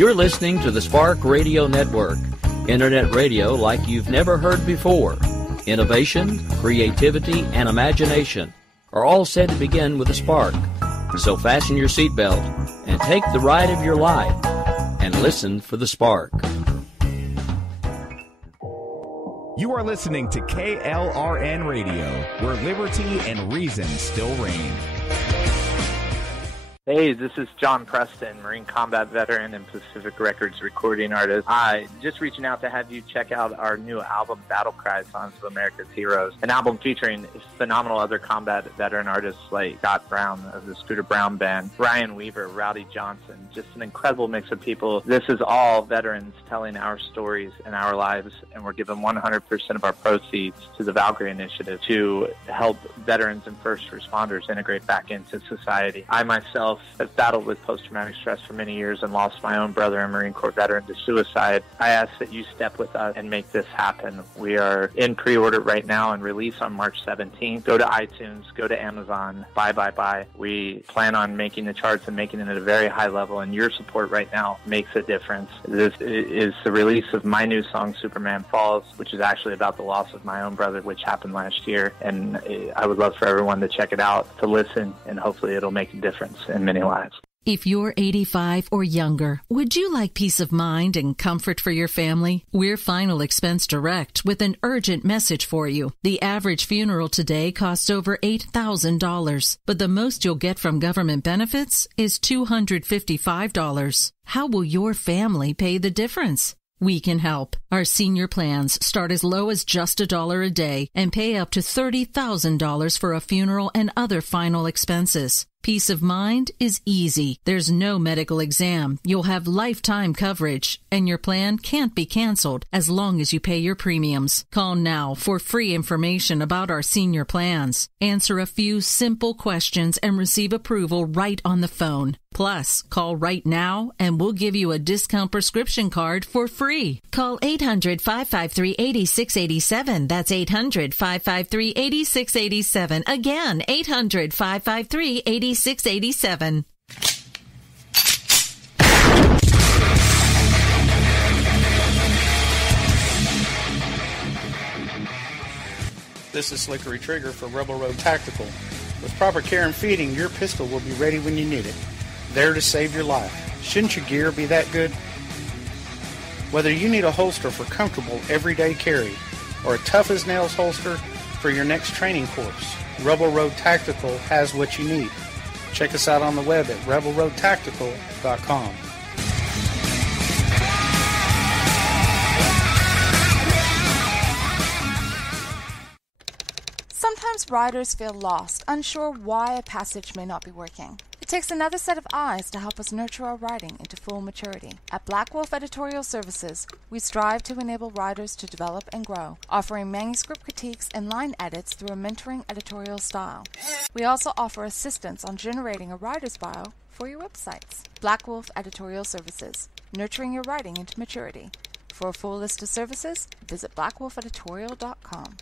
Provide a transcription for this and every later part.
You're listening to the Spark Radio Network, Internet radio like you've never heard before. Innovation, creativity, and imagination are all said to begin with a spark. So fasten your seatbelt and take the ride of your life and listen for the spark. You are listening to KLRN Radio, where liberty and reason still reign. Hey, this is John Preston, Marine Combat Veteran and Pacific Records recording artist. Just reaching out to have you check out our new album, Battle Cry, Songs of America's Heroes, an album featuring phenomenal other combat veteran artists like Scott Brown of the Scooter Brown Band, Ryan Weaver, Rowdy Johnson, just an incredible mix of people. This is all veterans telling our stories and our lives, and we're giving 100% of our proceeds to the Valkyrie Initiative to help veterans and first responders integrate back into society. I myself have battled with post-traumatic stress for many years and lost my own brother, a Marine Corps veteran, to suicide. I ask that you step with us and make this happen. We are in pre-order right now and release on March 17th. Go to iTunes, go to Amazon, buy. We plan on making the charts and making it at a very high level, and your support right now makes a difference. This is the release of my new song, Superman Falls, which is actually about the loss of my own brother, which happened last year, and I would love for everyone to check it out, to listen, and hopefully it'll make a difference in many lives. If you're 85 or younger, would you like peace of mind and comfort for your family? We're Final Expense Direct with an urgent message for you. The average funeral today costs over $8,000, but the most you'll get from government benefits is $255. How will your family pay the difference? We can help. Our senior plans start as low as just $1 a day and pay up to $30,000 for a funeral and other final expenses. Peace of mind is easy. There's no medical exam. You'll have lifetime coverage, and your plan can't be canceled as long as you pay your premiums. Call now for free information about our senior plans. Answer a few simple questions and receive approval right on the phone. Plus, call right now and we'll give you a discount prescription card for free. Call 800-553-8687. That's 800-553-8687. Again, 800-553-8687. This is Slickery Trigger for Rebel Road Tactical. With proper care and feeding, your pistol will be ready when you need it. There to save your life. Shouldn't your gear be that good? Whether you need a holster for comfortable everyday carry or a tough-as-nails holster for your next training course, Rebel Road Tactical has what you need. Check us out on the web at rebelroadtactical.com. Sometimes riders feel lost, unsure why a passage may not be working. It takes another set of eyes to help us nurture our writing into full maturity. At Black Wolf Editorial Services, we strive to enable writers to develop and grow, offering manuscript critiques and line edits through a mentoring editorial style. We also offer assistance on generating a writer's bio for your websites. Black Wolf Editorial Services, nurturing your writing into maturity. For a full list of services, visit blackwolfeditorial.com.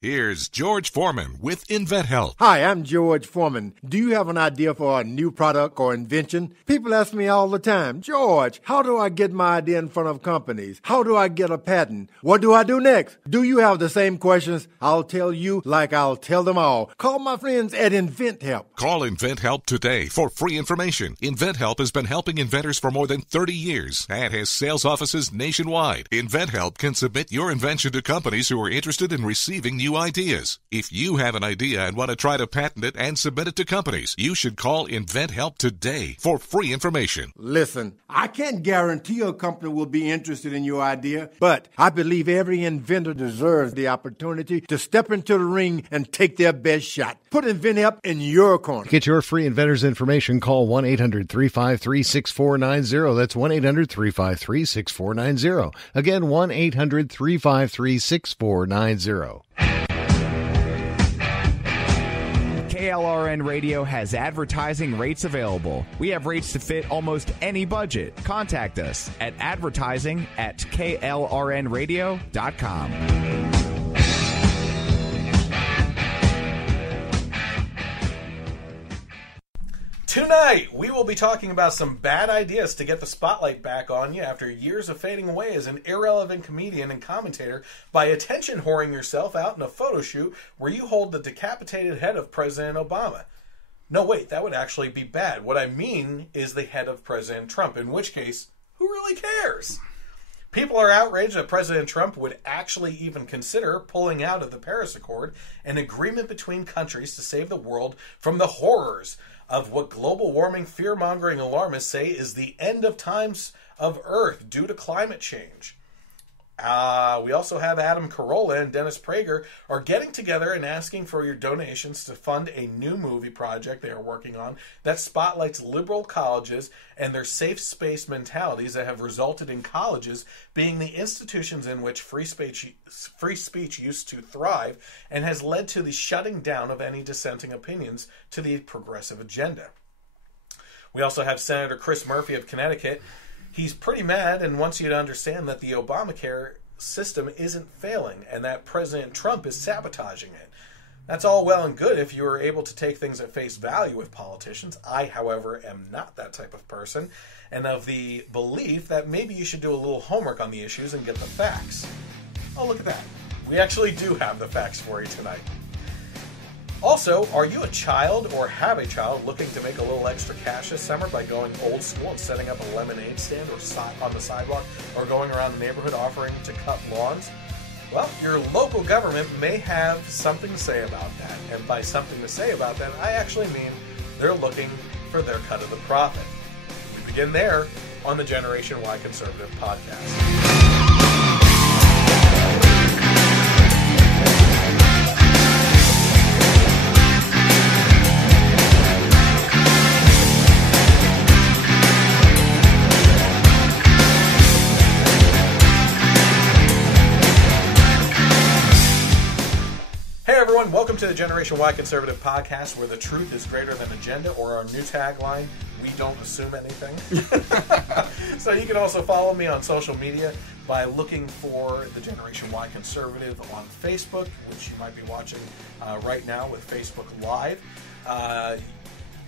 Here's George Foreman with InventHelp. Hi, I'm George Foreman. Do you have an idea for a new product or invention? People ask me all the time, George, how do I get my idea in front of companies? How do I get a patent? What do I do next? Do you have the same questions? I'll tell you like I'll tell them all. Call my friends at InventHelp. Call InventHelp today for free information. InventHelp has been helping inventors for more than 30 years and has sales offices nationwide. InventHelp can submit your invention to companies who are interested in receiving new ideas. If you have an idea and want to try to patent it and submit it to companies, you should call InventHelp today for free information. Listen, I can't guarantee a company will be interested in your idea, but I believe every inventor deserves the opportunity to step into the ring and take their best shot. Put InventHelp in your corner. To get your free inventor's information, call 1-800-353-6490. That's 1-800-353-6490. Again, 1-800-353-6490. KLRN Radio has advertising rates available. We have rates to fit almost any budget. Contact us at advertising@klrnradio.com. Tonight, we will be talking about some bad ideas to get the spotlight back on you after years of fading away as an irrelevant comedian and commentator by attention whoring yourself out in a photo shoot where you hold the decapitated head of President Obama. No, wait, that would actually be bad. What I mean is the head of President Trump, in which case, who really cares? People are outraged that President Trump would actually even consider pulling out of the Paris Accord, an agreement between countries to save the world from the horrors of what global warming fear-mongering alarmists say is the end of times of Earth due to climate change. We also have Carolla and Dennis Prager are getting together and asking for your donations to fund a new movie project they are working on that spotlights liberal colleges and their safe space mentalities that have resulted in colleges being the institutions in which free speech used to thrive and has led to the shutting down of any dissenting opinions to the progressive agenda. We also have Senator Chris Murphy of Connecticut. He's pretty mad and wants you to understand that the Obamacare system isn't failing and that President Trump is sabotaging it. That's all well and good if you are able to take things at face value with politicians. I, however, am not that type of person and of the belief that maybe you should do a little homework on the issues and get the facts. Oh, look at that. We actually do have the facts for you tonight. Also, are you a child or have a child looking to make a little extra cash this summer by going old school and setting up a lemonade stand or on the sidewalk or going around the neighborhood offering to cut lawns? Well, your local government may have something to say about that. And by something to say about that, I actually mean they're looking for their cut of the profit. We begin there on the Generation Y Conservative podcast. Everyone, welcome to the Generation Y Conservative podcast, where the truth is greater than agenda, or our new tagline, we don't assume anything. So you can also follow me on social media by looking for the Generation Y Conservative on Facebook, which you might be watching right now with Facebook Live.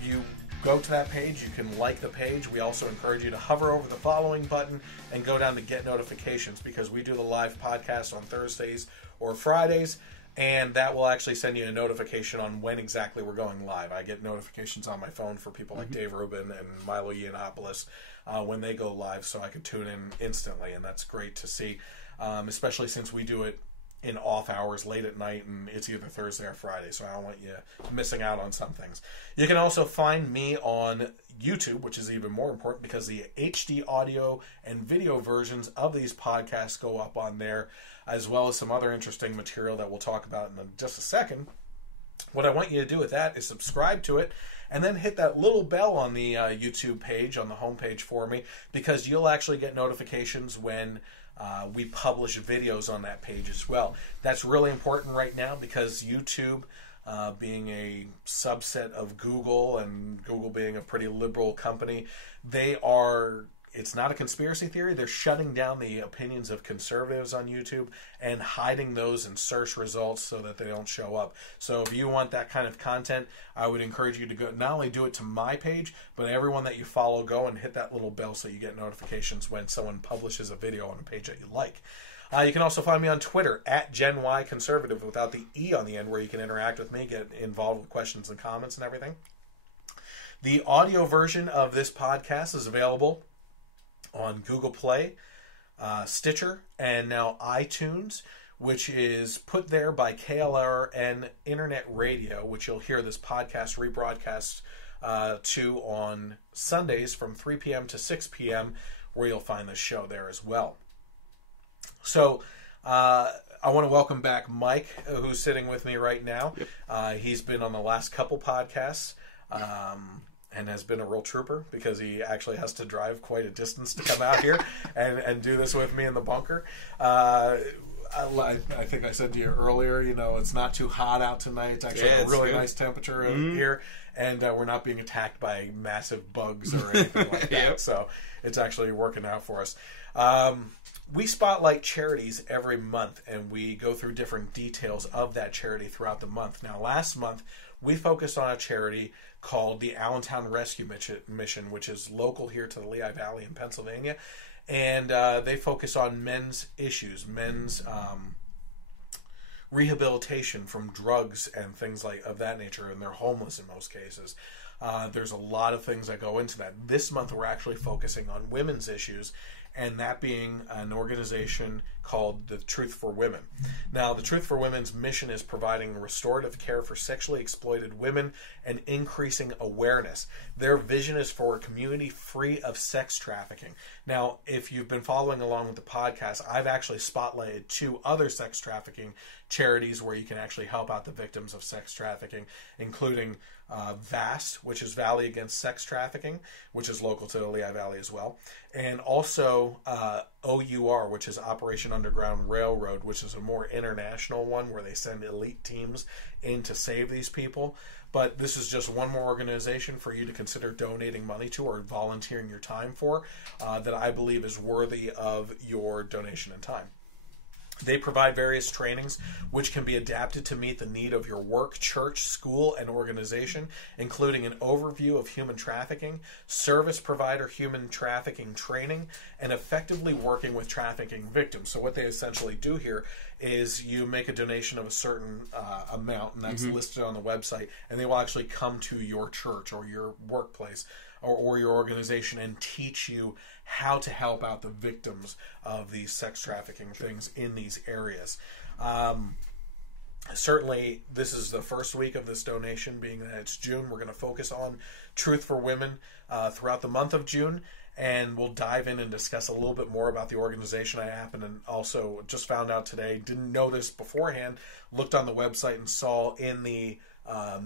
You go to that page, you can like the page. We also encourage you to hover over the following button and go down to get notifications, because we do the live podcast on Thursdays or Fridays. And that will actually send you a notification on when exactly we're going live. I get notifications on my phone for people like Dave Rubin and Milo Yiannopoulos when they go live, so I can tune in instantly, and that's great to see, especially since we do it in off hours late at night, and it's either Thursday or Friday, so I don't want you missing out on some things. You can also find me on YouTube, which is even more important because the HD audio and video versions of these podcasts go up on there, as well as some other interesting material that we'll talk about in just a second. What I want you to do with that is subscribe to it and then hit that little bell on the YouTube page, on the homepage for me, because you'll actually get notifications when we publish videos on that page as well. That's really important right now because YouTube, being a subset of Google, and Google being a pretty liberal company, it's not a conspiracy theory. They're shutting down the opinions of conservatives on YouTube and hiding those in search results so that they don't show up. So if you want that kind of content, I would encourage you to go, not only do it to my page, but everyone that you follow, go and hit that little bell so you get notifications when someone publishes a video on a page that you like. You can also find me on Twitter at GenYConservative without the E on the end, where you can interact with me, get involved with questions and comments and everything. The audio version of this podcast is available on Google Play, Stitcher, and now iTunes, which is put there by KLRN Internet Radio, which you'll hear this podcast rebroadcast to on Sundays from 3 p.m. to 6 p.m., where you'll find the show there as well. So I want to welcome back Mike, who's sitting with me right now. Yep. He's been on the last couple podcasts. And has been a real trooper because he actually has to drive quite a distance to come out here and do this with me in the bunker. I think I said to you earlier, it's not too hot out tonight. It's actually a really nice temperature here, and we're not being attacked by massive bugs or anything like that. Yep. So it's actually working out for us. We spotlight charities every month, and we go through different details of that charity throughout the month. Now, last month, we focused on a charity called the Allentown Rescue Mission, which is local here to the Lehigh Valley in Pennsylvania. And they focus on men's issues, men's rehabilitation from drugs and things like of that nature, and they're homeless in most cases. There's a lot of things that go into that. This month we're actually focusing on women's issues, and that being an organization called the Truth for Women. Now, the Truth for Women's mission is providing restorative care for sexually exploited women and increasing awareness. Their vision is for a community free of sex trafficking. Now, if you've been following along with the podcast, I've actually spotlighted 2 other sex trafficking charities where you can actually help out the victims of sex trafficking, including VAST, which is Valley Against Sex Trafficking, which is local to the Lehigh Valley as well, and also OUR, which is Operation Underground Railroad, which is a more international one where they send elite teams in to save these people. But this is just one more organization for you to consider donating money to or volunteering your time for that I believe is worthy of your donation and time. They provide various trainings which can be adapted to meet the need of your work, church, school, and organization, including an overview of human trafficking, service provider human trafficking training, and effectively working with trafficking victims. So what they essentially do here is you make a donation of a certain amount, and that's listed on the website, and they will actually come to your church or your workplace or your organization and teach you how to help out the victims of these sex trafficking things in these areas. Certainly, this is the first week of this donation, being that it's June. We're going to focus on Truth for Women throughout the month of June, and we'll dive in and discuss a little bit more about the organization. I happen and also just found out today, didn't know this beforehand, looked on the website and saw in the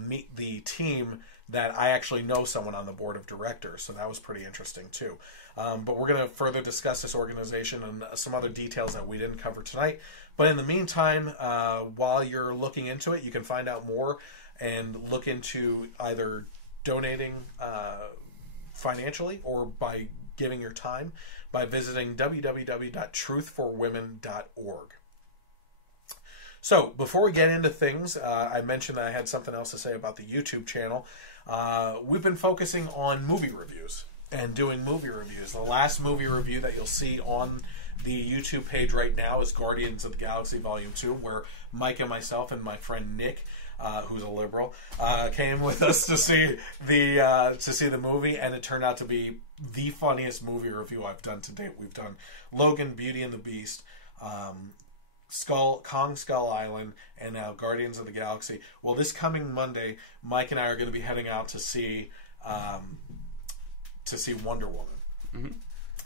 meet the team that I actually know someone on the board of directors, so that was pretty interesting too. But we're going to further discuss this organization and some other details that we didn't cover tonight. But in the meantime, while you're looking into it, you can find out more and look into either donating financially or by giving your time by visiting www.truthforwomen.org. So, before we get into things, I mentioned that I had something else to say about the YouTube channel. We've been focusing on movie reviews and doing movie reviews. The last movie review that you'll see on the YouTube page right now is Guardians of the Galaxy Volume 2, where Mike and myself and my friend Nick, who's a liberal, came with us to see the movie, and it turned out to be the funniest movie review I've done to date. We've done Logan, Beauty and the Beast, Kong Skull Island, and now Guardians of the Galaxy. Well, this coming Monday, Mike and I are going to be heading out to see Wonder Woman. Mm-hmm.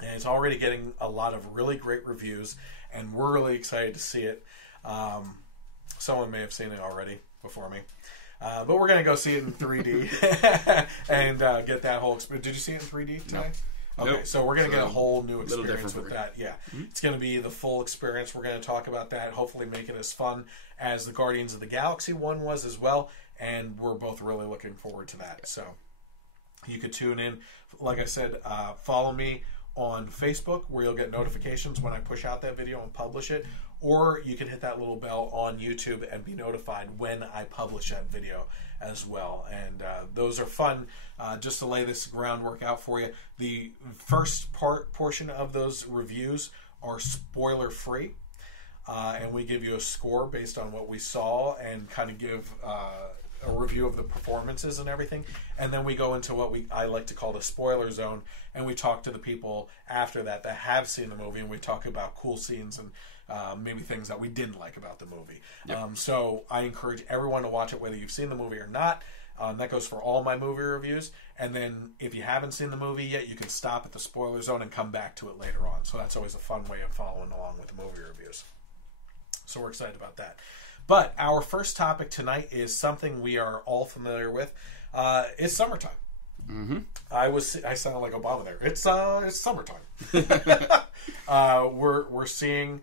And it's already getting a lot of really great reviews, and we're really excited to see it. Someone may have seen it already before me. But we're going to go see it in 3D and get that whole experience. Did you see it in 3D today? No. Okay, nope. So we're going to get a whole new experience with that. Yeah, It's going to be the full experience. We're going to talk about that, hopefully make it as fun as the Guardians of the Galaxy one was as well, and we're both really looking forward to that. So you could tune in. Like I said, follow me on Facebook, where you'll get notifications when I push out that video and publish it, or you can hit that little bell on YouTube and be notified when I publish that video as well. And those are fun. Just to lay this groundwork out for you, the first portion of those reviews are spoiler free, and we give you a score based on what we saw and kind of give a review of the performances and everything. And then we go into what I like to call the spoiler zone, and we talk to the people after that have seen the movie, and we talk about cool scenes and maybe things that we didn't like about the movie. Yep. So I encourage everyone to watch it, whether you've seen the movie or not. That goes for all my movie reviews. And then if you haven't seen the movie yet, you can stop at the spoiler zone and come back to it later on. So that's always a fun way of following along with the movie reviews. So we're excited about that. But our first topic tonight is something we are all familiar with. It's summertime. Mm-hmm. I sounded like Obama there. It's summertime. We're seeing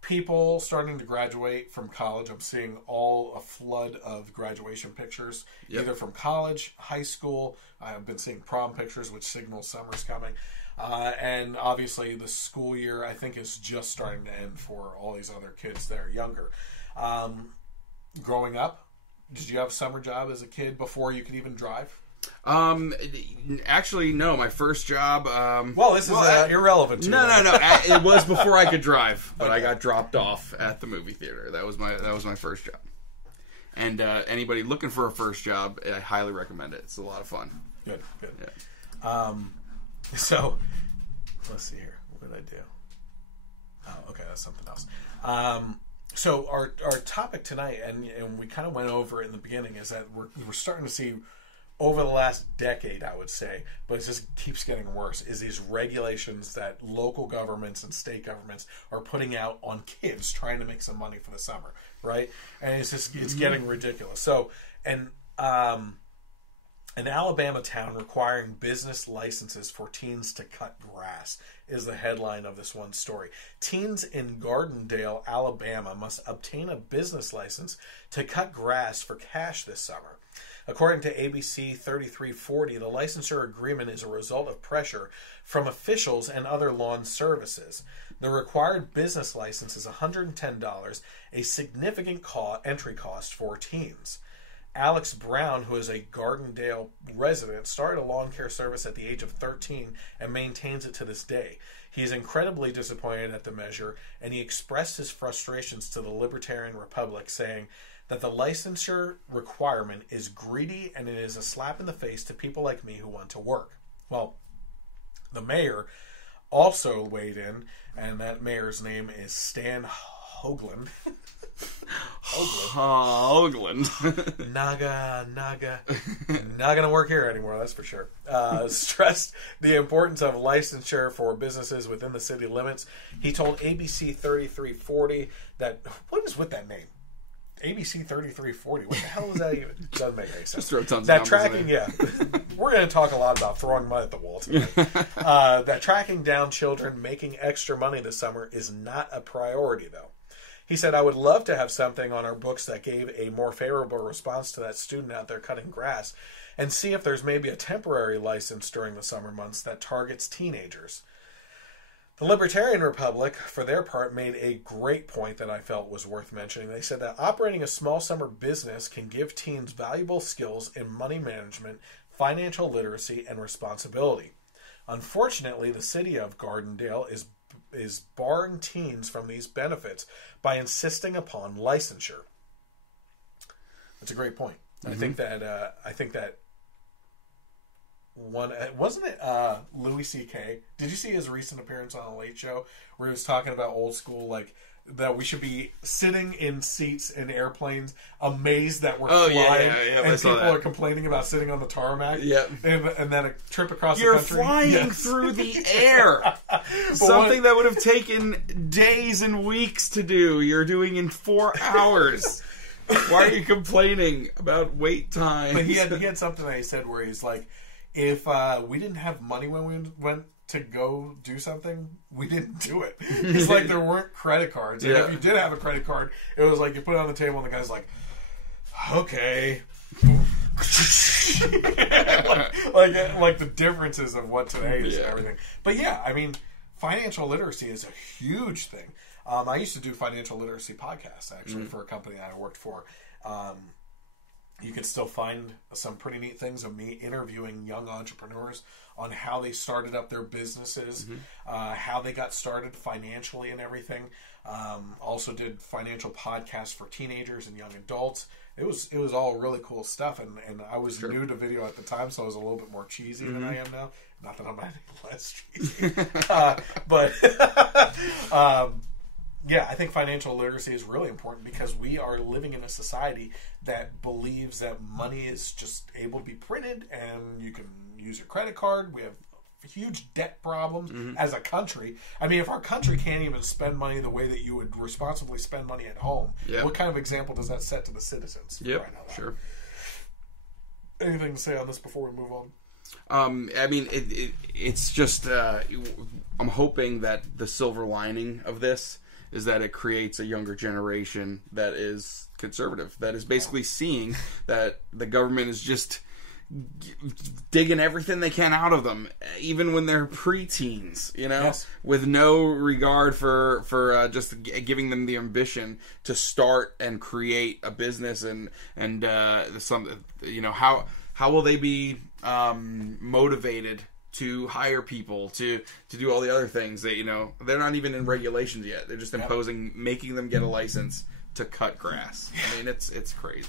people starting to graduate from college. I'm seeing a flood of graduation pictures, either from college, high school. I've been seeing prom pictures, which signals summer's coming. And obviously the school year, I think, is just starting to end for all these other kids that are younger. Growing up, did you have a summer job as a kid before you could even drive? Actually, no. My first job. This is irrelevant to No. It was before I could drive, but I got dropped off at the movie theater. That was my first job. And anybody looking for a first job, I highly recommend it. It's a lot of fun. Good. Yeah. So let's see here. What did I do? Oh, okay, that's something else. So our topic tonight, and we kind of went over it in the beginning, is that we're starting to see over the last decade, I would say, but it just keeps getting worse, is these regulations that local governments and state governments are putting out on kids trying to make some money for the summer, right? And it's getting ridiculous. So, an Alabama town requiring business licenses for teens to cut grass is the headline of this one story. Teens in Gardendale, Alabama must obtain a business license to cut grass for cash this summer. According to ABC 3340, the licensure agreement is a result of pressure from officials and other lawn services. The required business license is $110, a significant entry cost for teens. Alex Brown, who is a Gardendale resident, started a lawn care service at the age of 13 and maintains it to this day. He is incredibly disappointed at the measure, and he expressed his frustrations to the Libertarian Republic, saying that the licensure requirement is greedy and it is a slap in the face to people like me who want to work. Well, the mayor also weighed in, and that mayor's name is Stan Hoagland. Hoagland. Naga. Not going to work here anymore, that's for sure. Stressed the importance of licensure for businesses within the city limits. He told ABC 3340 that, what is with that name? ABC 3340. What the hell is that even? Doesn't make any sense. Just throw tons that of tracking, yeah. We're going to talk a lot about throwing mud at the wall tonight. That tracking down children making extra money this summer is not a priority, though. He said, I would love to have something on our books that gave a more favorable response to that student out there cutting grass, and see if there's maybe a temporary license during the summer months that targets teenagers. The Libertarian Republic, for their part, made a great point that I felt was worth mentioning. They said that operating a small summer business can give teens valuable skills in money management, financial literacy, and responsibility. Unfortunately, the city of Gardendale is barring teens from these benefits by insisting upon licensure. That's a great point. Mm-hmm. I think that one, wasn't it Louis C.K.? Did you see his recent appearance on The Late Show where he was talking about old school, like that we should be sitting in seats in airplanes amazed that we're flying, yeah, and people are complaining about sitting on the tarmac, and then a trip across You're the country. flying through the air. Something that would have taken days and weeks to do, you're doing in 4 hours. Why are you complaining about wait time? But he had something that he said where he's like, if we didn't have money when we went to go do something, we didn't do it. It's like there weren't credit cards. And if you did have a credit card, it was like you put it on the table and the guy's like, okay. like the differences of what today is and everything. But yeah, I mean, financial literacy is a huge thing. I used to do financial literacy podcasts, actually, for a company that I worked for. You can still find some pretty neat things of me interviewing young entrepreneurs on how they started up their businesses, how they got started financially and everything. Also did financial podcasts for teenagers and young adults. It was all really cool stuff, and I was new to video at the time, so I was a little bit more cheesy than I am now. Not that I'm any less cheesy. Yeah, I think financial literacy is really important because we are living in a society that believes that money is just able to be printed and you can use your credit card. We have huge debt problems as a country. I mean, if our country can't even spend money the way that you would responsibly spend money at home, what kind of example does that set to the citizens? Yep, right now? Sure. Anything to say on this before we move on? I mean, it's just I'm hoping that the silver lining of this is that it creates a younger generation that is conservative, that is basically seeing that the government is just digging everything they can out of them, even when they're preteens, with no regard for just giving them the ambition to start and create a business and some, how will they be motivated to hire people to do all the other things that, you know, they're not even in regulations yet. They're just imposing, making them get a license to cut grass. I mean, it's crazy.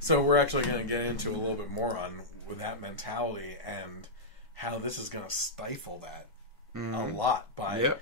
So we're actually going to get into a little bit more on with that mentality and how this is going to stifle that a lot by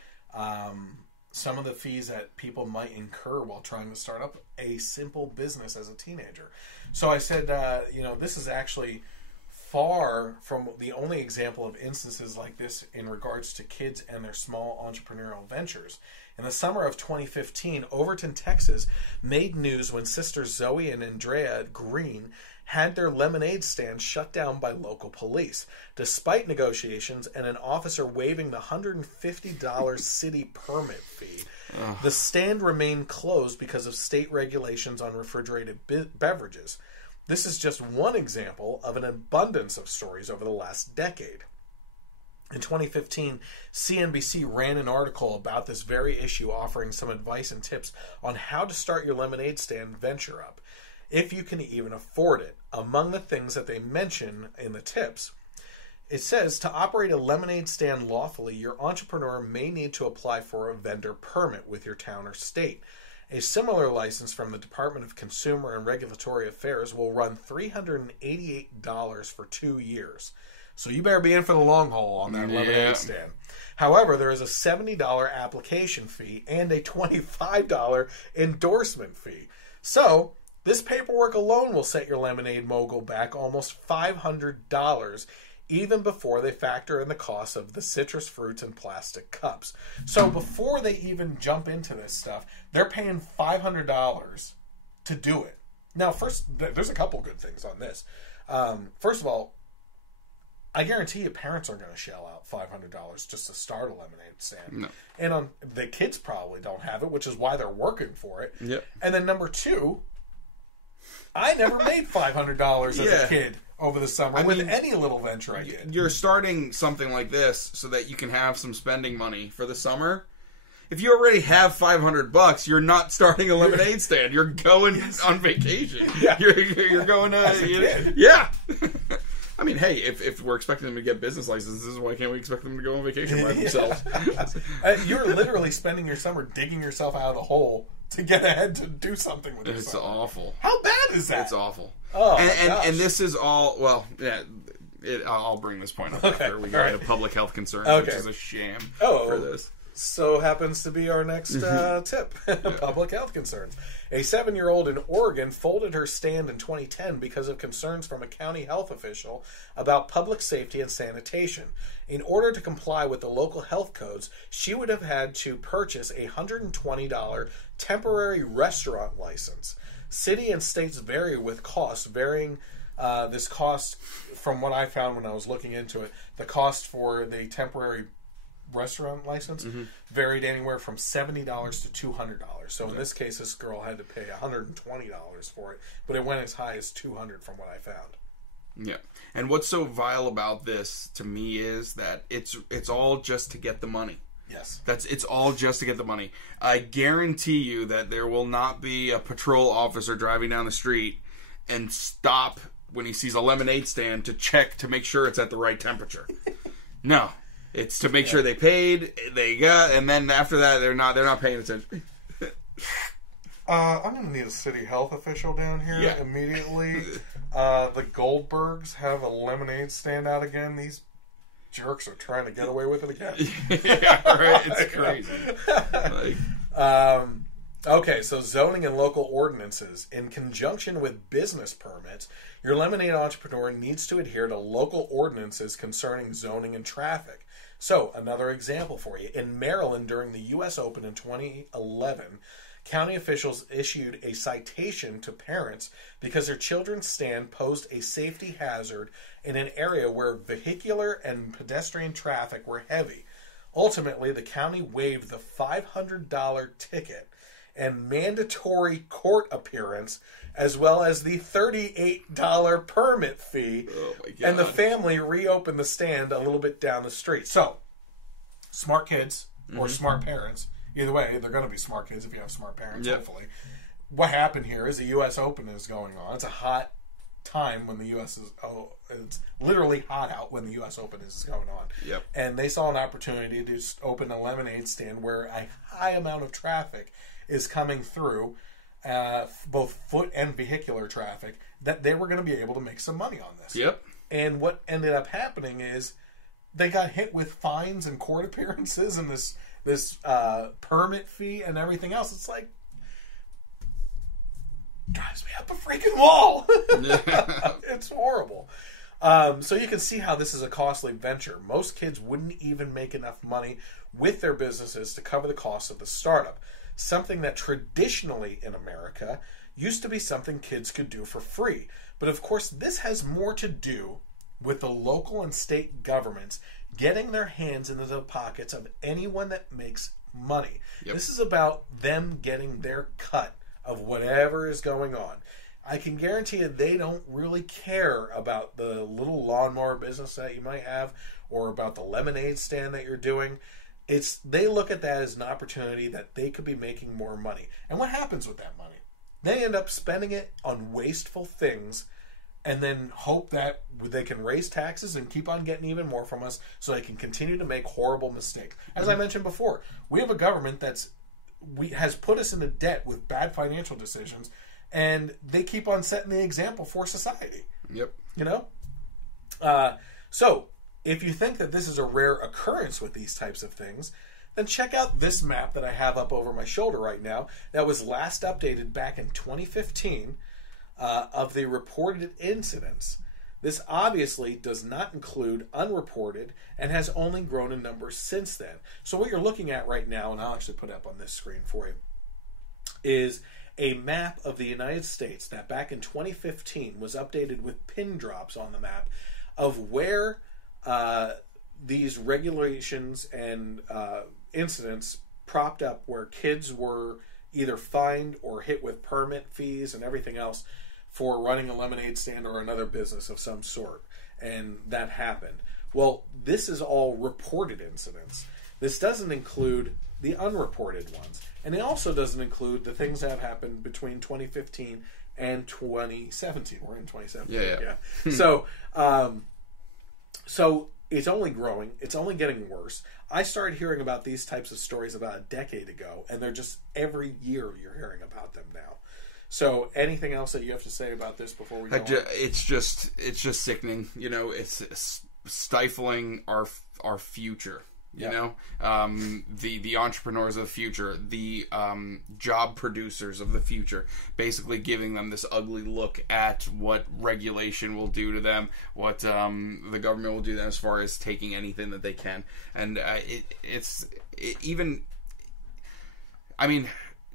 some of the fees that people might incur while trying to start up a simple business as a teenager. So I said, you know, this is actually far from the only example of instances like this in regards to kids and their small entrepreneurial ventures. In the summer of 2015, Overton, Texas, made news when sisters Zoe and Andrea Green had their lemonade stand shut down by local police, despite negotiations and an officer waiving the $150 city permit fee. The stand remained closed because of state regulations on refrigerated beverages. This is just one example of an abundance of stories over the last decade. In 2015, CNBC ran an article about this very issue, offering some advice and tips on how to start your lemonade stand venture up, if you can even afford it. Among the things that they mention in the tips, it says to operate a lemonade stand lawfully, your entrepreneur may need to apply for a vendor permit with your town or state. A similar license from the Department of Consumer and Regulatory Affairs will run $388 for 2 years. So you better be in for the long haul on that lemonade stand. However, there is a $70 application fee and a $25 endorsement fee. So this paperwork alone will set your lemonade mogul back almost $500, even before they factor in the cost of the citrus fruits and plastic cups. So before they even jump into this stuff, they're paying $500 to do it. Now, first, there's a couple good things on this. First of all, I guarantee you parents are going to shell out $500 just to start a lemonade stand. No. And the kids probably don't have it, which is why they're working for it. Yep. And then number two, I never made $500 as a kid over the summer with any little venture I did. You're starting something like this so that you can have some spending money for the summer. If you already have $500, you're not starting a lemonade stand. You're going on vacation. Yeah. You're going to... Yeah. I mean, hey, if we're expecting them to get business licenses, why can't we expect them to go on vacation by themselves? You're literally spending your summer digging yourself out of the hole to get ahead to do something with yourself. It's awful. How bad is that? It's awful. Oh, and this is all, well, yeah, I'll bring this point up after we go into public health concerns, which is a sham for this. So happens to be our next tip, public health concerns. A 7-year-old in Oregon folded her stand in 2010 because of concerns from a county health official about public safety and sanitation. In order to comply with the local health codes, she would have had to purchase a $120 temporary restaurant license. City and states vary with costs, varying this cost from what I found when I was looking into it. The cost for the temporary restaurant license varied anywhere from $70 to $200. So in this case, this girl had to pay $120 for it, but it went as high as $200 from what I found. Yeah, and what's so vile about this to me is that it's all just to get the money. Yes, it's all just to get the money. I guarantee you that there will not be a patrol officer driving down the street and stop when he sees a lemonade stand to check to make sure it's at the right temperature. No. It's to make sure they paid, they got, and then after that they're not paying attention. I'm going to need a city health official down here immediately. The Goldbergs have a lemonade stand out again. These jerks are trying to get away with it again. Yeah, right. It's crazy. Okay, so zoning and local ordinances. In conjunction with business permits, your lemonade entrepreneur needs to adhere to local ordinances concerning zoning and traffic. So, another example for you. In Maryland, during the U.S. Open in 2011, county officials issued a citation to parents because their children's stand posed a safety hazard in an area where vehicular and pedestrian traffic were heavy. Ultimately, the county waived the $500 ticket and mandatory court appearance, as well as the $38 permit fee. Oh my God. And the family reopened the stand a little bit down the street. So, smart kids or smart parents, either way, they're going to be smart kids if you have smart parents, hopefully. What happened here is the U.S. Open is going on. It's a hot time when the U.S. is, it's literally hot out when the U.S. Open is going on. Yep. And they saw an opportunity to just open a lemonade stand where a high amount of traffic is coming through, both foot and vehicular traffic, that they were going to be able to make some money on this. Yep. And what ended up happening is they got hit with fines and court appearances and this permit fee and everything else. It's like, drives me up a freaking wall. It's horrible. So you can see how this is a costly venture. Most kids wouldn't even make enough money with their businesses to cover the cost of the startup. Something that traditionally in America used to be something kids could do for free. But of course, this has more to do with the local and state governments getting their hands into the pockets of anyone that makes money. Yep. This is about them getting their cut of whatever is going on. I can guarantee you they don't really care about the little lawnmower business that you might have or about the lemonade stand that you're doing. They look at that as an opportunity that they could be making more money. And what happens with that money? They end up spending it on wasteful things and then hope that they can raise taxes and keep on getting even more from us so they can continue to make horrible mistakes. As I mentioned before, we have a government has put us into debt with bad financial decisions, and they keep on setting the example for society. Yep. You know? So, if you think that this is a rare occurrence with these types of things, then check out this map that I have up over my shoulder right now that was last updated back in 2015 of the reported incidents. This obviously does not include unreported and has only grown in numbers since then. So what you're looking at right now, and I'll actually put it up on this screen for you, is a map of the United States that back in 2015 was updated with pin drops on the map of where these regulations and incidents propped up, where kids were either fined or hit with permit fees and everything else for running a lemonade stand or another business of some sort. And that happened. Well, this is all reported incidents. This doesn't include the unreported ones. And it also doesn't include the things that have happened between 2015 and 2017. We're in 2017. Yeah. So it's only growing. It's only getting worse. I started hearing about these types of stories about a decade ago, and they're just every year you're hearing about them now. So, anything else that you have to say about this before we go on? It's just sickening. You know, it's stifling our future. You know, the entrepreneurs of the future, the job producers of the future, basically giving them this ugly look at what regulation will do to them, what the government will do to them as far as taking anything that they can. And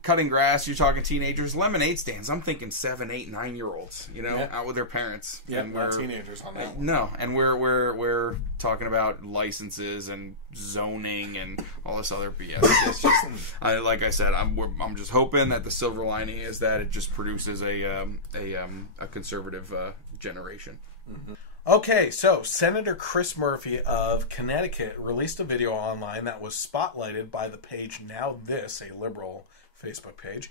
cutting grass, you're talking teenagers, lemonade stands. I'm thinking 7, 8, 9-year-olds, out with their parents. Yeah, not teenagers on that one. No, and we're talking about licenses and zoning and all this other BS. It's just, like I said, I'm just hoping that the silver lining is that it just produces a conservative generation. Mm-hmm. Okay, so Senator Chris Murphy of Connecticut released a video online that was spotlighted by the page Now This, a liberal Facebook page,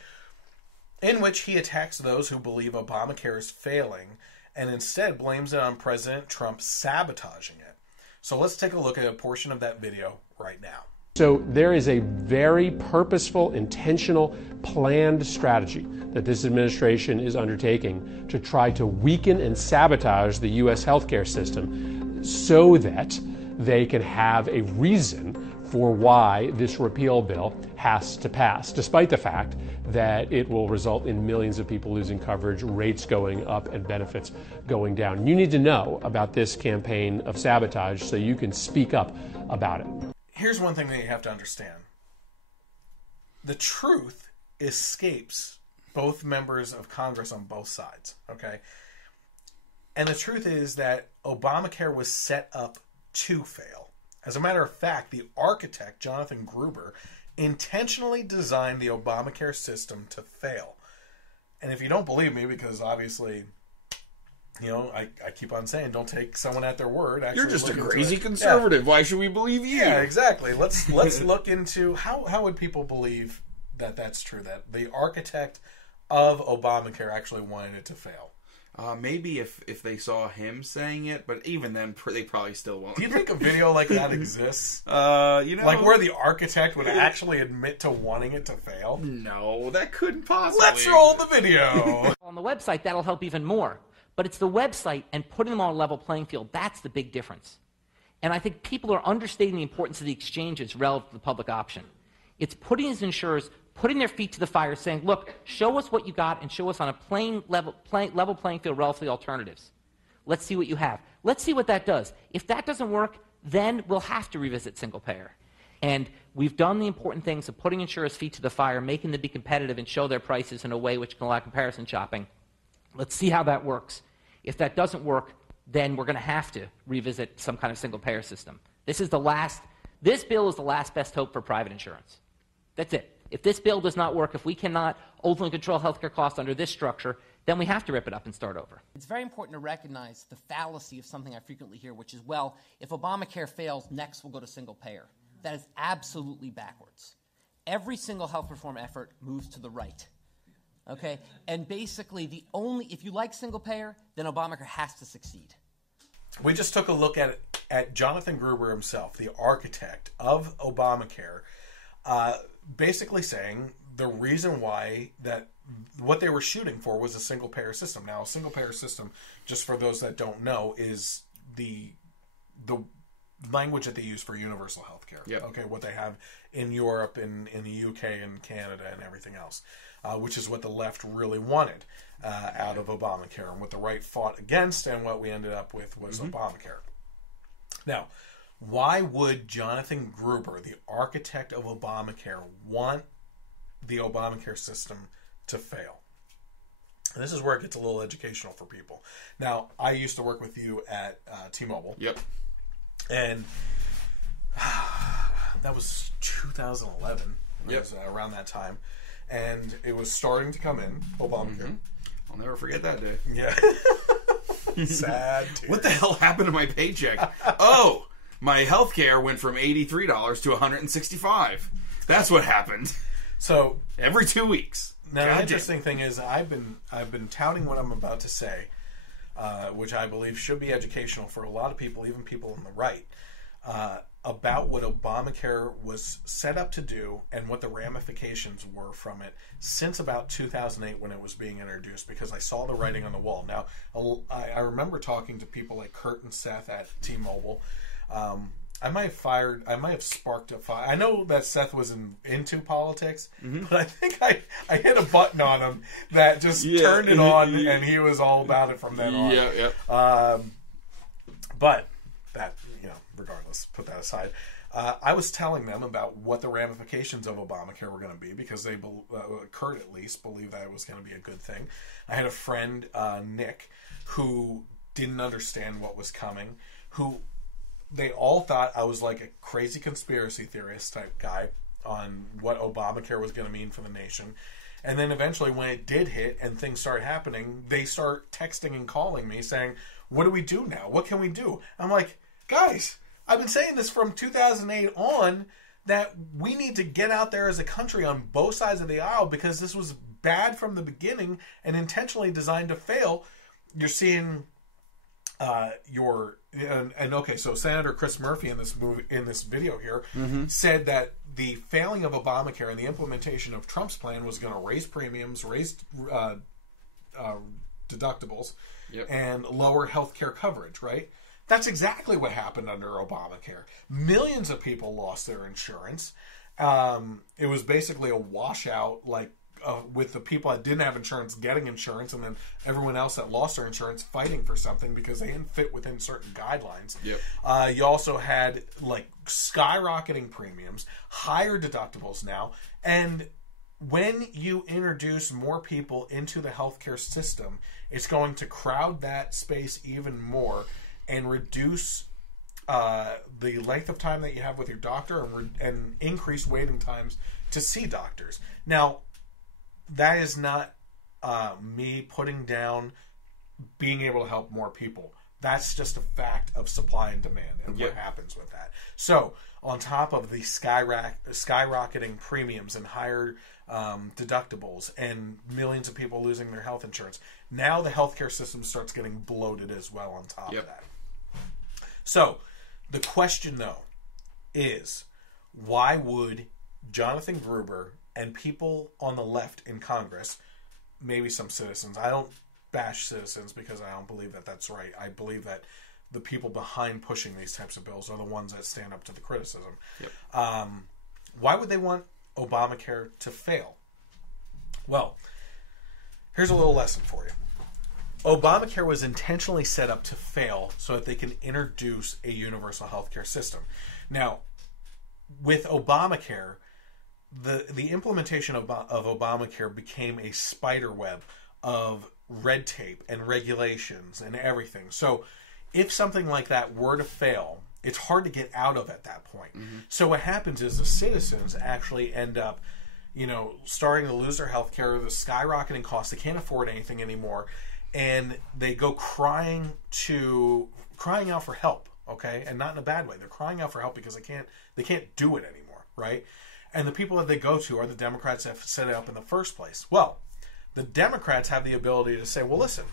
in which he attacks those who believe Obamacare is failing and instead blames it on President Trump sabotaging it. So let's take a look at a portion of that video right now. So there is a very purposeful, intentional, planned strategy that this administration is undertaking to try to weaken and sabotage the U.S. healthcare system so that they can have a reason for why this repeal bill has to pass, despite the fact that it will result in millions of people losing coverage, rates going up, and benefits going down. You need to know about this campaign of sabotage so you can speak up about it. Here's one thing that you have to understand. The truth escapes both members of Congress on both sides, okay? And the truth is that Obamacare was set up to fail. As a matter of fact, the architect, Jonathan Gruber, intentionally designed the Obamacare system to fail. And if you don't believe me, because obviously, I keep on saying, don't take someone at their word. Actually, you're just a crazy conservative. Yeah. Why should we believe you? Yeah, exactly. Let's look into how would people believe that that's true, that the architect of Obamacare actually wanted it to fail. Maybe if they saw him saying it, but even then, they probably still won't. Do you think a video like that exists? Like where the architect would actually admit to wanting it to fail? No, that couldn't possibly. Let's roll the video. On the website, that'll help even more. But it's the website and putting them on a level playing field. That's the big difference. And I think people are understating the importance of the exchanges relative to the public option. It's putting these insurers, putting their feet to the fire, saying, look, show us what you got and show us on a level playing field relative to the alternatives. Let's see what you have. Let's see what that does. If that doesn't work, then we'll have to revisit single payer. And we've done the important things of putting insurers' feet to the fire, making them be competitive and show their prices in a way which can allow comparison shopping. Let's see how that works. If that doesn't work, then we're going to have to revisit some kind of single payer system. This bill is the last best hope for private insurance. That's it. If this bill does not work, if we cannot ultimately control healthcare costs under this structure, then we have to rip it up and start over. It's very important to recognize the fallacy of something I frequently hear, which is, well, if Obamacare fails, next we'll go to single payer. That is absolutely backwards. Every single health reform effort moves to the right. Okay? And basically, if you like single payer, then Obamacare has to succeed. We just took a look at Jonathan Gruber himself, the architect of Obamacare, basically saying the reason why that what they were shooting for was a single payer system. Now, a single payer system, just for those that don't know, is the language that they use for universal health care. Yep. Okay, what they have in Europe, in the UK, and Canada, and everything else, which is what the left really wanted out of Obamacare, and what the right fought against, and what we ended up with was Obamacare. Now, why would Jonathan Gruber, the architect of Obamacare, want the Obamacare system to fail? And this is where it gets a little educational for people. Now, I used to work with you at T-Mobile. Yep. And that was 2011. It was around that time. And it was starting to come in, Obamacare. Mm-hmm. I'll never forget that day. Yeah. Sad. What the hell happened to my paycheck? Oh, my health care went from $83 to $165. That's what happened. So every 2 weeks. Now, the interesting thing is, I've been touting what I'm about to say, which I believe should be educational for a lot of people, even people on the right, about what Obamacare was set up to do and what the ramifications were from it since about 2008 when it was being introduced, because I saw the writing on the wall. Now, I remember talking to people like Kurt and Seth at T-Mobile. I might have sparked a fire. I know that Seth was into politics, but I think I hit a button on him that just turned it on, and he was all about it from then on. Yeah. But that, regardless, put that aside. I was telling them about what the ramifications of Obamacare were going to be, because they, Kurt at least, believed that it was going to be a good thing. I had a friend, Nick, who didn't understand what was coming, who they all thought I was like a crazy conspiracy theorist type guy on what Obamacare was going to mean for the nation. And then eventually when it did hit and things started happening, they start texting and calling me saying, what do we do now? What can we do? I'm like, guys, I've been saying this from 2008 on, that we need to get out there as a country on both sides of the aisle, because this was bad from the beginning and intentionally designed to fail. You're seeing so Senator Chris Murphy in this video here said that the failing of Obamacare and the implementation of Trump's plan was going to raise premiums, raise deductibles, and lower health care coverage, right? That's exactly what happened under Obamacare. Millions of people lost their insurance. It was basically a washout, with the people that didn't have insurance getting insurance, and then everyone else that lost their insurance fighting for something because they didn't fit within certain guidelines. You also had skyrocketing premiums, higher deductibles now, and when you introduce more people into the healthcare system, it's going to crowd that space even more and reduce the length of time that you have with your doctor and increase waiting times to see doctors. Now, that is not me putting down being able to help more people. That's just a fact of supply and demand and what happens with that. So, on top of the skyrocketing premiums and higher deductibles and millions of people losing their health insurance, now the healthcare system starts getting bloated as well on top of that. So the question, though, is why would Jonathan Gruber and people on the left in Congress, maybe some citizens, I don't bash citizens because I don't believe that that's right. I believe that the people behind pushing these types of bills are the ones that stand up to the criticism. Why would they want Obamacare to fail? Well, here's a little lesson for you. Obamacare was intentionally set up to fail so that they can introduce a universal health care system. Now, with Obamacare, the implementation of Obamacare became a spider web of red tape and regulations and everything. So if something like that were to fail, it's hard to get out of at that point. So what happens is the citizens actually end up, starting to lose their health care, the skyrocketing costs, they can't afford anything anymore, and they go crying out for help, okay? And not in a bad way. They're crying out for help because they can't do it anymore, right? And the people that they go to are the Democrats that set it up in the first place. Well, the Democrats have the ability to say, well, listen,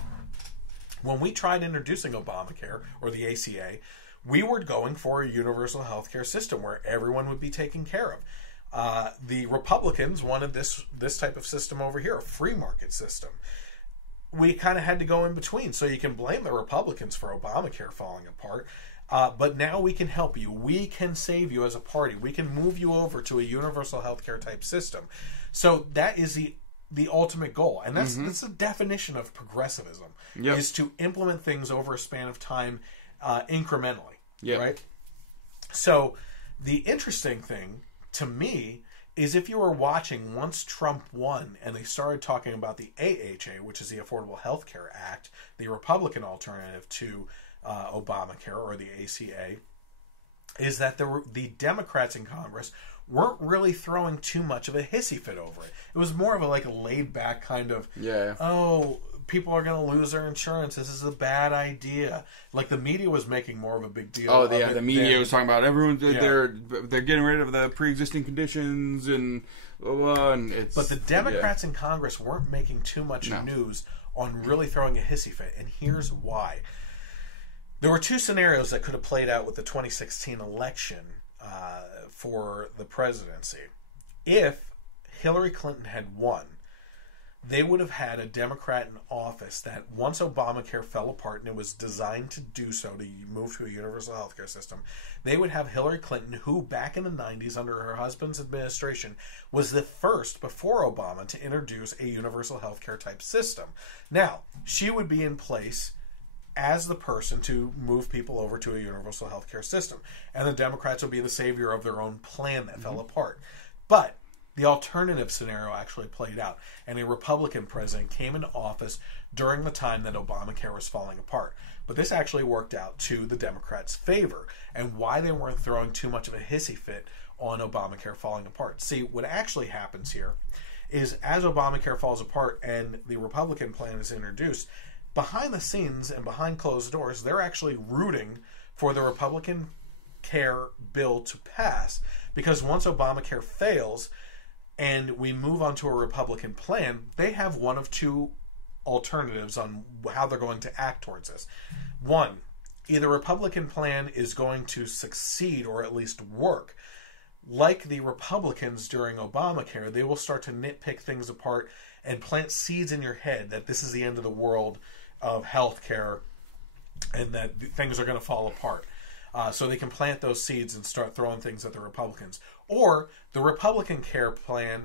when we tried introducing Obamacare or the ACA, we were going for a universal health care system where everyone would be taken care of. The Republicans wanted this type of system over here, a free market system. We kind of had to go in between, so you can blame the Republicans for Obamacare falling apart. But now we can help you. We can save you as a party. We can move you over to a universal healthcare type system. So that is the ultimate goal. And that's the definition of progressivism, is to implement things over a span of time incrementally. Right? So the interesting thing to me is if you were watching once Trump won and they started talking about the AHA, which is the Affordable Health Care Act, the Republican alternative to Obamacare or the ACA, is that the Democrats in Congress weren't really throwing too much of a hissy fit over it. It was more of a laid back kind of, oh, people are going to lose their insurance. This is a bad idea. Like the media was making more of a big deal. Oh, yeah, the media was talking about everyone. They're getting rid of the pre-existing conditions and it's. But the Democrats in Congress weren't making too much news on really throwing a hissy fit, and here's why. There were two scenarios that could have played out with the 2016 election for the presidency. If Hillary Clinton had won, they would have had a Democrat in office that once Obamacare fell apart, and it was designed to do so, to move to a universal healthcare system, they would have Hillary Clinton, who back in the 90s under her husband's administration was the first before Obama to introduce a universal healthcare type system. Now, she would be in place as the person to move people over to a universal healthcare system. And the Democrats would be the savior of their own plan that fell apart. But the alternative scenario actually played out, and a Republican president came into office during the time that Obamacare was falling apart. But this actually worked out to the Democrats' favor, and why they weren't throwing too much of a hissy fit on Obamacare falling apart. See, what actually happens here is as Obamacare falls apart and the Republican plan is introduced, behind the scenes and behind closed doors, they're actually rooting for the Republican care bill to pass, because once Obamacare fails and we move on to a Republican plan, they have one of two alternatives on how they're going to act towards this. One, either Republican plan is going to succeed or at least work. Like the Republicans during Obamacare, they will start to nitpick things apart and plant seeds in your head that this is the end of the world of healthcare and that things are going to fall apart. So they can plant those seeds and start throwing things at the Republicans. Or the Republican care plan,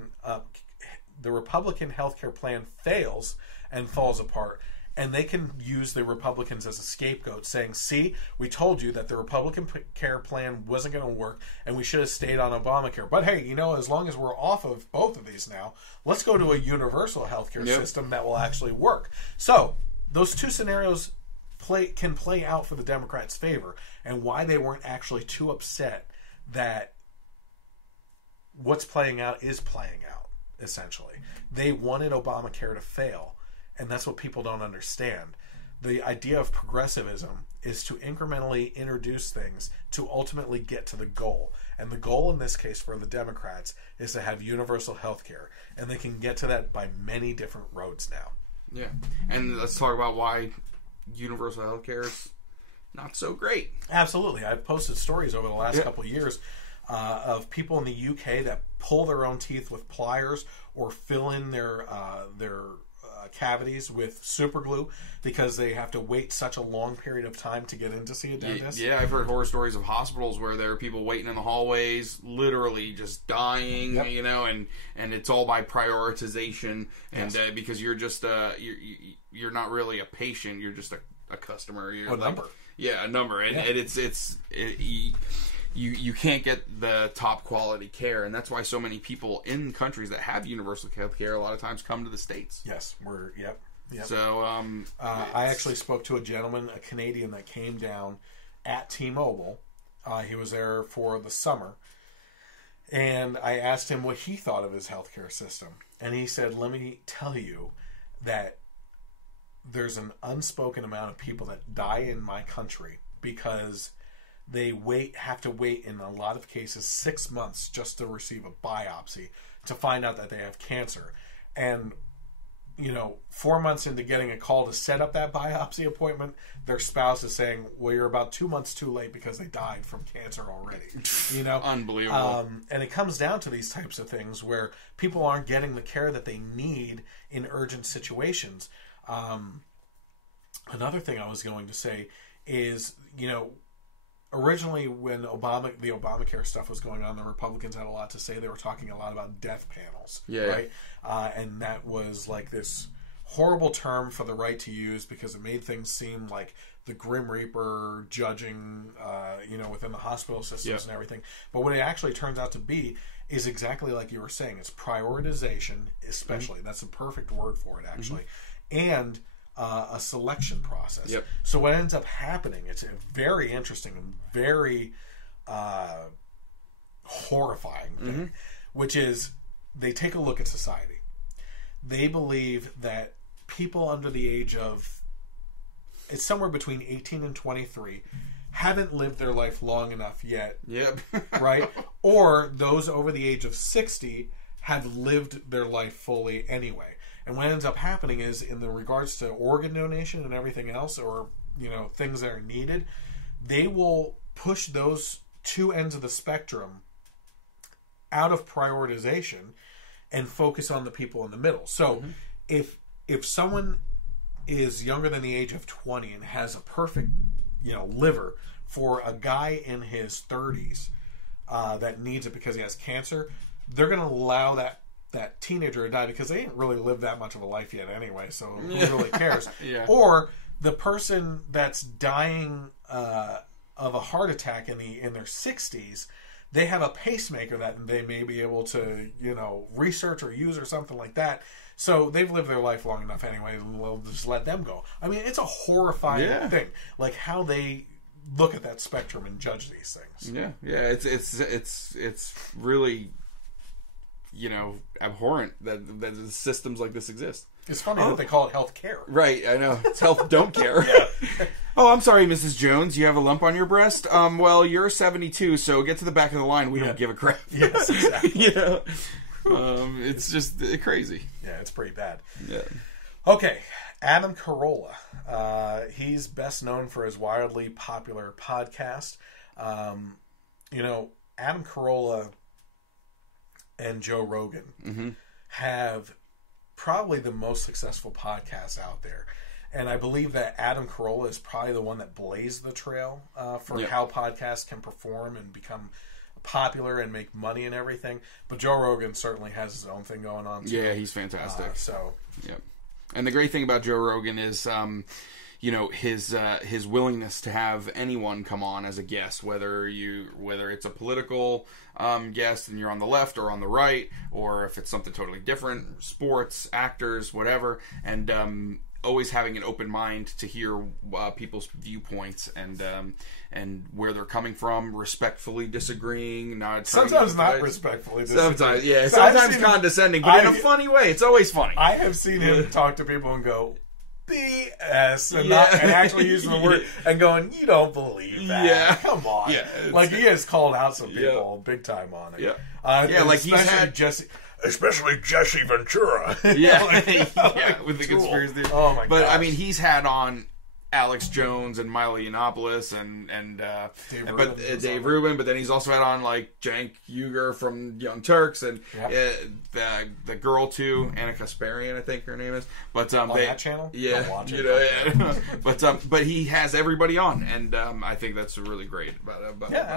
the Republican healthcare plan fails and falls apart, and they can use the Republicans as a scapegoat, saying, see, we told you that the Republican care plan wasn't going to work and we should have stayed on Obamacare. But hey, as long as we're off of both of these now, let's go to a universal healthcare system that will actually work. So those two scenarios can play out for the Democrats' favor, and why they weren't actually too upset that what's playing out is playing out, essentially. They wanted Obamacare to fail, and that's what people don't understand. the idea of progressivism is to incrementally introduce things to ultimately get to the goal. And the goal in this case for the Democrats is to have universal health care. And they can get to that by many different roads now. Yeah. And let's talk about why universal health care is not so great. Absolutely. I've posted stories over the last couple of years of people in the UK that pull their own teeth with pliers or fill in their cavities with super glue because they have to wait such a long period of time to get in to see a dentist. Yeah, I've heard horror stories of hospitals where there are people waiting in the hallways, literally just dying, you know, and it's all by prioritization, and because you're just you're not really a patient, you're just a customer. You're a number. Yeah, a number, and you can't get the top quality care, and that's why so many people in countries that have universal health care a lot of times come to the States. Yes, Yep. So I actually spoke to a gentleman, a Canadian, that came down at T-Mobile. He was there for the summer, and I asked him what he thought of his healthcare system, and he said, "Let me tell you that there's an unspoken amount of people that die in my country because they have to wait in a lot of cases 6 months just to receive a biopsy to find out that they have cancer. And, 4 months into getting a call to set up that biopsy appointment, their spouse is saying, well, you're about 2 months too late because they died from cancer already. Unbelievable. And it comes down to these types of things where people aren't getting the care that they need in urgent situations. Another thing I was going to say is, originally when the Obamacare stuff was going on, the Republicans had a lot to say. They were talking a lot about death panels, right? And that was like this horrible term for the right to use because it made things seem like the Grim Reaper judging, within the hospital systems and everything. But what it actually turns out to be is exactly like you were saying. It's prioritization, especially. That's the perfect word for it, actually. And a selection process. So what ends up happening, it's a very interesting and very horrifying thing, which is they take a look at society. They believe that people under the age of, it's somewhere between 18 and 23, haven't lived their life long enough yet, right? Or those over the age of 60 have lived their life fully anyway. And what ends up happening is, in the regards to organ donation and everything else, or things that are needed, they will push those two ends of the spectrum out of prioritization and focus on the people in the middle. So, if someone is younger than the age of 20 and has a perfect, liver for a guy in his 30s that needs it because he has cancer, they're going to allow that teenager to die because they didn't really live that much of a life yet anyway, so who really cares? Or the person that's dying of a heart attack in their 60s, they have a pacemaker that they may be able to research or use or something like that, so they've lived their life long enough anyway, and we'll just let them go. I mean, it's a horrifying thing, like how they look at that spectrum and judge these things. It's really abhorrent that systems like this exist. It's funny that they call it health care. Right, I know. It's health don't care. Oh, I'm sorry, Mrs. Jones. You have a lump on your breast? Well, you're 72, so get to the back of the line. We don't give a crap. Yes, exactly. It's just crazy. Yeah, it's pretty bad. Yeah. Okay, Adam Carolla. He's best known for his wildly popular podcast. Adam Carolla and Joe Rogan have probably the most successful podcasts out there. And I believe that Adam Carolla is probably the one that blazed the trail for how podcasts can perform and become popular and make money and everything. But Joe Rogan certainly has his own thing going on too. Yeah, he's fantastic. And the great thing about Joe Rogan is his willingness to have anyone come on as a guest, whether it's a political guest and you're on the left or on the right, or if it's something totally different, sports, actors, whatever, and always having an open mind to hear people's viewpoints and where they're coming from, respectfully disagreeing, sometimes not respectfully disagreeing. Sometimes condescending, but in a funny way. It's always funny. I have seen him talk to people and go, BS and actually using the word and going, you don't believe that. Yeah. Come on. Yeah, like he has called out some people big time on it. Yeah. Like he's had especially Jesse Ventura. With the conspiracy. Oh my god. But I mean, he's had on Alex Jones and Milo Yiannopoulos and Dave Rubin, but then he's also had on like Cenk Uygur from Young Turks and the girl too, Anna Kasparian, I think her name is. But on that channel, but he has everybody on, and I think that's really great about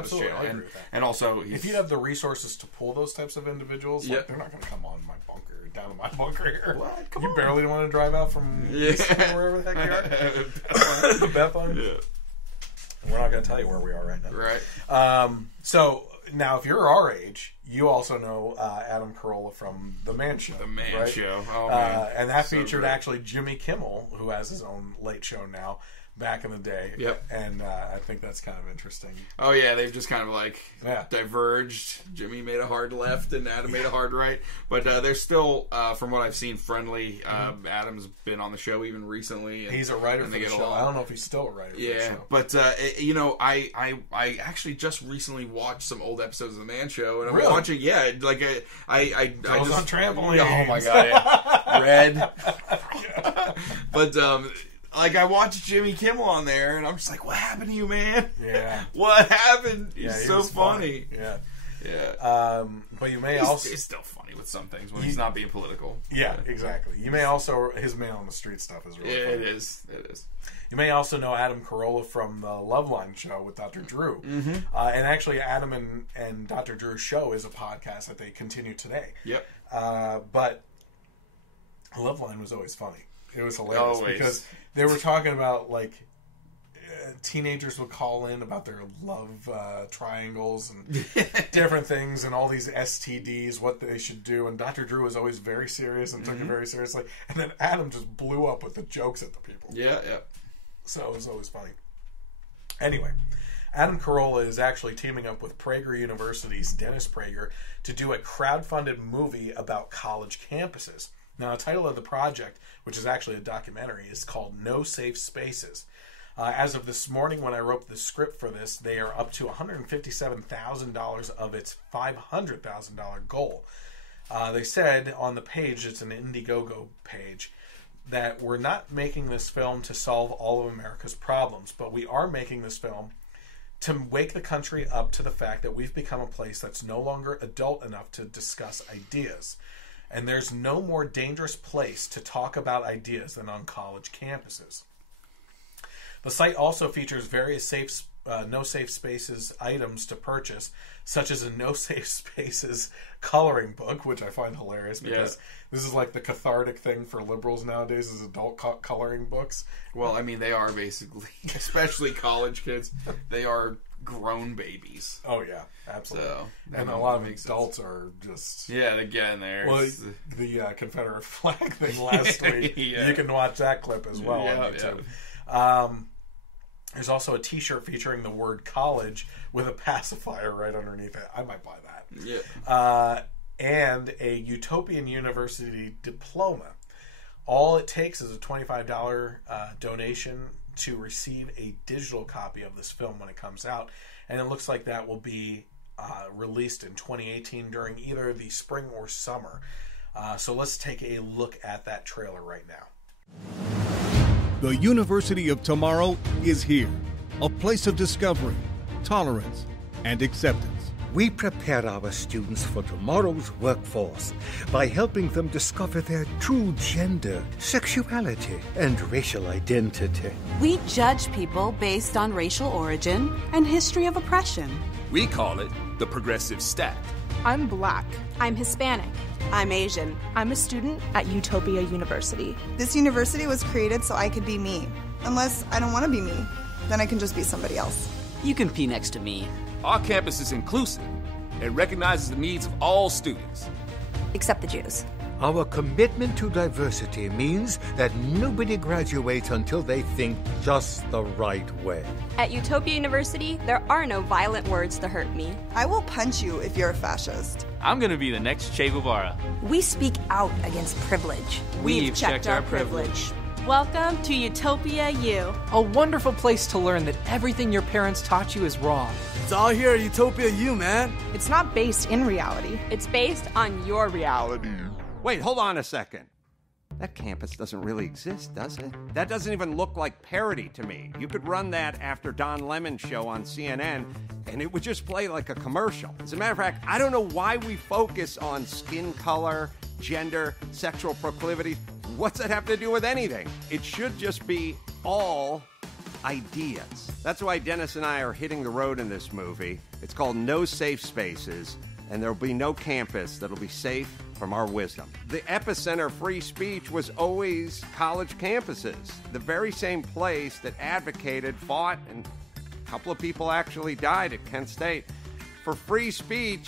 his channel. I agree with that. And also, if you have the resources to pull those types of individuals, like, they're not going to come on my bunker. Down to my bunker here. What? Come on. Barely want to drive out from wherever the heck you are. Bethlehem. Yeah. We're not going to tell you where we are right now. Right. So now, if you're our age, you also know Adam Carolla from The Man Show. The Man Show. Oh, man. And that featured actually Jimmy Kimmel, who has his own late show now. Back in the day. Yep. And I think that's kind of interesting. Oh, yeah. They've just kind of like diverged. Jimmy made a hard left and Adam made a hard right. But they're still, from what I've seen, friendly. Adam's been on the show even recently. And, he's a writer for the show. I don't know if he's still a writer for the show. But, I actually just recently watched some old episodes of The Man Show. And I'm watching, I just on trampoline. Oh, my God. Red. But, I watched Jimmy Kimmel on there, and I'm just like, what happened to you, man? Yeah. What happened? He's so funny. Yeah. But you may also... He's still funny with some things when he's not being political. Yeah, exactly. You may also... His man on the street stuff is really funny. It is. You may also know Adam Carolla from the Loveline show with Dr. Drew. Mm-hmm. And actually, Adam and Dr. Drew's show is a podcast that they continue today. Yep. But Loveline was always funny. It was hilarious because they were talking about teenagers would call in about their love triangles and different things and all these STDs, what they should do. And Dr. Drew was always very serious and took it very seriously. And then Adam just blew up with the jokes at the people. Yeah. So it was always funny. Anyway, Adam Carolla is actually teaming up with Prager University's Dennis Prager to do a crowdfunded movie about college campuses. Now, the title of the project, which is actually a documentary, is called No Safe Spaces. As of this morning, when I wrote the script for this, they are up to $157,000 of its $500,000 goal. They said on the page, it's an Indiegogo page, that we're not making this film to solve all of America's problems, but we are making this film to wake the country up to the fact that we've become a place that's no longer adult enough to discuss ideas. And there's no more dangerous place to talk about ideas than on college campuses. The site also features various No Safe Spaces items to purchase, such as a No Safe Spaces coloring book, which I find hilarious because this is like the cathartic thing for liberals nowadays is adult coloring books. Well, I mean, they are basically, especially college kids, they are grown babies. Oh, yeah, absolutely. So, and a lot of adults are just... Yeah, they get in there. Well, the Confederate flag thing last week, you can watch that clip as well on YouTube. There's also a t-shirt featuring the word college with a pacifier right underneath it. I might buy that. Yeah. And a Utopian University diploma. All it takes is a $25 donation to receive a digital copy of this film when it comes out. And it looks like that will be released in 2018 during either the spring or summer. So let's take a look at that trailer right now. The University of Tomorrow is here, a place of discovery, tolerance, and acceptance. We prepare our students for tomorrow's workforce by helping them discover their true gender, sexuality, and racial identity. We judge people based on racial origin and history of oppression. We call it the progressive stack. I'm Black. I'm Hispanic. I'm Asian. I'm a student at Utopia University. This university was created so I could be me. Unless I don't want to be me, then I can just be somebody else. You can pee next to me. Our campus is inclusive and recognizes the needs of all students. Except the Jews. Our commitment to diversity means that nobody graduates until they think just the right way. At Utopia University, there are no violent words to hurt me. I will punch you if you're a fascist. I'm going to be the next Che Guevara. We speak out against privilege. We've checked our privilege. Welcome to Utopia U. A wonderful place to learn that everything your parents taught you is wrong. It's all here at Utopia U, man. It's not based in reality. It's based on your reality. Wait, hold on a second. That campus doesn't really exist, does it? That doesn't even look like parody to me. You could run that after Don Lemon's show on CNN, and it would just play like a commercial. As a matter of fact, I don't know why we focus on skin color, gender, sexual proclivities. What's that have to do with anything? It should just be all ideas. That's why Dennis and I are hitting the road in this movie. It's called No Safe Spaces, and there'll be no campus that'll be safe from our wisdom. The epicenter of free speech was always college campuses, the very same place that advocated, fought, and a couple of people actually died at Kent State for free speech.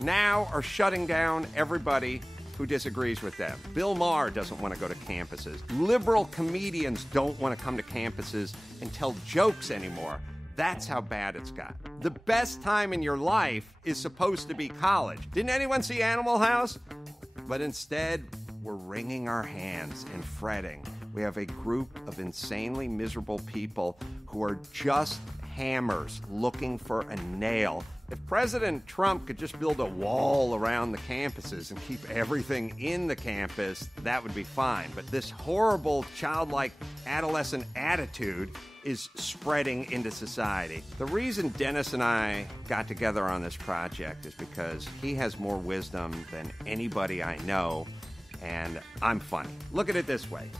Now are shutting down everybody who disagrees with them. Bill Maher doesn't want to go to campuses. Liberal comedians don't want to come to campuses and tell jokes anymore. That's how bad it's got. The best time in your life is supposed to be college. Didn't anyone see Animal House? But instead, we're wringing our hands and fretting. We have a group of insanely miserable people who are just hammers looking for a nail. If President Trump could just build a wall around the campuses and keep everything in the campus, that would be fine. But this horrible childlike adolescent attitude is spreading into society. The reason Dennis and I got together on this project is because he has more wisdom than anybody I know, and I'm funny. Look at it this way.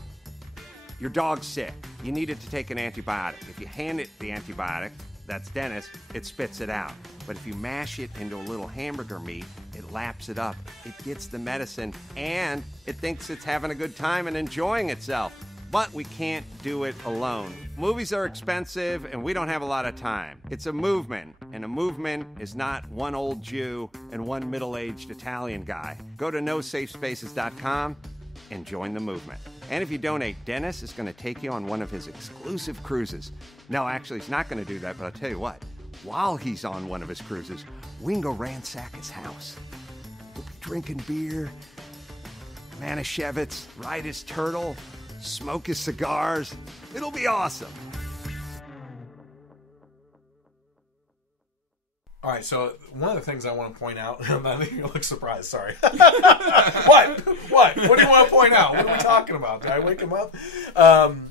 Your dog's sick. You need it to take an antibiotic. If you hand it the antibiotic, that's Dennis, it spits it out. But if you mash it into a little hamburger meat, it laps it up. It gets the medicine, and it thinks it's having a good time and enjoying itself. But we can't do it alone. Movies are expensive, and we don't have a lot of time. It's a movement, and a movement is not one old Jew and one middle-aged Italian guy. Go to nosafespaces.com and join the movement. And if you donate, Dennis is going to take you on one of his exclusive cruises. No, actually, he's not going to do that, but I'll tell you what. While he's on one of his cruises, we can go ransack his house. We'll be drinking beer, Manischewitz, ride his turtle, smoke his cigars. It'll be awesome. All right, so one of the things I want to point out, you look surprised, sorry. What? What do you want to point out? What are we talking about? Did I wake him up?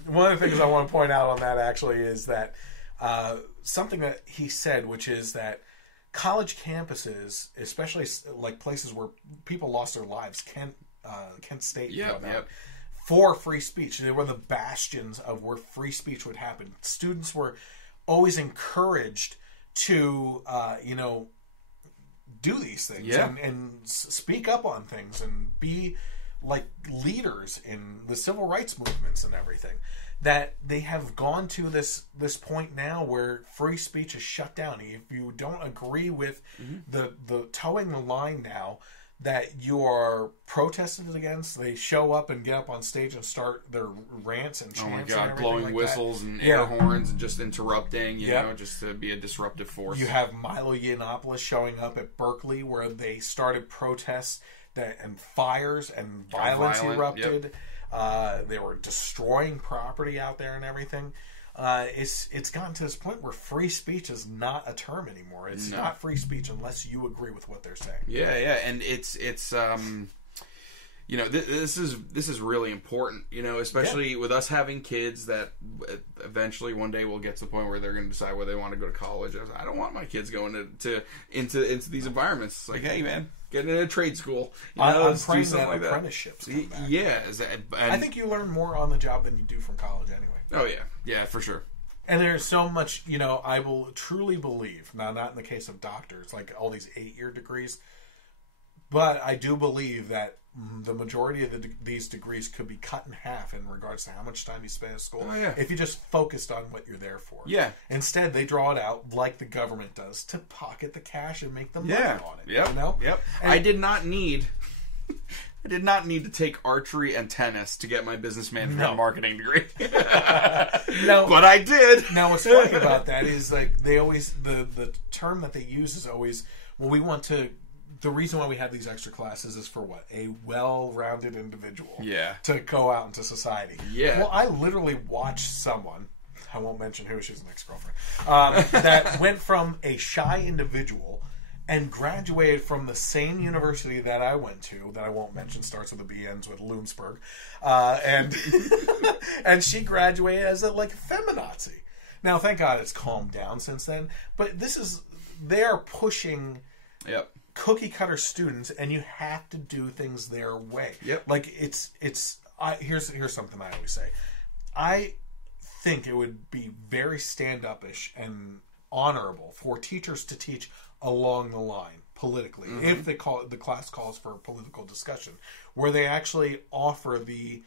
One of the things I want to point out on that actually is that something that he said, which is that college campuses, especially like places where people lost their lives, Kent State, for free speech. They were the bastions of where free speech would happen. Students were always encouraged to do these things and speak up on things and be like leaders in the civil rights movements and everything. That they have gone to this point now where free speech is shut down. If you don't agree with the towing the line now that you are protested against, they show up and get up on stage and start their rants and chants. Oh my God, and blowing like whistles and air horns and just interrupting, you know, just to be a disruptive force. You have Milo Yiannopoulos showing up at Berkeley where they started protests and fires and violence erupted. They were destroying property out there and everything. It's gotten to this point where free speech is not a term anymore. It's not free speech unless you agree with what they're saying. Yeah, and it's this is really important, especially with us having kids that eventually one day will get to the point where they're going to decide whether they want to go to college. I don't want my kids going into these environments. It's like, hey man, get into a trade school. I'm praying that apprenticeships come back. Yeah, I think you learn more on the job than you do from college anyway. Oh yeah, for sure. And there's so much, I will truly believe, now not in the case of doctors, like all these 8-year degrees, but I do believe that the majority of these degrees could be cut in half in regards to how much time you spend at school. Oh, yeah. If you just focused on what you're there for. Yeah. Instead, they draw it out like the government does to pocket the cash and make the money on it. Yep. Yep. And I did not need to take archery and tennis to get my business management marketing degree. But I did. Now, what's funny about that is like they always the term that they use is always, well, we want to the reason why we have these extra classes is for what? A well-rounded individual. Yeah. To go out into society. Yeah. Well, I literally watched someone, I won't mention who, she's an ex-girlfriend, that went from a shy individual and graduated from the same university that I went to, that I won't mention, starts with a B, ends with Loomsburg, and she graduated as a feminazi. Now, thank God it's calmed down since then, but they are pushing cookie cutter students, and you have to do things their way. Yep. Here's something I always say. I think it would be very stand-up-ish and honorable for teachers to teach along the line politically, if the class calls for political discussion, where they actually offer the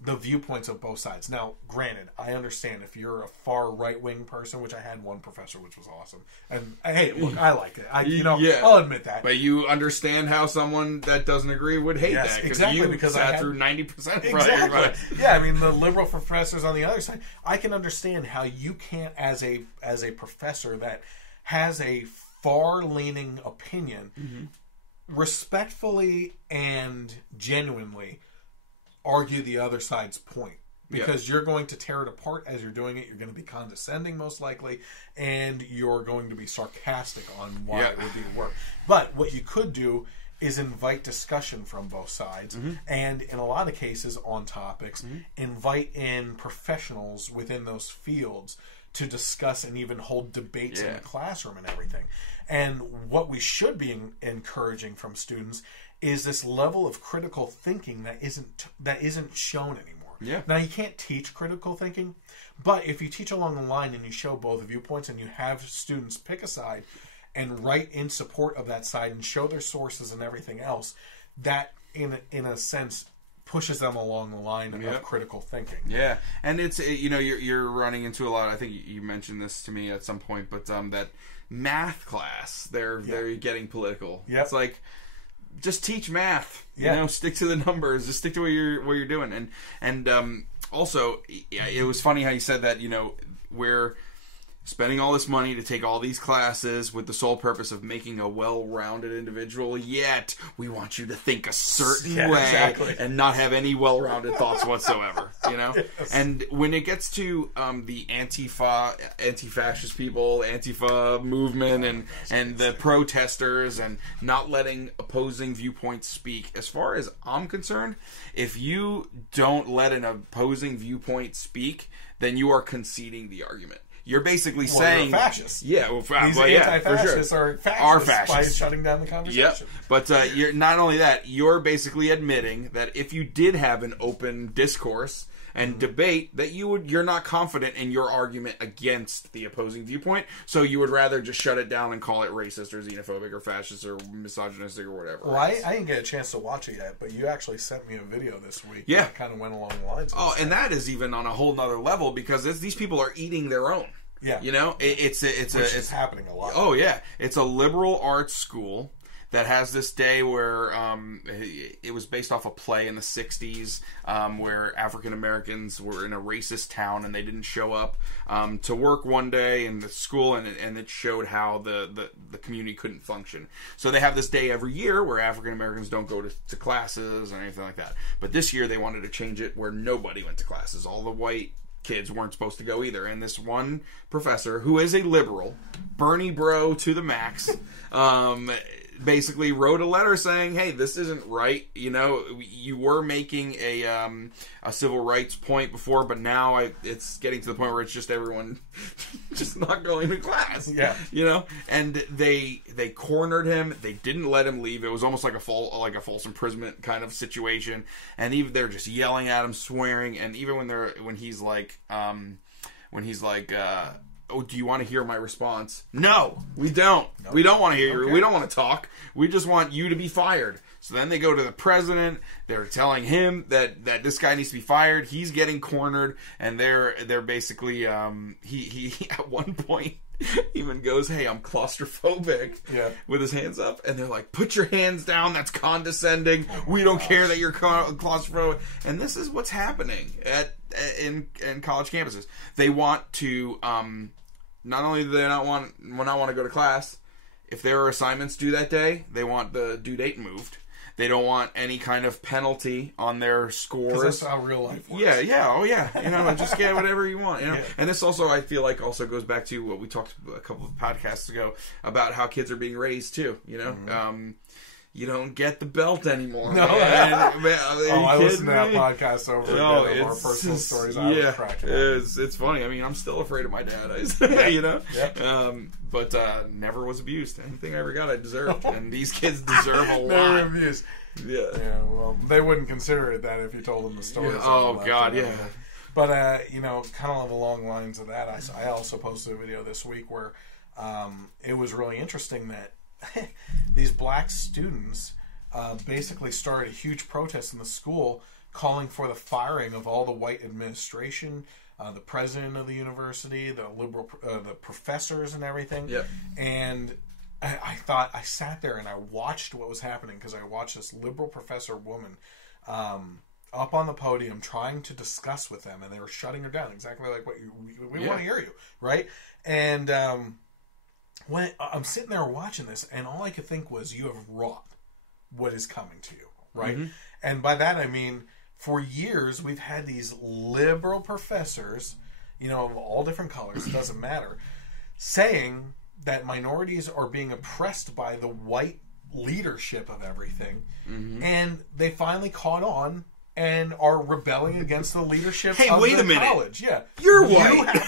viewpoints of both sides. Now, granted, I understand if you're a far right-wing person, which I had one professor, which was awesome, and hey, look, I like it. I'll admit that. But you understand how someone that doesn't agree would hate that. Exactly, because I sat through 90% of everybody. Yeah, I mean, the liberal professors on the other side, I can understand how you can't, as a professor that has a far-leaning opinion, respectfully and genuinely argue the other side's point, because you're going to tear it apart as you're doing it. You're going to be condescending most likely, and you're going to be sarcastic on why it would be work. But what you could do is invite discussion from both sides, and in a lot of cases on topics, invite in professionals within those fields to discuss and even hold debates in the classroom and everything. And what we should be encouraging from students is this level of critical thinking that isn't shown anymore. Yeah. Now, you can't teach critical thinking, but if you teach along the line and you show both viewpoints and you have students pick a side and write in support of that side and show their sources and everything else, that in a sense pushes them along the line of critical thinking. Yeah, and it's you're running into a lot. I think you mentioned this to me at some point, but that math class, they're getting political. Yep. It's like, just teach math. Stick to the numbers. Just stick to what you're doing. And also, it was funny how you said that. We're spending all this money to take all these classes with the sole purpose of making a well-rounded individual, yet we want you to think a certain way and not have any well-rounded thoughts whatsoever. Yes. And when it gets to the anti-fascist people, Antifa movement, and the protesters, and not letting opposing viewpoints speak, as far as I'm concerned, if you don't let an opposing viewpoint speak, then you are conceding the saying... You're basically saying... You're fascists. Yeah, these anti-fascists are fascists by shutting down the conversation. Yep. But you're not only that, you're basically admitting that if you did have an open discourse and debate, that you're not confident in your argument against the opposing viewpoint, so you would rather just shut it down and call it racist or xenophobic or fascist or misogynistic or whatever. Well, I didn't get a chance to watch it yet, but you actually sent me a video this week that kind of went along the lines of and that is even on a whole nother level, because these people are eating their own. Yeah, it's happening a lot. Oh yeah, it's a liberal arts school that has this day where it was based off a play in the 60s where African Americans were in a racist town and they didn't show up to work one day in the school, and it showed how the community couldn't function. So they have this day every year where African Americans don't go to classes or anything like that. But this year they wanted to change it where nobody went to classes. All the white kids weren't supposed to go either, and this one professor, who is a liberal, Bernie bro to the max, basically wrote a letter saying, hey, this isn't right. You were making a civil rights point before, but now it's getting to the point where it's just everyone just not going to class. Yeah. And they cornered him. They didn't let him leave. It was almost like a false imprisonment kind of situation. And even they're just yelling at him, swearing, and even when he's like oh, do you want to hear my response? No, we don't. No. We don't want to hear you. We don't want to talk. We just want you to be fired. So then they go to the president. They're telling him that this guy needs to be fired. He's getting cornered, and they're basically he at one point even goes, hey, I'm claustrophobic, with his hands up, and they're like, put your hands down, that's condescending. We don't care that you're claustrophobic. And this is what's happening in college campuses. They want to not only do they not want to go to class, if there are assignments due that day, they want the due date moved. They don't want any kind of penalty on their scores. Because that's how real life works. Yeah. Just get whatever you want. Yeah. And this also, I feel like, also goes back to what we talked a couple of podcasts ago about how kids are being raised too. You don't get the belt anymore. No. I listened to that podcast over of our personal stories. I was cracking up. It's funny. I mean, I'm still afraid of my dad. But never was abused. Anything I ever got, I deserved. And these kids deserve a lot. Never abused. Yeah. Well, they wouldn't consider it that if you told them the stories. Yeah. Oh, God, yeah. But, kind of along lines of that, I also posted a video this week where it was really interesting that these black students basically started a huge protest in the school calling for the firing of all the white administration, the president of the university, the professors and everything. Yep. And I sat there and I watched what was happening because I watched this liberal professor woman up on the podium trying to discuss with them, and they were shutting her down exactly like what we want to hear you, right? And when I'm sitting there watching this, and all I could think was, you have wrought what is coming to you, right? Mm-hmm. And by that I mean, for years we've had these liberal professors, of all different colors, it doesn't matter, saying that minorities are being oppressed by the white leadership of everything, and they finally caught on and are rebelling against the leadership of wait the a minute. college. Yeah, You're white.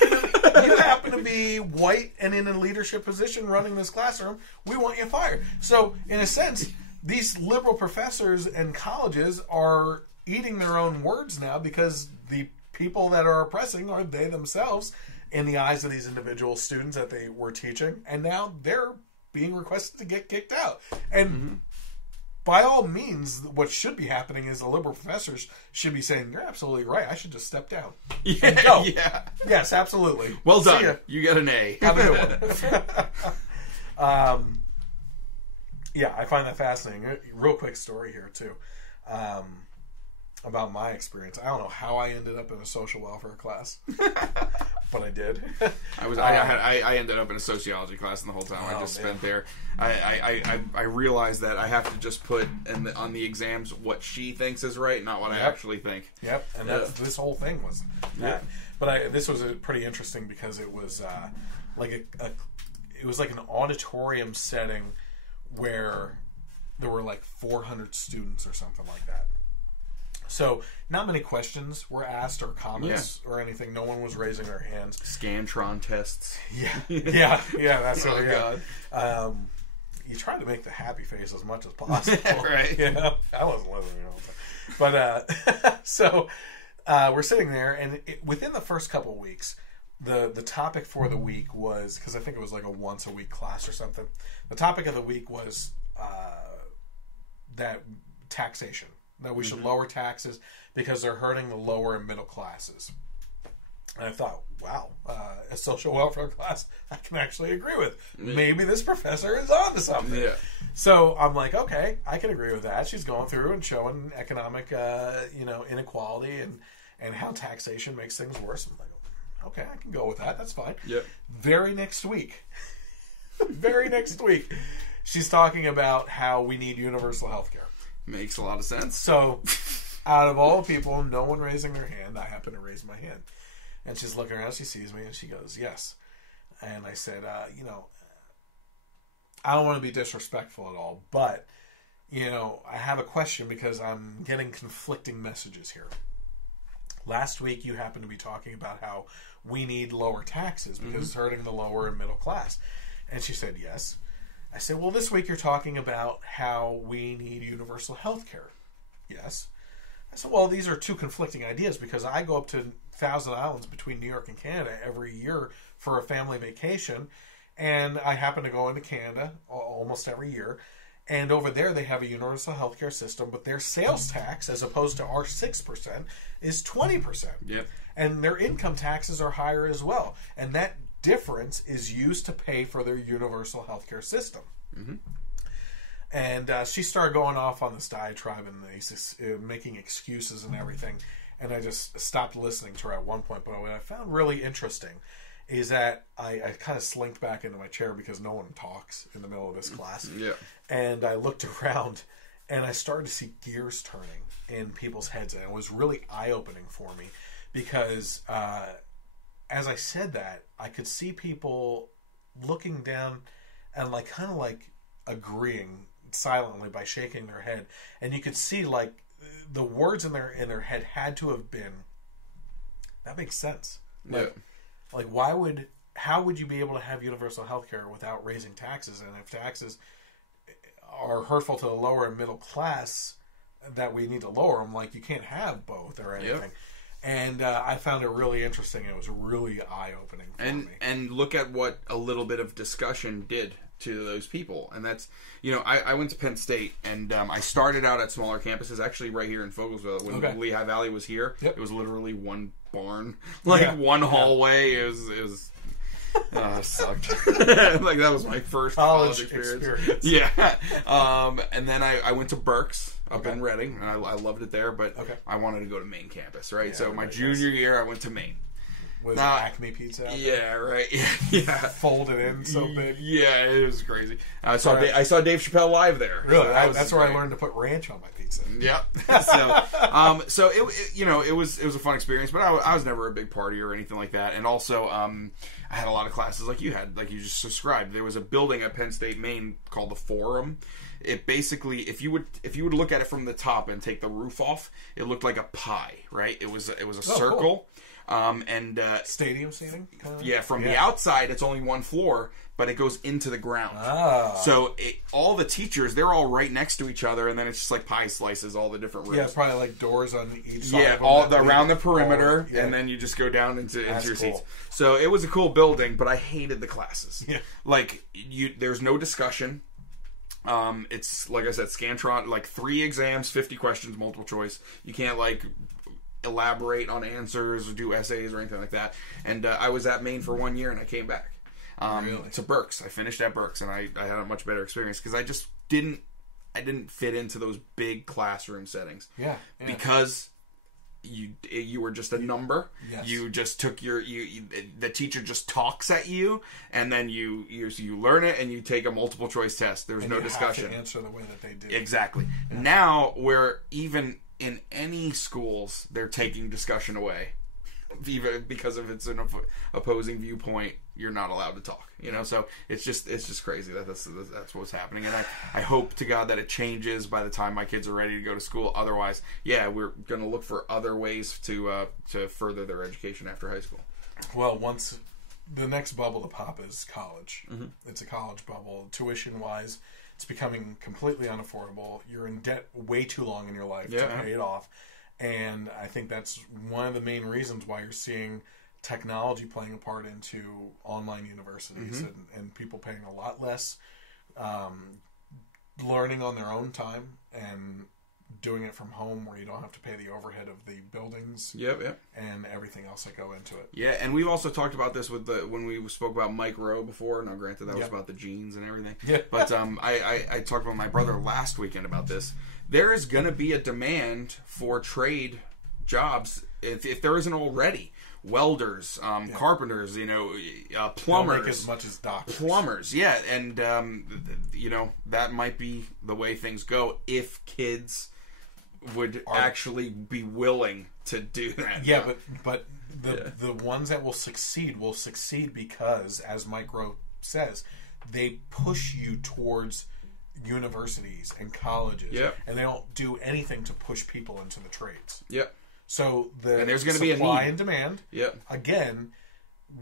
You happen to be white and in a leadership position running this classroom. We want you fired. So, in a sense, these liberal professors and colleges are eating their own words now because the people that are oppressing are they themselves in the eyes of these individual students that they were teaching. And now they're being requested to get kicked out. And by all means, what should be happening is the liberal professors should be saying, you're absolutely right. I should just step down. And go. Yeah. Yes, absolutely. Well See done. ya. You got an A. Have a good one. Yeah, I find that fascinating. Real quick story here, too, about my experience. I don't know how I ended up in a social welfare class, but I did. I ended up in a sociology class, and the whole time I just spent there. I realized that I have to just put on the exams what she thinks is right, not what I actually think. Yep, and this whole thing was that. But this was pretty interesting because it was it was like an auditorium setting where there were like 400 students or something like that. So not many questions were asked or comments or anything. No one was raising their hands. Scantron tests. Yeah. That's what. God. You try to make the happy face as much as possible, right? I wasn't listening all the time, but so we're sitting there, and within the first couple of weeks, the topic for the week was, because I think it was like a once a week class or something. The topic of the week was that taxation. That we should lower taxes because they're hurting the lower and middle classes. And I thought, wow, a social welfare class I can actually agree with. Maybe this professor is on to something. Yeah. So I'm like, okay, I can agree with that. She's going through and showing economic inequality and how taxation makes things worse. I'm like, okay, I can go with that. That's fine. Yep. Very next week, she's talking about how we need universal health care. Makes a lot of sense. So, out of all people, no one raising their hand, I happen to raise my hand. And she's looking around, she sees me, and she goes, yes. And I said, I don't want to be disrespectful at all, but, I have a question because I'm getting conflicting messages here. Last week, you happened to be talking about how we need lower taxes because it's hurting the lower and middle class. And she said, yes. I said, well, this week you're talking about how we need universal health care. Yes. I said, well, these are two conflicting ideas because I go up to Thousand Islands between New York and Canada every year for a family vacation, and I happen to go into Canada almost every year, and over there they have a universal health care system, but their sales tax, as opposed to our 6%, is 20%. Yep. And their income taxes are higher as well. And that difference is used to pay for their universal healthcare system. And she started going off on this diatribe and making excuses and everything, and I just stopped listening to her at one point. But what I found really interesting is that I kind of slinked back into my chair because no one talks in the middle of this class. Yeah. And I looked around, and I started to see gears turning in people's heads, and it was really eye-opening for me because as I said that, I could see people looking down and like kind of like agreeing silently by shaking their head, and you could see like the words in their head had to have been, that makes sense. Like how would you be able to have universal health care without raising taxes? And if taxes are hurtful to the lower and middle class, that we need to lower them, like you can't have both or anything. Yep. And I found it really interesting. It was really eye-opening for me. And look at what a little bit of discussion did to those people. And that's, I went to Penn State, and I started out at smaller campuses, actually right here in Fogelsville. When Lehigh Valley was here, it was literally one barn, one hallway. It was sucked. Like, that was my first college experience. Yeah. And then I went to Berks up in Reading, and I loved it there, but I wanted to go to main campus, right? So my junior year, I went to Maine. Was Acme Pizza out there? Yeah, right. Yeah. Folded in so big. Yeah, it was crazy. I saw Dave Chappelle live there. Really? That's where I learned to put ranch on my pizza. Yep. So it was a fun experience, but I was never a big partier or anything like that. And also, I had a lot of classes like you had, like you just described. There was a building at Penn State, Maine called the Forum. It basically, if you would look at it from the top and take the roof off, it looked like a pie, right? It was a circle. Cool. And stadium seating? From the outside, it's only one floor, but it goes into the ground. So all the teachers, they're all right next to each other, and then it's just like pie slices, all the different rooms. Yeah, probably like doors on each side. Yeah, all around the perimeter, and then you just go down into your seats. So it was a cool building, but I hated the classes. Yeah. Like, there's no discussion. It's, like I said, Scantron, like 3 exams, 50 questions, multiple choice. You can't, like, elaborate on answers or do essays or anything like that. And I was at Maine for 1 year, and I came back to Berks. I finished at Berks, and I had a much better experience because I just didn't fit into those big classroom settings. Yeah. Because you were just a number. Yes. You just took the teacher just talks at you, and then you learn it, and you take a multiple choice test. There's no discussion. Have to answer the way that they do. Exactly. Yeah. Now, where even in any schools, they're taking discussion away, even because if it's an opposing viewpoint, you're not allowed to talk. So it's just crazy that's what's happening, and I hope to God that it changes by the time my kids are ready to go to school. Otherwise, we're going to look for other ways to further their education after high school. Well, once the next bubble to pop is college. Mm-hmm. It's a college bubble. Tuition wise, it's becoming completely unaffordable. You're in debt way too long in your life to pay it off. And I think that's one of the main reasons why you're seeing technology playing a part into online universities, and people paying a lot less, learning on their own time and doing it from home where you don't have to pay the overhead of the buildings and everything else that go into it. Yeah, and we've also talked about this when we spoke about Mike Rowe before. Now, granted, that was about the jeans and everything. Yeah. But I talked with my brother last weekend about this. There is going to be a demand for trade jobs if there isn't already. Welders, carpenters, plumbers. Don't make as much as doctors. Plumbers, and that might be the way things go if kids would actually be willing to do that. Yeah, but the ones that will succeed because, as Mike Rowe says, they push you towards universities and colleges, and they don't do anything to push people into the trades. Yep. So and there's going to be a supply need. And demand. Yep. Again,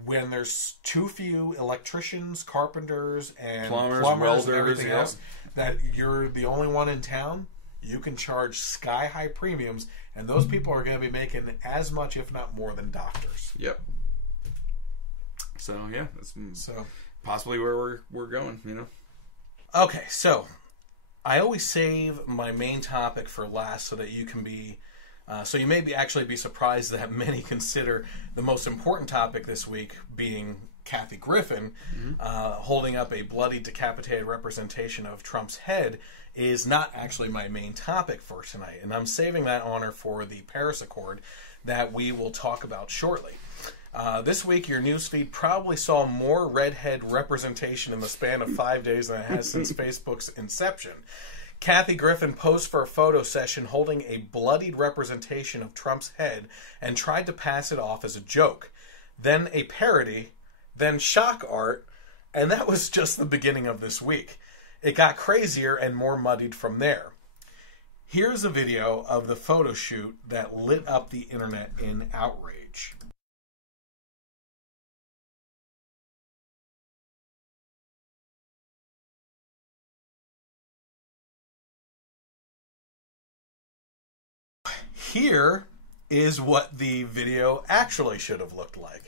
when there's too few electricians, carpenters, and plumbers welders, and everything else, that you're the only one in town, you can charge sky-high premiums, and those people are going to be making as much, if not more, than doctors. Yep. So, that's possibly where we're going, Okay, so I always save my main topic for last so that you can be... so you may actually be surprised that many consider the most important topic this week being Kathy Griffin holding up a bloody, decapitated representation of Trump's head is not actually my main topic for tonight. And I'm saving that honor for the Paris Accord that we will talk about shortly. This week, your newsfeed probably saw more redhead representation in the span of 5 days than it has since Facebook's inception. Kathy Griffin posed for a photo session holding a bloodied representation of Trump's head and tried to pass it off as a joke. Then a parody, then shock art, and that was just the beginning of this week. It got crazier and more muddied from there. Here's a video of the photo shoot that lit up the internet in outrage. Here is what the video actually should have looked like.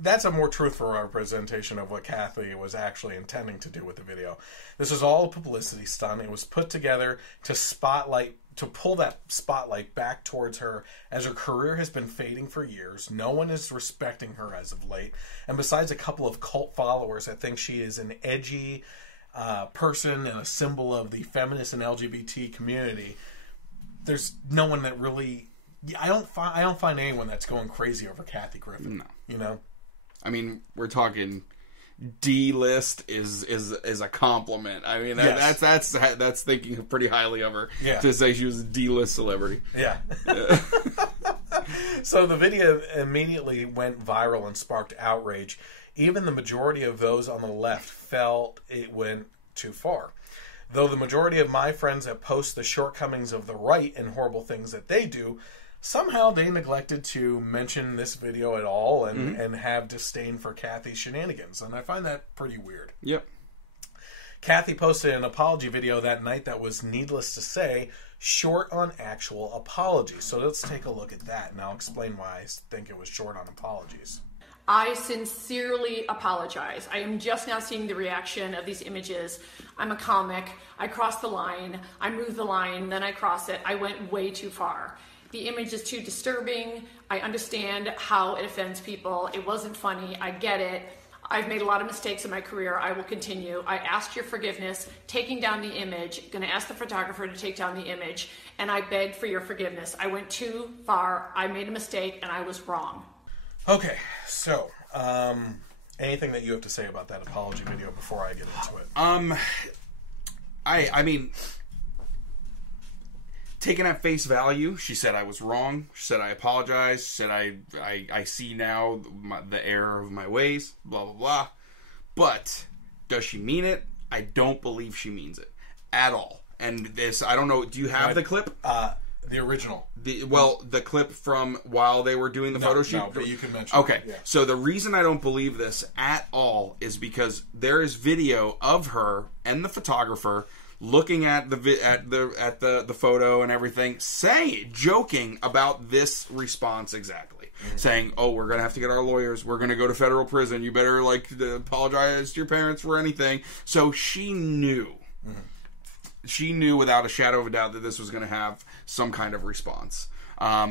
That's a more truthful representation of what Kathy was actually intending to do with the video. This was all a publicity stunt. It was put together to pull that spotlight back towards her, as her career has been fading for years. No one is respecting her as of late. And besides a couple of cult followers that think she is an edgy person and a symbol of the feminist and LGBT community, there's no one that really... I don't find anyone that's going crazy over Kathy Griffin. No. You know? I mean, we're talking D-list is a compliment. I mean, Yes. that's thinking pretty highly of her, Yeah. to say she was a D-list celebrity. Yeah. So the video immediately went viral and sparked outrage. Even the majority of those on the left felt it went too far. Though the majority of my friends that post the shortcomings of the right and horrible things that they do, somehow they neglected to mention this video at all and have disdain for Kathy's shenanigans. And I find that pretty weird. Yep. Kathy posted an apology video that night that was, needless to say, short on actual apologies. So let's take a look at that, and I'll explain why I think it was short on apologies. I sincerely apologize. I am just now seeing the reaction of these images. I'm a comic. I crossed the line. I moved the line. Then I crossed it. I went way too far. The image is too disturbing. I understand how it offends people. It wasn't funny. I get it. I've made a lot of mistakes in my career. I will continue. I asked your forgiveness, taking down the image, going to ask the photographer to take down the image, and I begged for your forgiveness. I went too far. I made a mistake, and I was wrong. Okay, so, anything that you have to say about that apology video before I get into it? I mean, taken at face value, she said I was wrong. She said I apologize. She said I see now the error of my ways, blah, blah, blah. But does she mean it? I don't believe she means it at all. And this, I don't know, do you have the clip? The original. The clip from while they were doing the photo shoot? No, but you can mention Okay, it, yeah. So the reason I don't believe this at all is because there is video of her and the photographer looking at the photo and everything, joking about this response exactly. Saying, oh, we're going to have to get our lawyers. We're going to go to federal prison. You better, apologize to your parents for anything. So she knew. Mm-hmm. She knew without a shadow of a doubt that this was going to have some kind of response.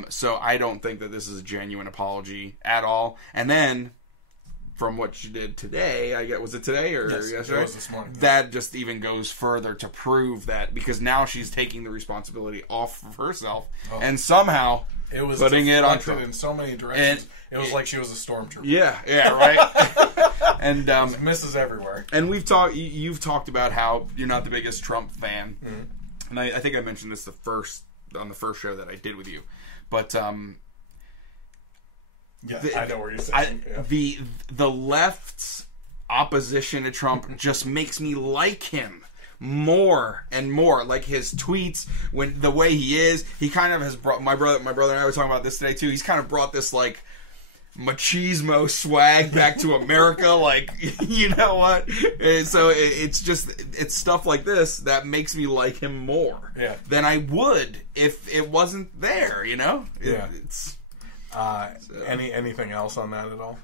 So I don't think that this is a genuine apology at all. And then, from what she did today, was it today or yesterday? It was this morning. That just even goes further to prove that, because now she's taking the responsibility off of herself and somehow it was putting it on Trump in so many directions. It was like she was a stormtrooper. Yeah, right. And misses everywhere. And you've talked about how you're not the biggest Trump fan, and I think I mentioned this on the first show that I did with you, but I know where you're saying. The left's opposition to Trump just makes me like him more and more. Like his tweets, when the way he is, he kind of has brought my brother and I were talking about this today too. He's kind of brought this machismo swag back to America. You know what? And so it's stuff like this that makes me like him more than I would if it wasn't there. You know? Anything else on that at all?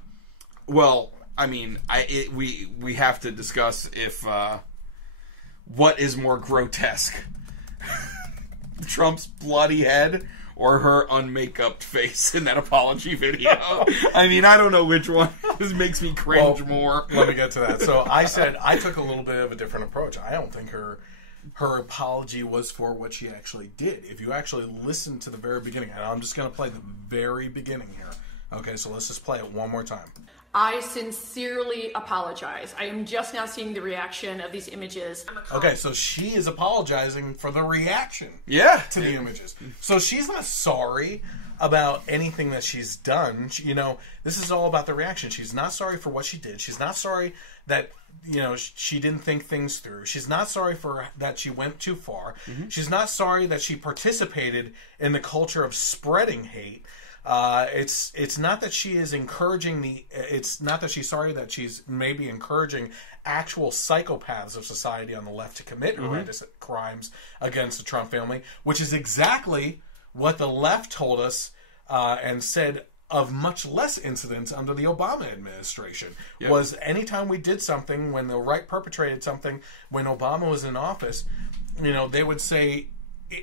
Well, I mean, we have to discuss if what is more grotesque, Trump's bloody head or her unmakeup face in that apology video. I mean, I don't know which one makes me cringe more. Let me get to that. So I said I took a little bit of a different approach. I don't think her apology was for what she actually did. If you actually listen to the very beginning, and I'm just going to play the very beginning here. Okay, so let's just play it one more time. I sincerely apologize. I am just now seeing the reaction of these images. Okay, so she is apologizing for the reaction to the images. So she's not sorry about anything that she's done. You know, this is all about the reaction. She's not sorry for what she did. She's not sorry that, you know, she didn't think things through. She's not sorry for that she went too far. She's not sorry that she participated in the culture of spreading hate. It's not that she is encouraging it's not that she's sorry that she's maybe encouraging actual psychopaths of society on the left to commit horrendous crimes against the Trump family, which is exactly what the left told us and said of much less incidents under the Obama administration. Was anytime we did something, when the right perpetrated something, when Obama was in office, you know, they would say,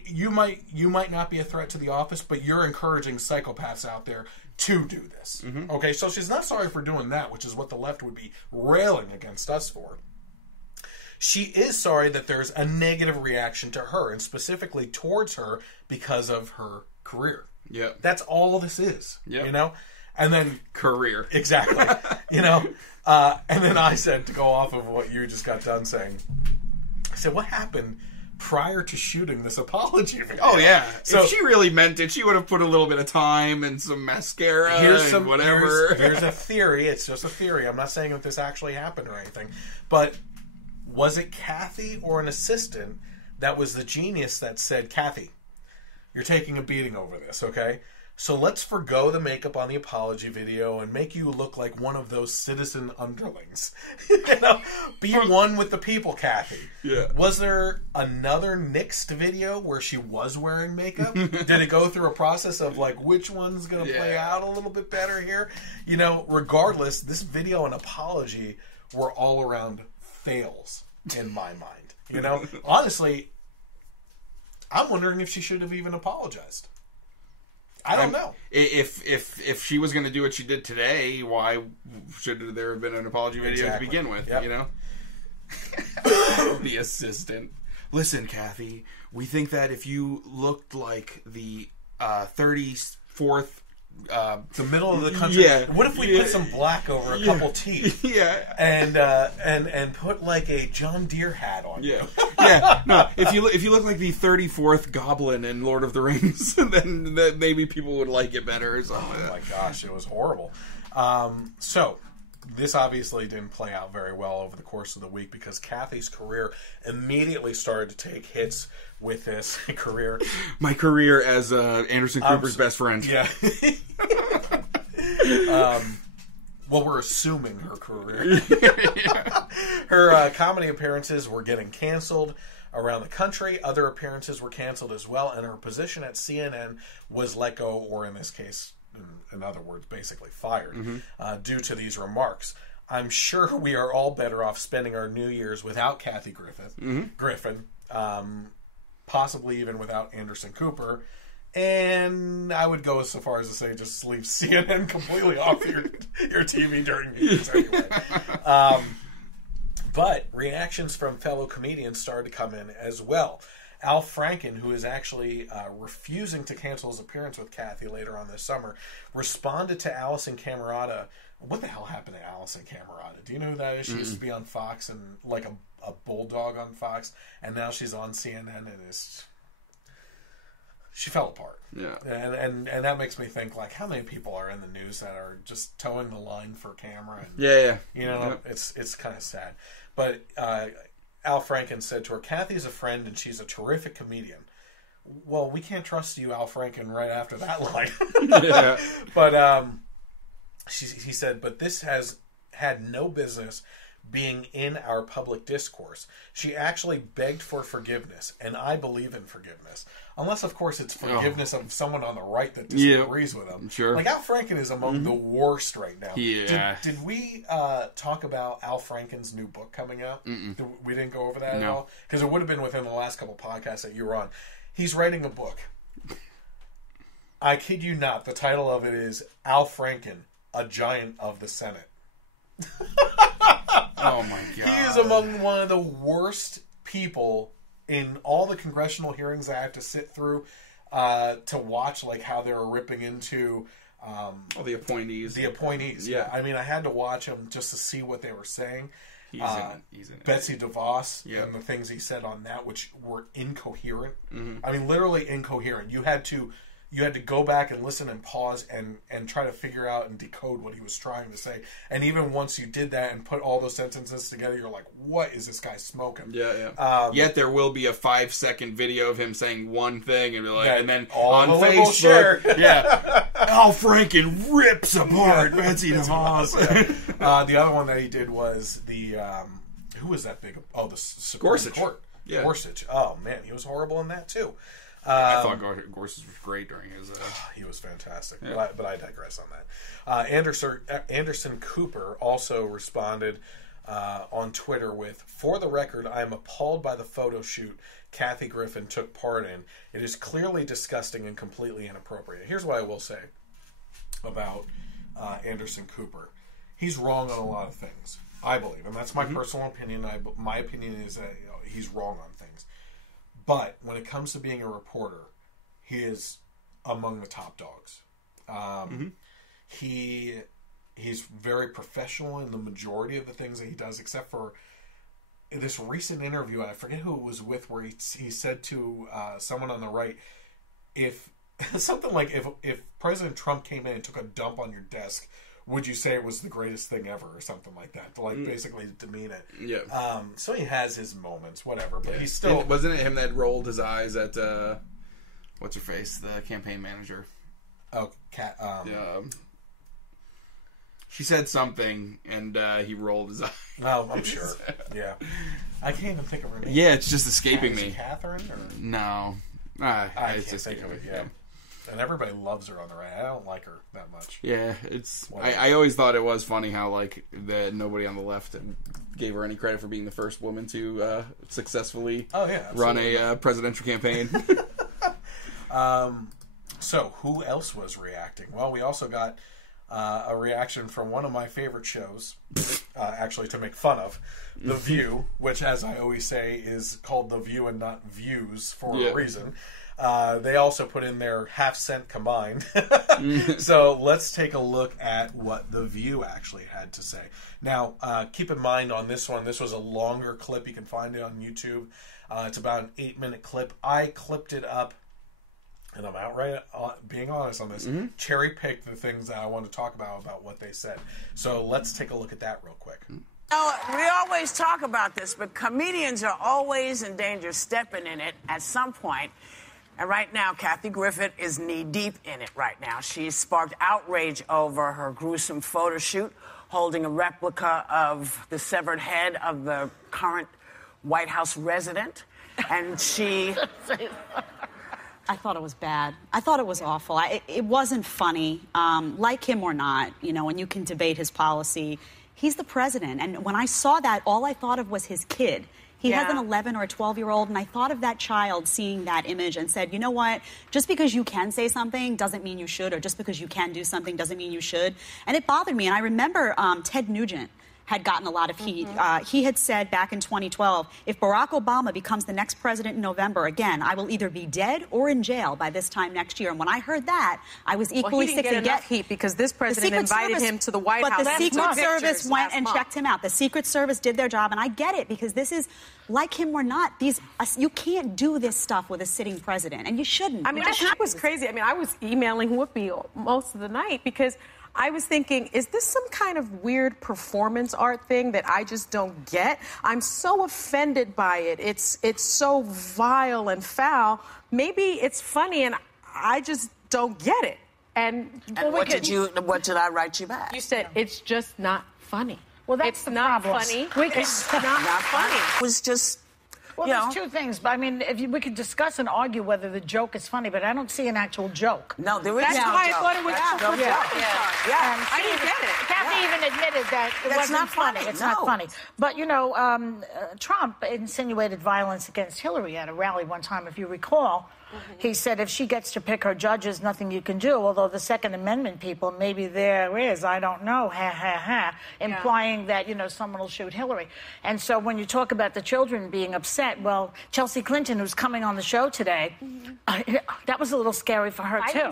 you might not be a threat to the office, but you're encouraging psychopaths out there to do this. Okay, so she's not sorry for doing that, which is what the left would be railing against us for. She is sorry that there's a negative reaction to her, and specifically towards her, because of her career. Yeah, that's all this is. Yeah, you know, and then career exactly. You know, and then I said, to go off of what you just got done saying, I said, what happened prior to shooting this apology video? Oh yeah, so if she really meant it, she would have put a little bit of time and some mascara and whatever. Here's a theory. It's just a theory. I'm not saying that this actually happened or anything, but was it Kathy or an assistant that was the genius that said, Kathy, you're taking a beating over this, okay? So let's forgo the makeup on the apology video and make you look like one of those citizen underlings. You know, be one with the people, Kathy. Yeah. Was there another nixed video where she was wearing makeup? Did it go through a process of like, which one's going to play out a little bit better here? You know, regardless, this video and apology were all around fails in my mind. You know, honestly, I'm wondering if she should have even apologized. I don't know. If she was going to do what she did today, why should there have been an apology video to begin with? Yep. You know, the assistant. Listen, Kathy, we think that if you looked like the 34th, the middle of the country. Yeah. What if we put some black over a couple teeth? Yeah. And put like a John Deere hat on you. Yeah. No. If you look like the 34th Goblin in Lord of the Rings, then maybe people would like it better or something. Oh my gosh, it was horrible. So this obviously didn't play out very well over the course of the week because Kathy's career immediately started to take hits with this career. My career as Anderson Cooper's best friend. Yeah. Well, we're assuming her career. Her comedy appearances were getting canceled around the country. Other appearances were canceled as well, and her position at CNN was let go, or in this case, in other words, basically fired, due to these remarks. I'm sure we are all better off spending our New Year's without Kathy Griffin, possibly even without Anderson Cooper, and I would go so far as to say just leave CNN completely off your TV during New Year's anyway. But reactions from fellow comedians started to come in as well. Al Franken, who is actually refusing to cancel his appearance with Kathy later on this summer, responded to Allison Camerata. What the hell happened to Allison Camerata? Do you know who that is? She used to be on Fox and like a bulldog on Fox, and now she's on CNN and she fell apart. Yeah. And that makes me think, like, how many people are in the news that are just towing the line for camera? And, you know, it's kind of sad. But Al Franken said to her, Kathy's a friend and she's a terrific comedian. Well, we can't trust you, Al Franken, right after that line. But he said, but this has had no business being in our public discourse. She actually begged for forgiveness, and I believe in forgiveness. Unless, of course, it's forgiveness of someone on the right that disagrees with him. Sure. Like, Al Franken is among the worst right now. Yeah. Did we talk about Al Franken's new book coming out? We didn't go over that at all? Because it would have been within the last couple podcasts that you were on. He's writing a book. I kid you not, the title of it is Al Franken, a Giant of the Senate. Oh my God. He is among one of the worst people in all the congressional hearings I have to sit through to watch, like how they're ripping into the appointees. The appointees, yeah. I mean, I had to watch them just to see what they were saying. He's in it. Betsy DeVos and the things he said on that, which were incoherent. I mean, literally incoherent. You had to go back and listen and pause and try to figure out and decode what he was trying to say. And even once you did that and put all those sentences together, you're like, what is this guy smoking? Yeah. Yet there will be a 5-second video of him saying one thing and be like, and then all on the liberals Facebook, share. Al Franken rips apart Betsy DeVos. The other one that he did was the who was that big? Oh, the Supreme Gorsuch. Court. Yeah. Gorsuch. Oh man, he was horrible in that too. I thought Gorsuch was great during his. He was fantastic, Yeah. but I digress on that. Anderson Cooper also responded on Twitter with, "For the record, I am appalled by the photo shoot Kathy Griffin took part in. It is clearly disgusting and completely inappropriate." Here's what I will say about Anderson Cooper. He's wrong on a lot of things, I believe, and that's my personal opinion. My opinion is that he's wrong on things. But when it comes to being a reporter, he is among the top dogs. He's very professional in the majority of the things that he does, except for this recent interview. I forget who it was with, where he said to someone on the right, if something like, if President Trump came in and took a dump on your desk, would you say it was the greatest thing ever, or something like that, to basically demean it? Yeah. So he has his moments, whatever, but he's still... Wasn't it him that rolled his eyes at, what's her face, the campaign manager? Oh, Cat... She said something, and he rolled his eyes. Oh, I'm sure. Yeah. I can't even think of her name. Yeah, it's just escaping me. Catherine? Or? No. I can't think of it, yeah. And everybody loves her on the right. I don't like her that much. Yeah, it's. I always thought it was funny how that nobody on the left gave her any credit for being the first woman to successfully run a presidential campaign. So who else was reacting? Well, we also got a reaction from one of my favorite shows, actually to make fun of, The View, which, as I always say, is called The View and not Views for a reason. They also put in their half-cent combined. So let's take a look at what The View actually had to say. Now, keep in mind on this one, this was a longer clip. You can find it on YouTube. It's about an 8-minute clip. I clipped it up, and I'm outright being honest on this, cherry-picked the things that I want to talk about what they said. So let's take a look at that real quick. We always talk about this, but comedians are always in danger of stepping in it at some point. And right now, Kathy Griffin is knee-deep in it right now. She's sparked outrage over her gruesome photo shoot, holding a replica of the severed head of the current White House resident. And she... I thought it was bad. I thought it was awful. It wasn't funny. Like him or not, and you can debate his policy, he's the president. And when I saw that, all I thought of was his kid. He has an 11 or a 12-year-old, and I thought of that child seeing that image and said, you know what, just because you can say something doesn't mean you should, or just because you can do something doesn't mean you should. And it bothered me. And I remember Ted Nugent had gotten a lot of heat. He had said back in 2012, if Barack Obama becomes the next president in November, again, I will either be dead or in jail by this time next year. And when I heard that, I was equally sick to get heat because this president invited him to the White House. But the Secret Service went and checked him out. The Secret Service did their job, and I get it, because this is, like him or not, you can't do this stuff with a sitting president, and you shouldn't. I mean, that was crazy. I mean, I was emailing Whoopi most of the night because I was thinking, is this some kind of weird performance art thing that I just don't get? I'm so offended by it. It's so vile and foul. Maybe it's funny, and I just don't get it. And what did I write you back? You said it's just not funny. Well, that's it's not funny. It's not funny. It was just. Well, there's two things. But I mean, we could discuss and argue whether the joke is funny, but I don't see an actual joke. No, there is no joke. That's why I thought it was no joke. Yeah. I didn't get it. Kathy even admitted that it wasn't not funny. It's not funny. But, Trump insinuated violence against Hillary at a rally one time, if you recall. He said if she gets to pick her judges, nothing you can do. Although the Second Amendment people, maybe there is, I don't know, implying that, someone will shoot Hillary. And so when you talk about the children being upset, well, Chelsea Clinton, who's coming on the show today, that was a little scary for her, too.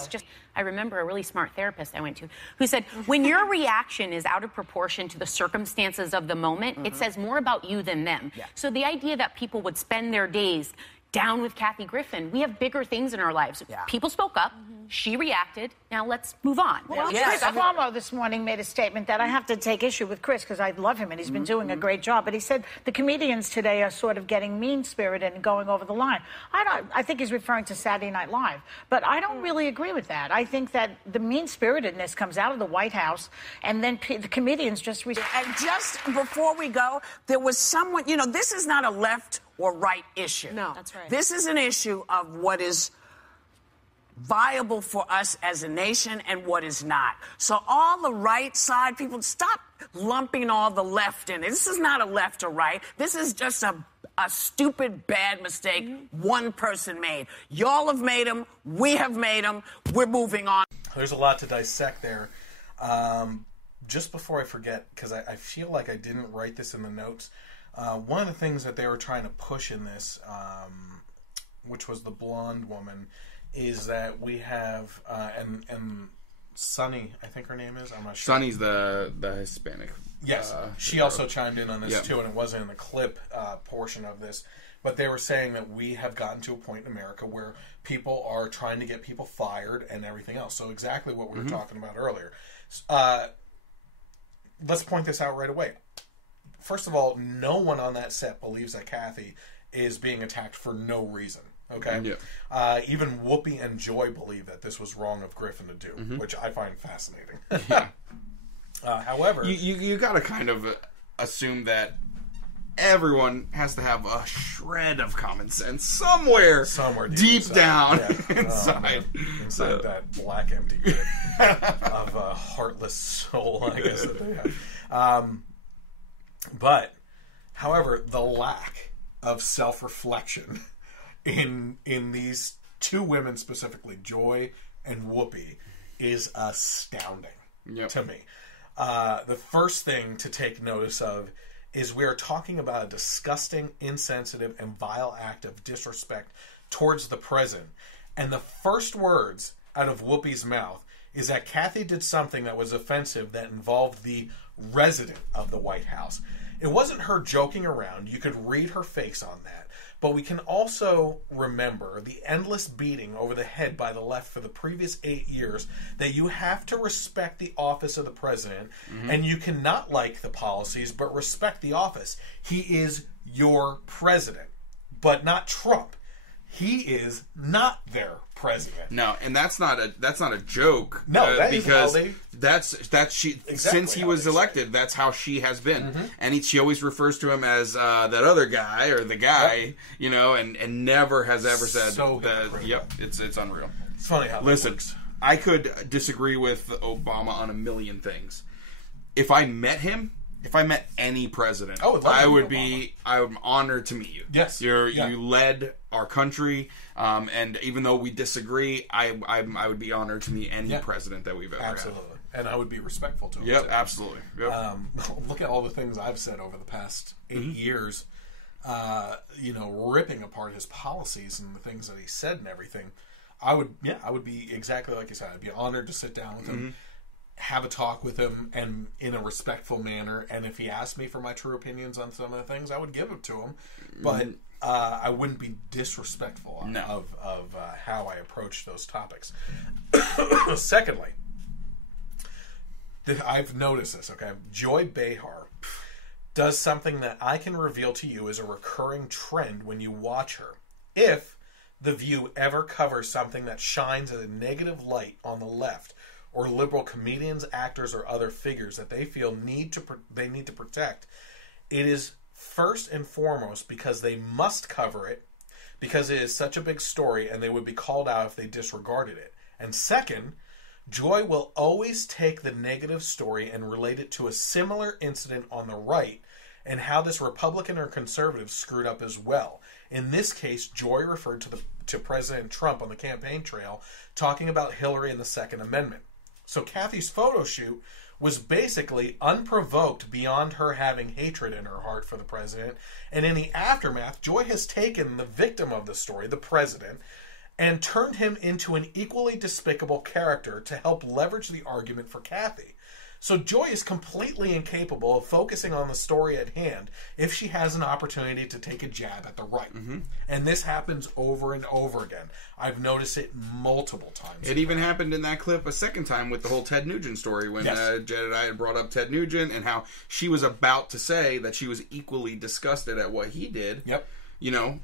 I remember a really smart therapist I went to who said, when your reaction is out of proportion to the circumstances of the moment, it says more about you than them. Yeah. So the idea that people would spend their days down with Kathy Griffin, we have bigger things in our lives. Yeah. People spoke up. She reacted. Now let's move on. Well, Chris Cuomo this morning made a statement that I have to take issue with Chris because I love him and he's been doing a great job. But he said the comedians today are sort of getting mean-spirited and going over the line. I think he's referring to Saturday Night Live. But I don't really agree with that. I think that the mean-spiritedness comes out of the White House and then the comedians just... And just before we go, there was someone... this is not a left or right issue. No. That's right. This is an issue of what is viable for us as a nation and what is not. So all the right side people, stop lumping all the left in it. This is not a left or right. This is just a stupid, bad mistake one person made. Y'all have made them. We have made them. We're moving on. There's a lot to dissect there. Just before I forget, because I feel like I didn't write this in the notes, one of the things that they were trying to push in this, which was the blonde woman, is that we have and Sunny, I think her name is. I'm not sure. Sunny's the Hispanic. Yes, she also chimed in on this too, and it wasn't in the clip portion of this. But they were saying that we have gotten to a point in America where people are trying to get people fired and everything else. So exactly what we were talking about earlier. Let's point this out right away. First of all, no one on that set believes that Kathy is being attacked for no reason. Okay? Yeah. Even Whoopi and Joy believe that this was wrong of Griffin to do, which I find fascinating. However... You got to kind of assume that everyone has to have a shred of common sense somewhere deep down inside. Inside that black empty pit of a heartless soul, I guess, that they have. But, however, the lack of self-reflection in these two women specifically, Joy and Whoopi, is astounding to me. The first thing to take notice of is we are talking about a disgusting, insensitive, and vile act of disrespect towards the president. And the first words out of Whoopi's mouth is that Kathy did something that was offensive that involved the resident of the White House. It wasn't her joking around. You could read her face on that. But we can also remember the endless beating over the head by the left for the previous 8 years, that you have to respect the office of the president, and you cannot like the policies, but respect the office. He is your president, but not Trump. He is not their president. No, and that's not a joke. No, that because is that's she since he was elected. That's how she has been, and she always refers to him as that other guy or the guy, and never has ever said that. Yep, it's unreal. It's funny how that works. I could disagree with Obama on a million things. If I met him. If I met any president, I'm honored to meet you. Yes, you led our country, and even though we disagree, I would be honored to meet any president that we've ever had. And I would be respectful to him. Yep, absolutely. Yep. Look at all the things I've said over the past 8 years, ripping apart his policies and the things that he said and everything. I would be exactly like you said. I'd be honored to sit down with him. Have a talk with him and in a respectful manner, and if he asked me for my true opinions on some of the things, I would give them to him, but I wouldn't be disrespectful of how I approach those topics. Secondly, I've noticed this, okay? Joy Behar does something that I can reveal to you is a recurring trend when you watch her. If The View ever covers something that shines a negative light on the left, or liberal comedians, actors, or other figures that they feel they need to protect, it is first and foremost because they must cover it, because it is such a big story and they would be called out if they disregarded it. And second, Joy will always take the negative story and relate it to a similar incident on the right and how this Republican or conservative screwed up as well. In this case, Joy referred to President Trump on the campaign trail talking about Hillary and the Second Amendment. So Kathy's photo shoot was basically unprovoked beyond her having hatred in her heart for the president. And in the aftermath, Joy has taken the victim of the story, the president, and turned him into an equally despicable character to help leverage the argument for Kathy. So Joy is completely incapable of focusing on the story at hand if she has an opportunity to take a jab at the right. And this happens over and over again. I've noticed it multiple times. It even happened in that clip a second time with the whole Ted Nugent story when Jedediah had brought up Ted Nugent and how she was about to say that she was equally disgusted at what he did. You know,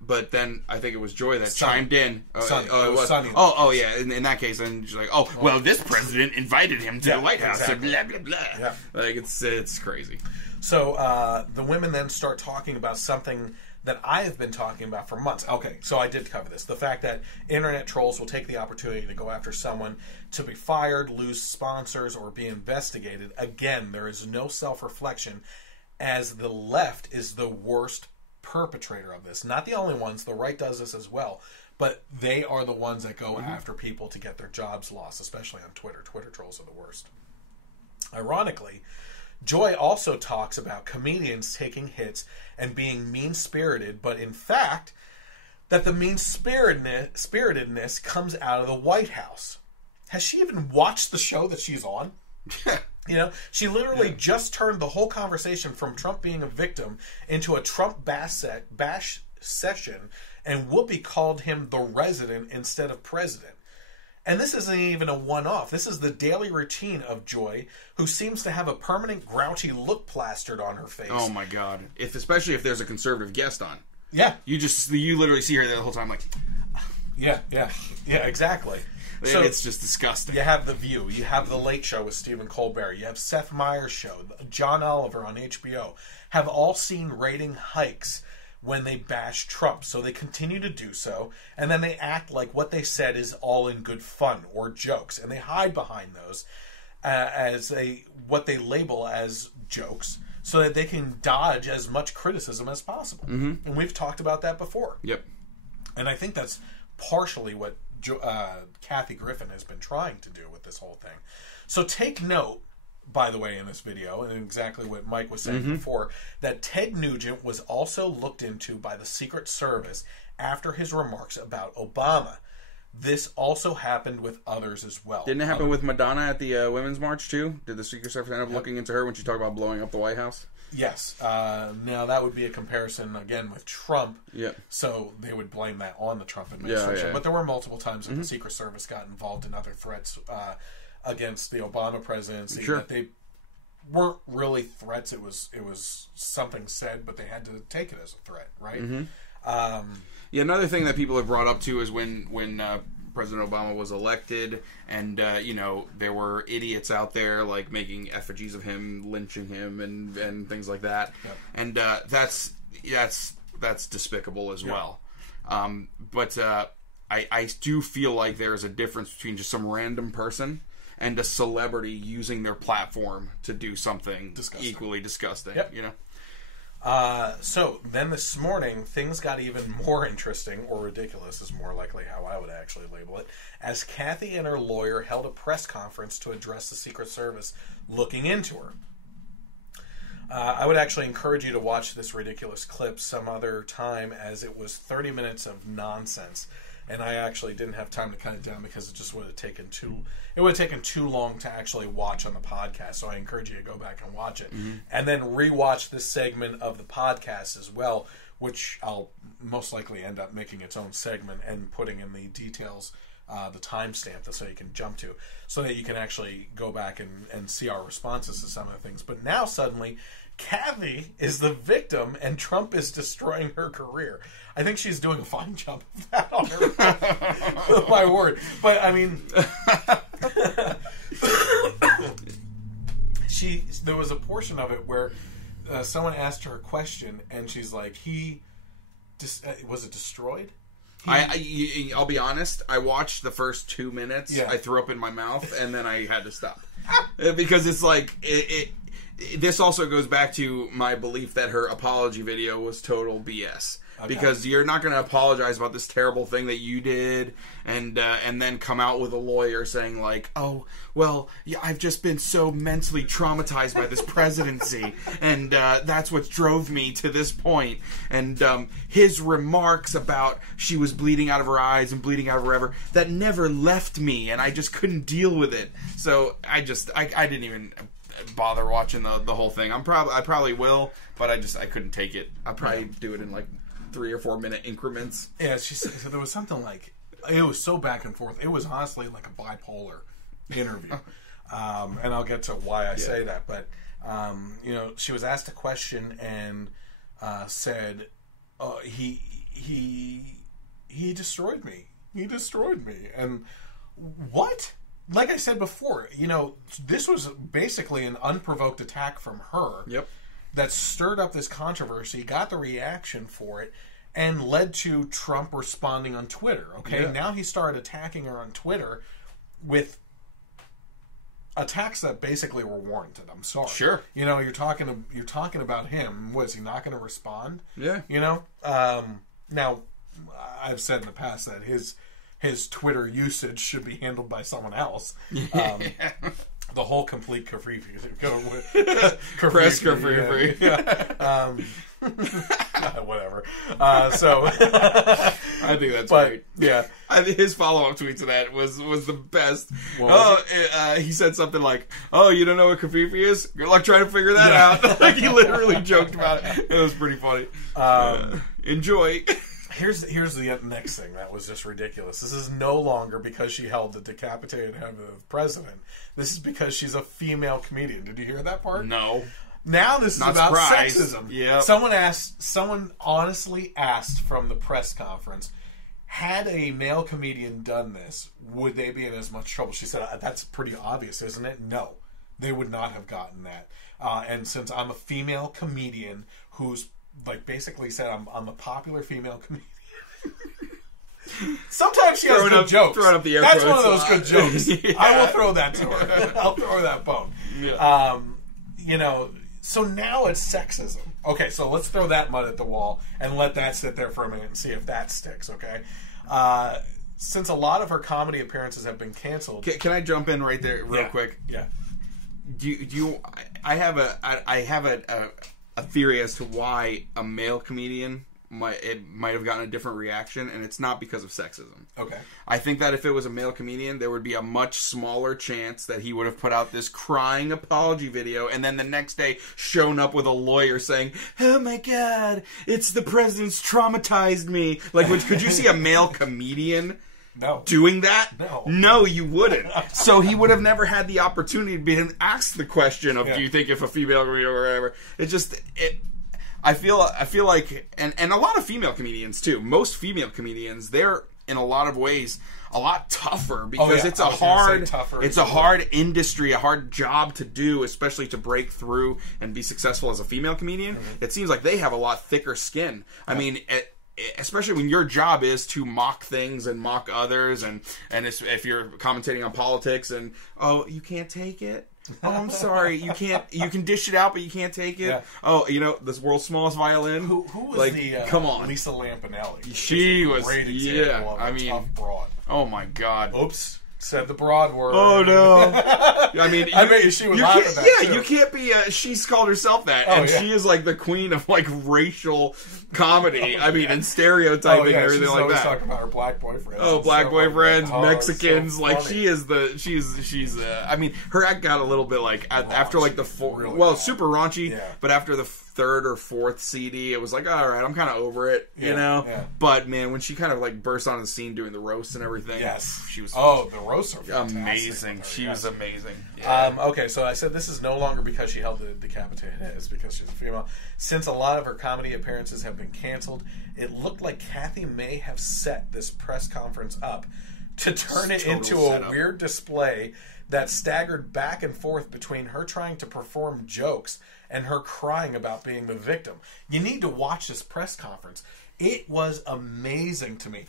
but then I think it was Joy that chimed in. Sonny. It was Sonny. Yeah. In that case, and she's like, well, this president invited him to the White House. Exactly. So blah, blah, blah. Like, it's crazy. So the women then start talking about something that I have been talking about for months. Okay, so I did cover this. The fact that internet trolls will take the opportunity to go after someone to be fired, lose sponsors, or be investigated. Again, there is no self-reflection, as the left is the worst perpetrator of this. Not the only ones. The right does this as well. But they are the ones that go after people to get their jobs lost, especially on Twitter. Twitter trolls are the worst. Ironically, Joy also talks about comedians taking hits and being mean-spirited, but in fact, that the mean-spiritedness comes out of the White House. Has she even watched the show that she's on? You know, she literally just turned the whole conversation from Trump being a victim into a Trump bash session, and Whoopi called him the resident instead of president. And this isn't even a one-off. This is the daily routine of Joy, who seems to have a permanent grouchy look plastered on her face. Oh my God! Especially if there's a conservative guest on. Yeah, you literally see her the whole time, like, yeah, exactly. So it's just disgusting. You have The View. You have The Late Show with Stephen Colbert. You have Seth Meyers' show. John Oliver on HBO have all seen rating hikes when they bash Trump. So they continue to do so, and then they act like what they said is all in good fun or jokes, and they hide behind those as what they label as jokes, so that they can dodge as much criticism as possible. And we've talked about that before. And I think that's partially what Kathy Griffin has been trying to do with this whole thing. So take note, by the way, in this video, and exactly what Mike was saying before, that Ted Nugent was also looked into by the Secret Service after his remarks about Obama. This also happened with others as well. Didn't it happen with Madonna at the Women's March, too? Did the Secret Service end up looking into her when she talked about blowing up the White House? Yes. Now, that would be a comparison, again, with Trump. So they would blame that on the Trump administration. But there were multiple times that the Secret Service got involved in other threats against the Obama presidency that they weren't really threats. It was something said, but they had to take it as a threat, right? Another thing that people have brought up, too, is when President Obama was elected, and there were idiots out there like making effigies of him, lynching him, and things like that, and that's despicable as well. But I do feel like there is a difference between just some random person and a celebrity using their platform to do something equally disgusting. You know. So then this morning, things got even more interesting, or ridiculous is more likely how I would actually label it, as Kathy and her lawyer held a press conference to address the Secret Service looking into her. I would actually encourage you to watch this ridiculous clip some other time, as it was 30 minutes of nonsense, and I actually didn't have time to cut it down because it just would have taken too long to actually watch on the podcast. So I encourage you to go back and watch it, and then rewatch this segment of the podcast as well, which I'll most likely end up making its own segment and putting in the details, the timestamp, so you can jump to, so that you can actually go back and see our responses to some of the things. But now suddenly, Kathy is the victim, and Trump is destroying her career. I think she's doing a fine job of that on her. My word. But, I mean, there was a portion of it where someone asked her a question, and she's like, was it destroyed? I'll be honest, I watched the first 2 minutes, I threw up in my mouth, and then I had to stop. Because it's like, this also goes back to my belief that her apology video was total BS. because you're not going to apologize about this terrible thing that you did, and then come out with a lawyer saying like, oh, well, yeah, I've just been so mentally traumatized by this presidency, and that's what drove me to this point. And his remarks about she was bleeding out of her eyes and bleeding out of her wherever, that never left me, and I just couldn't deal with it. So I didn't even bother watching the whole thing. I probably will, but I couldn't take it. I'll probably do it in like 3 or 4 minute increments. Yeah, she said so there was something like, it was so back and forth. It was honestly like a bipolar interview. And I'll get to why I say that, but she was asked a question and said, he destroyed me. He destroyed me. And what? Like I said before, this was basically an unprovoked attack from her. Yep. That stirred up this controversy, got the reaction for it, and led to Trump responding on Twitter. Okay, Now he started attacking her on Twitter with attacks that basically were warranted. I'm sorry. Sure. You're talking about him. Was he not going to respond? Yeah. Now, I've said in the past that his Twitter usage should be handled by someone else. The whole complete press free. Yeah. Whatever. So I think that's right. Yeah. I think his follow-up tweet to that was the best. He said something like, "Oh, you don't know what Kafifi is? Good luck trying to figure that out." Like he literally joked about it. It was pretty funny. Enjoy. Here's the next thing that was just ridiculous. This is no longer because she held the decapitated head of the president. This is because she's a female comedian. Did you hear that part? No. Now this is about sexism. Yeah. Someone honestly asked from the press conference, had a male comedian done this, would they be in as much trouble? She said, that's pretty obvious, isn't it? No. They would not have gotten that. And since I'm a female comedian who's basically said I'm a popular female comedian. Sometimes she has good jokes. Throwing up the air That's quotes. one of those good jokes. Yeah. I will throw that to her. I'll throw her that bone. Yeah. So now it's sexism. Okay, so let's throw that mud at the wall and let that sit there for a minute and see if that sticks, okay? Since a lot of her comedy appearances have been canceled... Can I jump in right there real quick? Yeah. I have a theory as to why a male comedian might have gotten a different reaction, and it's not because of sexism. Okay. I think that if it was a male comedian, there would be a much smaller chance that he would have put out this crying apology video and then the next day shown up with a lawyer saying, "Oh my God, it's the president's traumatized me." Like, could you see a male comedian doing that? No, you wouldn't. So he would have never had the opportunity to be asked the question of, do you think if a female comedian or whatever? I feel like, and a lot of female comedians too. Most female comedians, they're in a lot of ways a lot tougher because it's a hard industry, a hard job to do, especially to break through and be successful as a female comedian. Mm-hmm. It seems like they have a lot thicker skin. I mean, especially when your job is to mock things and mock others, and if you're commentating on politics and you can't take it. Oh, I'm sorry. You can't. You can dish it out, but you can't take it. Yeah. Oh, this world's smallest violin. Who was come on, Lisa Lampanelli? She was. Great example of a tough broad. Oh my God. Oops. Said the broad word. Oh no! I mean, I bet she would laugh at that. Yeah, you can't be. She's called herself that, she is like the queen of racial comedy. I mean, and stereotyping and everything like that. She's always talking about her black boyfriends. Oh, black boyfriends, Mexicans. So she's. I mean, her act got a little bit after the super raunchy. Yeah. But after the third or fourth CD, it was like, all right, I'm kind of over it, Yeah. But man, when she kind of burst onto the scene doing the roast and everything, she was. Oh, the roasts are fantastic. Amazing. She was amazing. Yeah. Okay, so I said this is no longer because she held the decapitated head; it's because she's a female. Since a lot of her comedy appearances have been canceled, it looked like Kathy may have set this press conference up to turn it into a weird display that staggered back and forth between her trying to perform jokes and her crying about being the victim. You need to watch this press conference. It was amazing to me.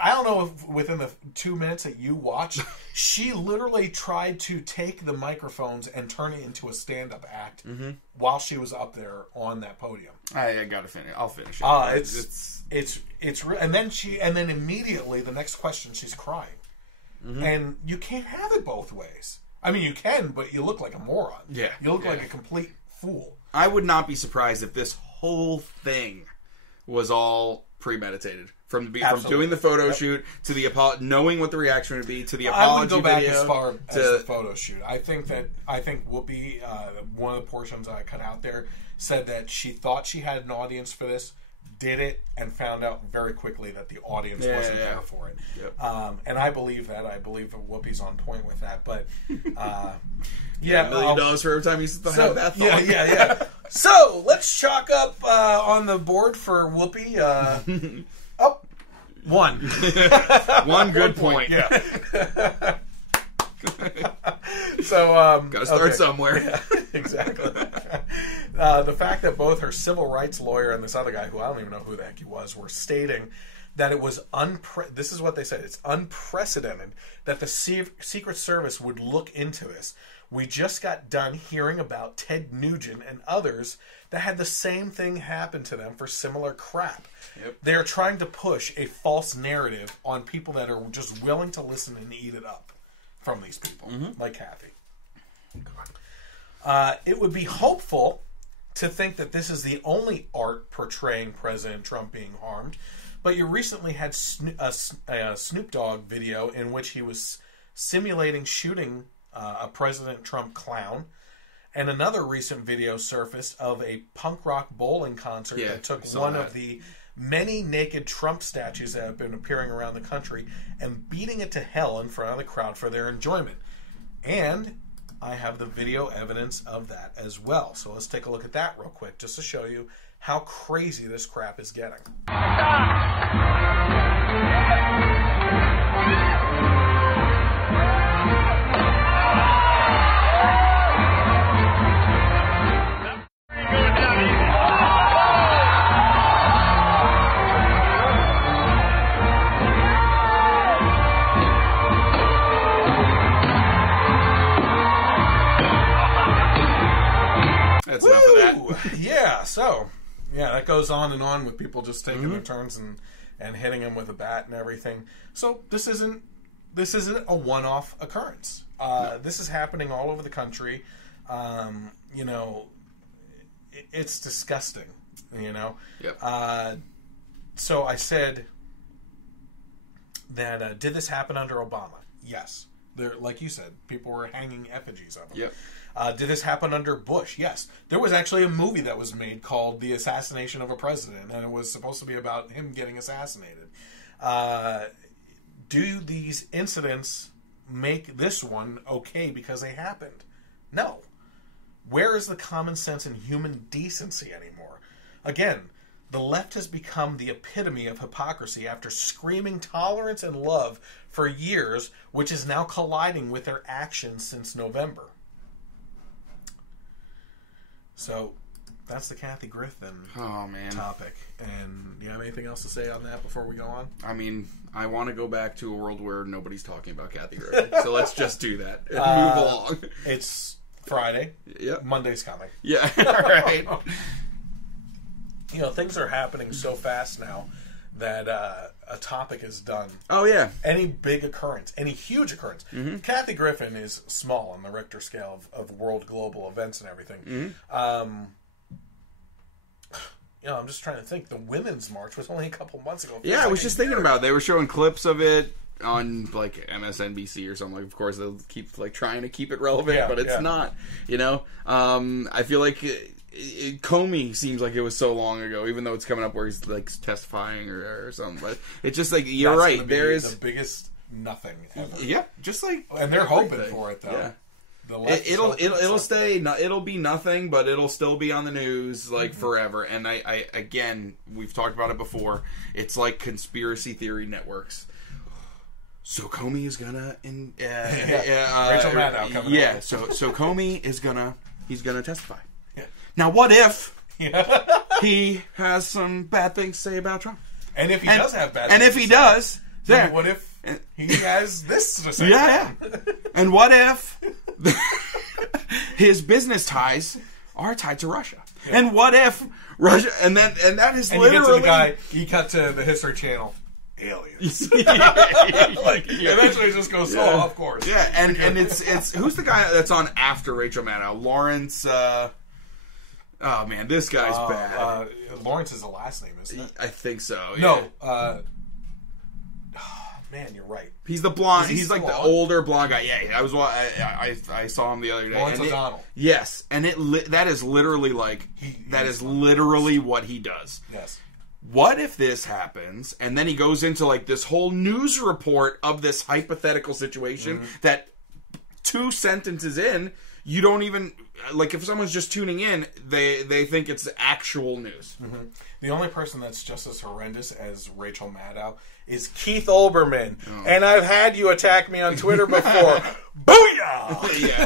I don't know if within the 2 minutes that you watched, she literally tried to take the microphones and turn it into a stand-up act while she was up there on that podium. I gotta finish. I'll finish it. It's real. And then immediately the next question, she's crying, and you can't have it both ways. I mean, you can, but you look like a moron. Yeah, you look like a complete fool. I would not be surprised if this whole thing was all premeditated. From doing the photo shoot to the knowing what the reaction would be to the apology video. I would go back as far as the photo shoot. I think Whoopi, one of the portions I cut out there, said that she thought she had an audience for this, did it, and found out very quickly that the audience wasn't there for it. Yep. And I believe that. I believe that Whoopi's on point with that. But $1 million for every time you have that thought. Yeah. So let's chalk up on the board for Whoopi. One. One good point. Yeah. So gotta start somewhere. Yeah, exactly. The fact that both her civil rights lawyer and this other guy, who I don't even know who the heck he was, were stating that it was this is what they said. It's unprecedented that the Secret Service would look into this. We just got done hearing about Ted Nugent and others that had the same thing happen to them for similar crap. Yep. They are trying to push a false narrative on people that are just willing to listen and eat it up from these people, like Kathy. It would be hopeful to think that this is the only art portraying President Trump being harmed, but you recently had a Snoop Dogg video in which he was simulating shooting a President Trump clown, and another recent video surfaced of a punk rock bowling concert that took one of the many naked Trump statues that have been appearing around the country and beating it to hell in front of the crowd for their enjoyment. And I have the video evidence of that as well. So let's take a look at that real quick just to show you how crazy this crap is getting. That's enough of that. Yeah, that goes on and on with people just taking their turns and hitting him with a bat and everything. So this isn't a one-off occurrence. This is happening all over the country. It's disgusting. Yep. So I said that did this happen under Obama? Yes. There, like you said, people were hanging effigies of him. Yep. Did this happen under Bush? Yes. There was actually a movie that was made called The Assassination of a President, and it was supposed to be about him getting assassinated. Do these incidents make this one okay because they happened? No. Where is the common sense and human decency anymore? Again, the left has become the epitome of hypocrisy after screaming tolerance and love for years, which is now colliding with their actions since November. So that's the Kathy Griffin topic. And do you have anything else to say on that before we go on? I mean, I want to go back to a world where nobody's talking about Kathy Griffin. So let's just do that and move along. It's Friday. Yep. Monday's coming. Yeah. All right. Things are happening so fast now that a topic is done. Oh, yeah. Any big occurrence, any huge occurrence. Kathy Griffin is small on the Richter scale of world global events and everything. I'm just trying to think. The Women's March was only a couple months ago. Yeah, I was just thinking about it. They were showing clips of it on like MSNBC or something. Of course, they'll keep like trying to keep it relevant, but it's not. I feel like Comey seems like it was so long ago, even though it's coming up where he's like testifying or something. But it's just like you're right. There is the biggest nothing ever. Yeah, just like, and they're hoping for it though. Yeah. It'll stay. It'll be nothing, but it'll still be on the news like forever. And I again, we've talked about it before. It's like conspiracy theory networks. So Comey is gonna Rachel Maddow coming. Yeah. So Comey is he's gonna testify. Yeah. Now, what if he has some bad things to say about Trump? And if he does have bad things and if he does, There. And what if he has this to say? Yeah. And what if his business ties are tied to Russia? Yeah. And what if Russia? And that is and literally you get to the guy. You cut to the History Channel. Aliens. Eventually, it just goes. Oh, of course. Yeah, and it's who's the guy that's on after Rachel Maddow? Lawrence. Oh man, this guy's bad. Lawrence is the last name, isn't it? I think so. No. Yeah. Man, you're right. He's the blonde. He's like the older blonde guy. Yeah, I saw him the other day. Lawrence O'Donnell. Yes, and that is literally like that is literally what he does. Yes. What if this happens, and then he goes into like this whole news report of this hypothetical situation that 2 sentences in, you don't even like if someone's just tuning in, they think it's actual news. Mm-hmm. The only person that's just as horrendous as Rachel Maddow is Keith Olbermann. Oh. And I've had you attack me on Twitter before. Booyah! Yeah.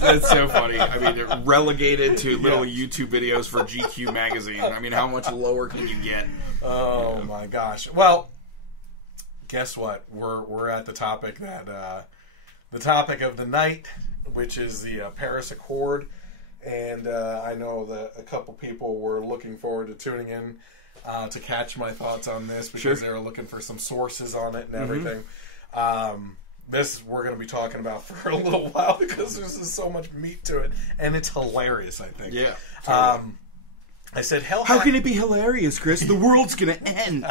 That's so funny. I mean, they're relegated to little YouTube videos for GQ magazine. I mean, how much lower can you get? Oh, my gosh. Well, guess what? We're at the topic that the topic of the night, which is the Paris Accord. And I know that a couple people were looking forward to tuning in to catch my thoughts on this because they were looking for some sources on it and everything. This we're going to be talking about for a little while because there's just so much meat to it, and it's hilarious. I think. Yeah. Totally. I said, "Hell, how can it be hilarious, Chris? The world's going to end.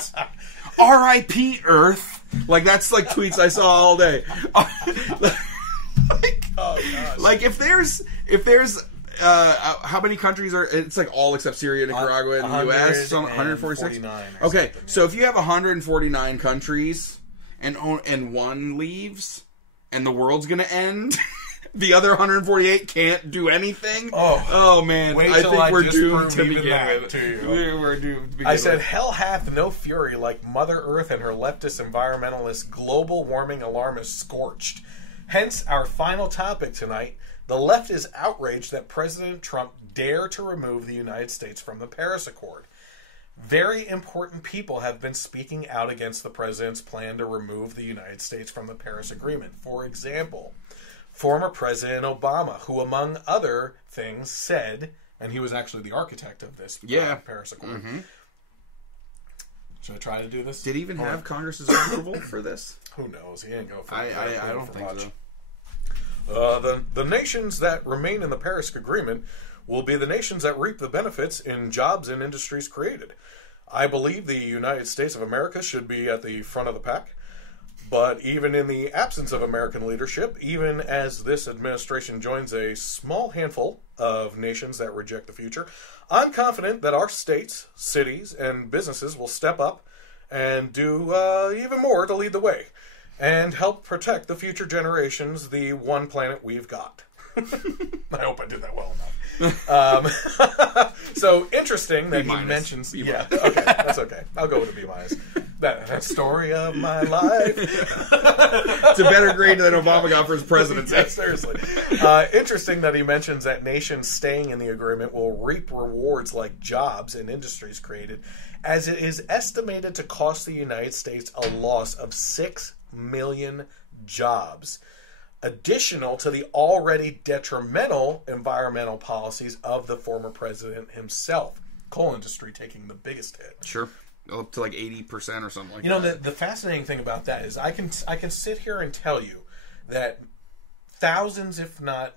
R.I.P. Earth." Like that's like tweets I saw all day. Like, oh gosh. Like if there's. How many countries are? It's like all except Syria, Nicaragua, and the U.S. 146. Okay, so if you have 149 countries and one leaves, and the world's gonna end, the other 148 can't do anything. Oh man, I think we're doomed to begin with. We're doomed to begin I said, hell hath no fury like Mother Earth and her leftist environmentalist global warming alarmist scorched. Hence our final topic tonight. The left is outraged that President Trump dared to remove the United States from the Paris Accord. Very important people have been speaking out against the president's plan to remove the United States from the Paris Agreement. For example, former President Obama, who among other things said, and he was actually the architect of this Paris Accord. Mm-hmm. Should I try to do this? Did he even have Congress's approval for this? Who knows? He didn't go for I don't think much. So. The nations that remain in the Paris Agreement will be the nations that reap the benefits in jobs and industries created. I believe the United States of America should be at the front of the pack. But even in the absence of American leadership, even as this administration joins a small handful of nations that reject the future, I'm confident that our states, cities, and businesses will step up and do even more to lead the way and help protect the future generations, the one planet we've got. I hope I did that well enough. So interesting that he mentions... Yeah, okay, that's okay. I'll go with a B-. That story of my life. It's a better grade than Obama got for his presidency. Yeah, seriously. Interesting that he mentions that nations staying in the agreement will reap rewards like jobs and industries created, as it is estimated to cost the United States a loss of 6 million jobs, additional to the already detrimental environmental policies of the former president himself. Coal industry taking the biggest hit. Sure. Up to like 80% or something like that. You know, the fascinating thing about that is I can sit here and tell you that thousands, if not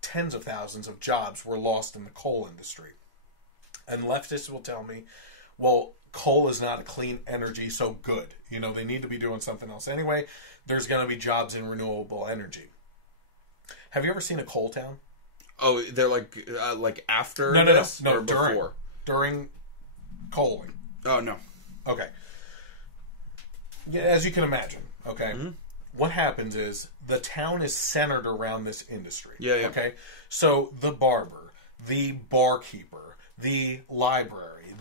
tens of thousands of jobs were lost in the coal industry. And leftists will tell me, well, coal is not a clean energy, so good. You know, they need to be doing something else anyway. There's going to be jobs in renewable energy. Have you ever seen a coal town? Oh, they're like after no, this? No, or before? During coaling. Oh, no. Okay. Yeah, as you can imagine, okay, what happens is the town is centered around this industry. Yeah. Okay? So the barber, the barkeeper, the library,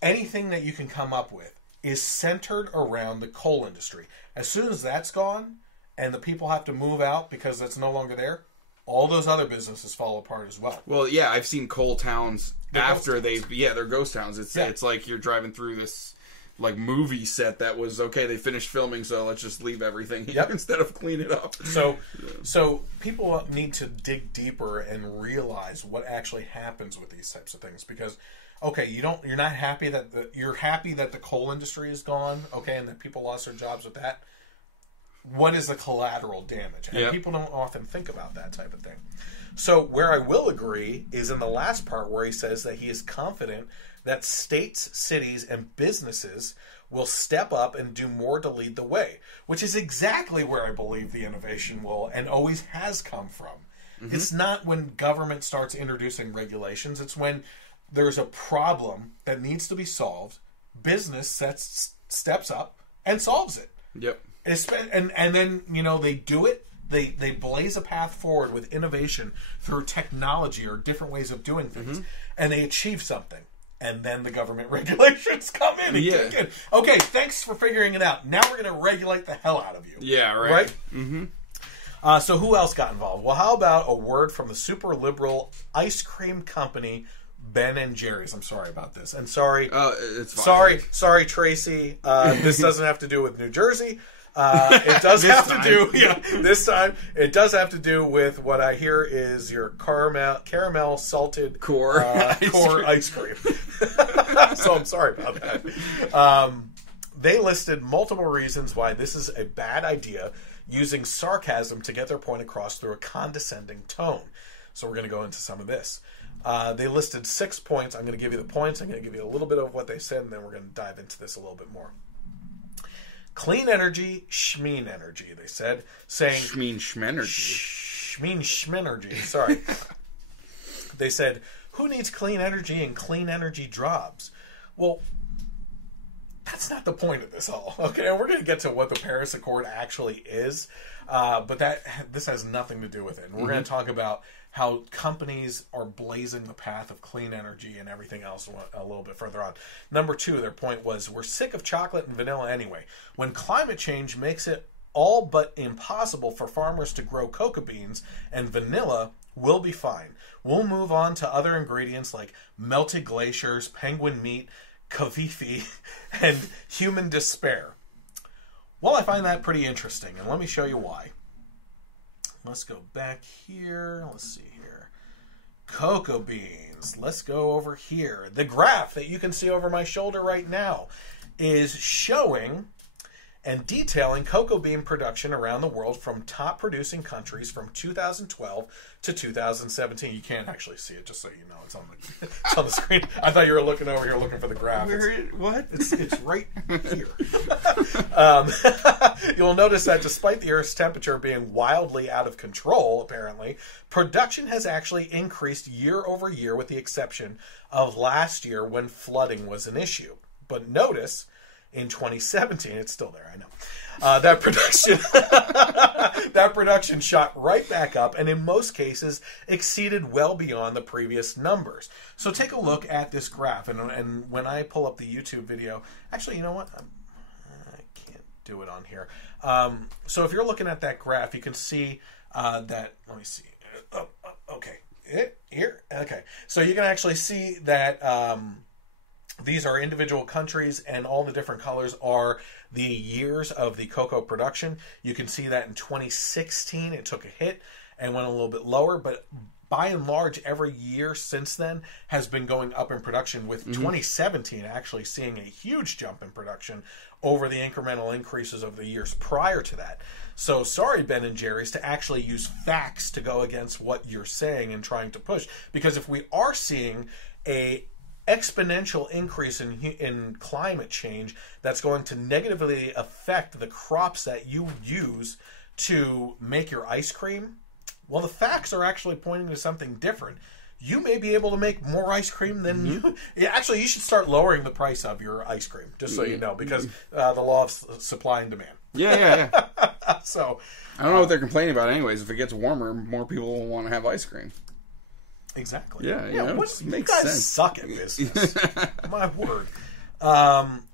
anything that you can come up with is centered around the coal industry. As soon as that's gone and the people have to move out because that's no longer there, all those other businesses fall apart as well. Well, yeah, I've seen coal towns they're ghost towns. It's like you're driving through this like movie set that was okay. They finished filming, so let's just leave everything here instead of clean it up. So people need to dig deeper and realize what actually happens with these types of things, because okay, you're not happy that you're happy that the coal industry is gone, okay, and that people lost their jobs with that. What is the collateral damage? And people don't often think about that type of thing. So where I will agree is in the last part where he says that he is confident that states, cities, and businesses will step up and do more to lead the way, which is exactly where I believe the innovation will and always has come from. Mm-hmm. It's not when government starts introducing regulations. It's when there's a problem that needs to be solved, business steps up and solves it. Yep. And then, they do it. They blaze a path forward with innovation through technology or different ways of doing things, and they achieve something. And then the government regulations come in and kick in. Okay, thanks for figuring it out. Now we're going to regulate the hell out of you. Yeah, right. Right? Mm-hmm. So who else got involved? Well, how about a word from the super liberal ice cream company Ben and Jerry's? I'm sorry about this. And sorry. It's fine. Sorry, Tracy. This doesn't have to do with New Jersey. It does have to do. This time it does have to do with what I hear is your caramel salted core ice cream. So I'm sorry about that. They listed multiple reasons why this is a bad idea, using sarcasm to get their point across through a condescending tone. So we're going to go into some of this. They listed 6 points. I'm going to give you the points. I'm going to give you a little bit of what they said, and then we're going to dive into this a little bit more. Clean energy, schmeen energy, they said, saying... Schmeen schmenergy. Schmeen schmenergy, sorry. They said, who needs clean energy and clean energy jobs? Well, that's not the point of this all, okay? And we're going to get to what the Paris Accord actually is, but this has nothing to do with it. And we're going to talk about how companies are blazing the path of clean energy and everything else a little bit further on. Number 2, their point was, we're sick of chocolate and vanilla anyway. When climate change makes it all but impossible for farmers to grow cocoa beans and vanilla, we'll be fine. We'll move on to other ingredients like melted glaciers, penguin meat, kavifi, and human despair. Well, I find that pretty interesting, and let me show you why. Let's go back here. Let's see here. Cocoa beans. Let's go over here. The graph that you can see over my shoulder right now is showing and detailing cocoa bean production around the world from top producing countries from 2012 to 2017. You can't actually see it, just so you know. It's on the screen. I thought you were looking over here looking for the graph. What? It's right here. You'll notice that despite the Earth's temperature being wildly out of control, apparently, production has actually increased year over year, with the exception of last year when flooding was an issue. But notice, in 2017, it's still there, I know. That production shot right back up, and in most cases exceeded well beyond the previous numbers. So take a look at this graph, and when I pull up the YouTube video, actually, you know what? I can't do it on here. So if you're looking at that graph, you can see that. Let me see. Okay, here. Okay, so you can actually see that. These are individual countries, and all the different colors are the years of the cocoa production. You can see that in 2016 it took a hit and went a little bit lower, but by and large every year since then has been going up in production, with 2017 actually seeing a huge jump in production over the incremental increases of the years prior to that. So sorry, Ben and Jerry's, to actually use facts to go against what you're saying and trying to push, because if we are seeing a exponential increase in climate change that's going to negatively affect the crops that you use to make your ice cream, well, the facts are actually pointing to something different. You may be able to make more ice cream than you... Actually, you should start lowering the price of your ice cream, just so you know, because the law of supply and demand. Yeah. So I don't know what they're complaining about anyways. If it gets warmer, more people will want to have ice cream. Exactly. Yeah, what, makes you guys sense. Suck at business. My word.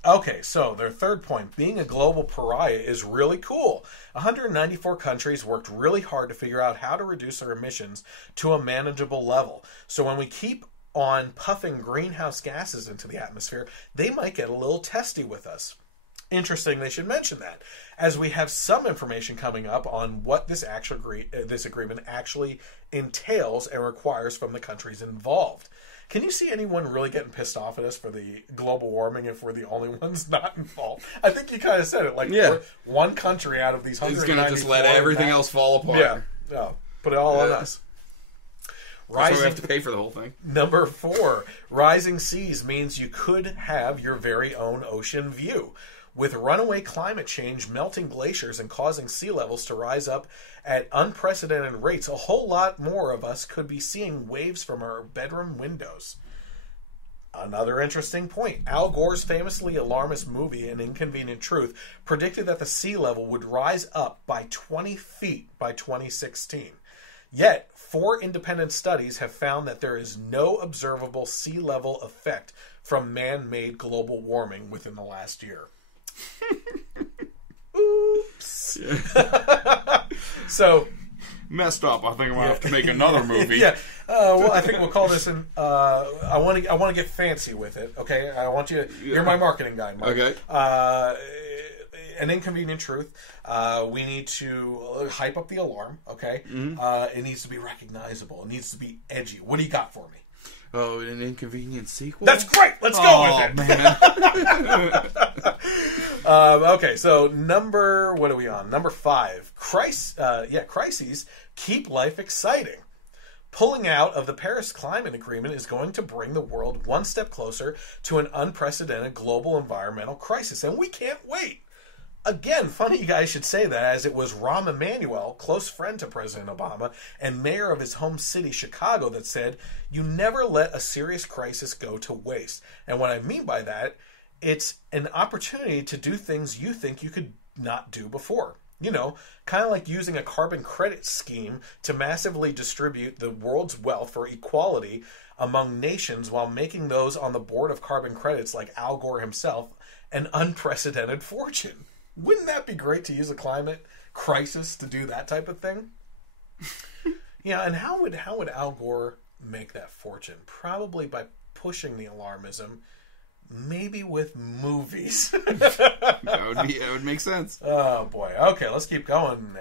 Okay, so their third point, being a global pariah is really cool. 194 countries worked really hard to figure out how to reduce their emissions to a manageable level. So when we keep on puffing greenhouse gases into the atmosphere, they might get a little testy with us. Interesting they should mention that, as we have some information coming up on what this agreement actually entails and requires from the countries involved. Can you see anyone really getting pissed off at us for the global warming if we're the only ones not involved? I think you kind of said it. Like, we're one country out of these 194. It's going to just let everything else fall apart. Yeah. No, put it all on us. That's why we have to pay for the whole thing. Number 4, rising seas means you could have your very own ocean view. With runaway climate change melting glaciers and causing sea levels to rise up at unprecedented rates, a whole lot more of us could be seeing waves from our bedroom windows. Another interesting point. Al Gore's famously alarmist movie, An Inconvenient Truth, predicted that the sea level would rise up by 20 feet by 2016. Yet, 4 independent studies have found that there is no observable sea level effect from man-made global warming within the last year. Oops. So messed up. I think I'm gonna have to make another movie. Yeah. Well, I think we'll call this an. I want to get fancy with it. Okay. I want you. You're my marketing guy, Mike. Okay. An Inconvenient Truth. We need to hype up the alarm. Okay. It needs to be recognizable. It needs to be edgy. What do you got for me? Oh, an Inconvenient sequel? That's great! Let's go with it! Man. Okay, so what are we on? Number 5. Crises keep life exciting. Pulling out of the Paris Climate Agreement is going to bring the world one step closer to an unprecedented global environmental crisis, and we can't wait. Again, funny you guys should say that, as it was Rahm Emanuel, close friend to President Obama and mayor of his home city, Chicago, that said, "You never let a serious crisis go to waste." And what I mean by that, it's an opportunity to do things you think you could not do before. You know, kind of like using a carbon credit scheme to massively distribute the world's wealth for equality among nations while making those on the board of carbon credits, like Al Gore himself, an unprecedented fortune. Wouldn't that be great to use a climate crisis to do that type of thing? Yeah, and how would Al Gore make that fortune? Probably by pushing the alarmism, maybe with movies. That would make sense. Oh boy. Okay, let's keep going.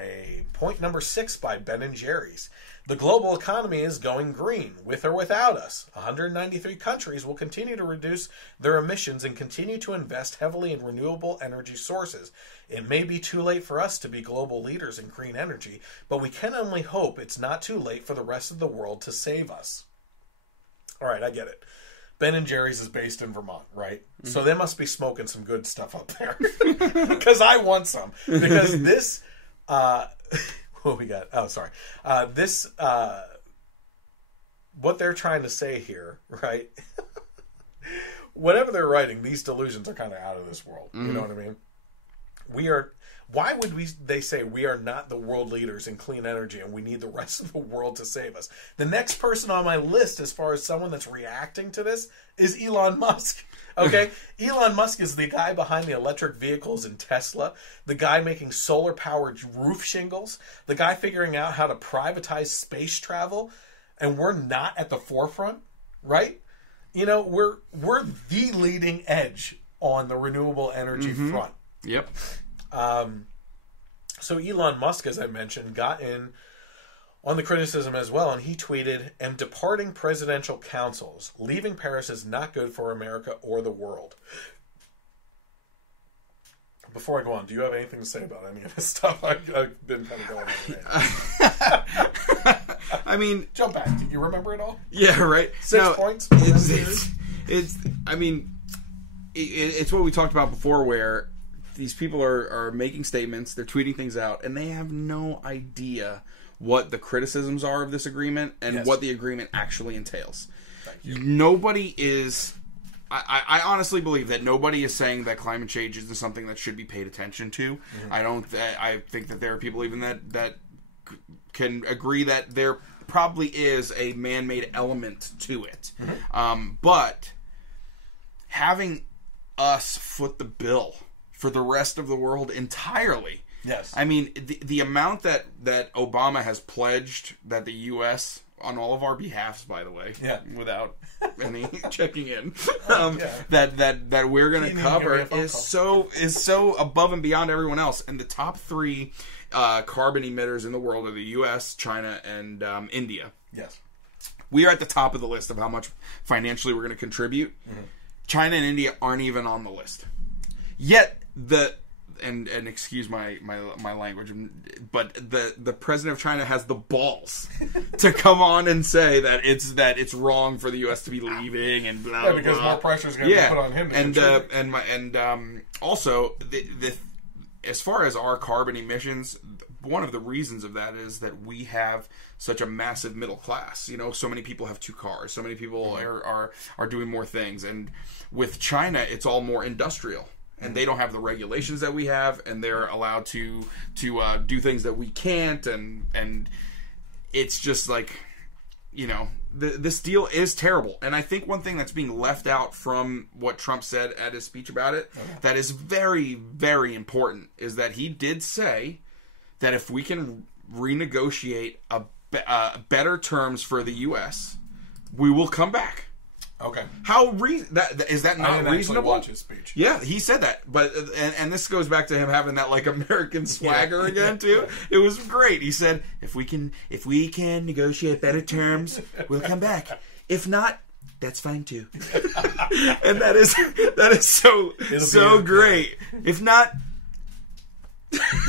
Point number 6 by Ben & Jerry's. The global economy is going green, with or without us. 193 countries will continue to reduce their emissions and continue to invest heavily in renewable energy sources. It may be too late for us to be global leaders in green energy, but we can only hope it's not too late for the rest of the world to save us. All right, I get it. Ben & Jerry's is based in Vermont, right? Mm-hmm. So they must be smoking some good stuff up there. Because I want some. Because this... what we got? Oh, sorry. What they're trying to say here, right? Whatever they're writing, these delusions are kind of out of this world. Mm-hmm. You know what I mean? Why would they say we are not the world leaders in clean energy and we need the rest of the world to save us? The next person on my list, as far as someone that's reacting to this, is Elon Musk. Okay? Elon Musk is the guy behind the electric vehicles in Tesla, the guy making solar-powered roof shingles, the guy figuring out how to privatize space travel, and we're not at the forefront, right? You know, we're the leading edge on the renewable energy front. Yep. So Elon Musk, as I mentioned, got in on the criticism as well, and he tweeted, "Am departing presidential councils. Leaving Paris is not good for America or the world." Before I go on, do you have anything to say about any of this stuff? I've been kind of going over there. I mean... Jump back. Do you remember it all? Yeah, right. 6 points? It's what we talked about before, where these people are making statements, they're tweeting things out, and they have no idea what the criticisms are of this agreement and what the agreement actually entails. Nobody is... I honestly believe that nobody is saying that climate change is something that should be paid attention to. Mm-hmm. I think that there are people even that can agree that there probably is a man-made element to it. Mm-hmm. But having us foot the bill for the rest of the world entirely. Yes. I mean, the amount that Obama has pledged that the U.S. on all of our behalfs, by the way, without any checking in, that we're going to cover is so above and beyond everyone else. And the top 3 carbon emitters in the world are the U.S., China, and India. Yes. We are at the top of the list of how much financially we're going to contribute. Mm-hmm. China and India aren't even on the list. Yet and excuse my language, but the president of China has the balls to come on and say that it's wrong for the U.S. to be leaving and blah blah. Because more pressure is going to be put on him. Also as far as our carbon emissions, one of the reasons of that is that we have such a massive middle class. You know, so many people have 2 cars. So many people are doing more things. And with China, it's all more industrial. And they don't have the regulations that we have, and they're allowed to do things that we can't, and it's just like, you know, this deal is terrible. And I think one thing that's being left out from what Trump said at his speech about it, that is very, very important, is that he did say that if we can renegotiate better terms for the U.S., we will come back. Okay. Is that not reasonable? I didn't watch his speech. Yeah, he said that, but and this goes back to him having that like American swagger again too. It was great. He said, "If we can negotiate better terms, we'll come back. If not, that's fine too." And that is so great. If not,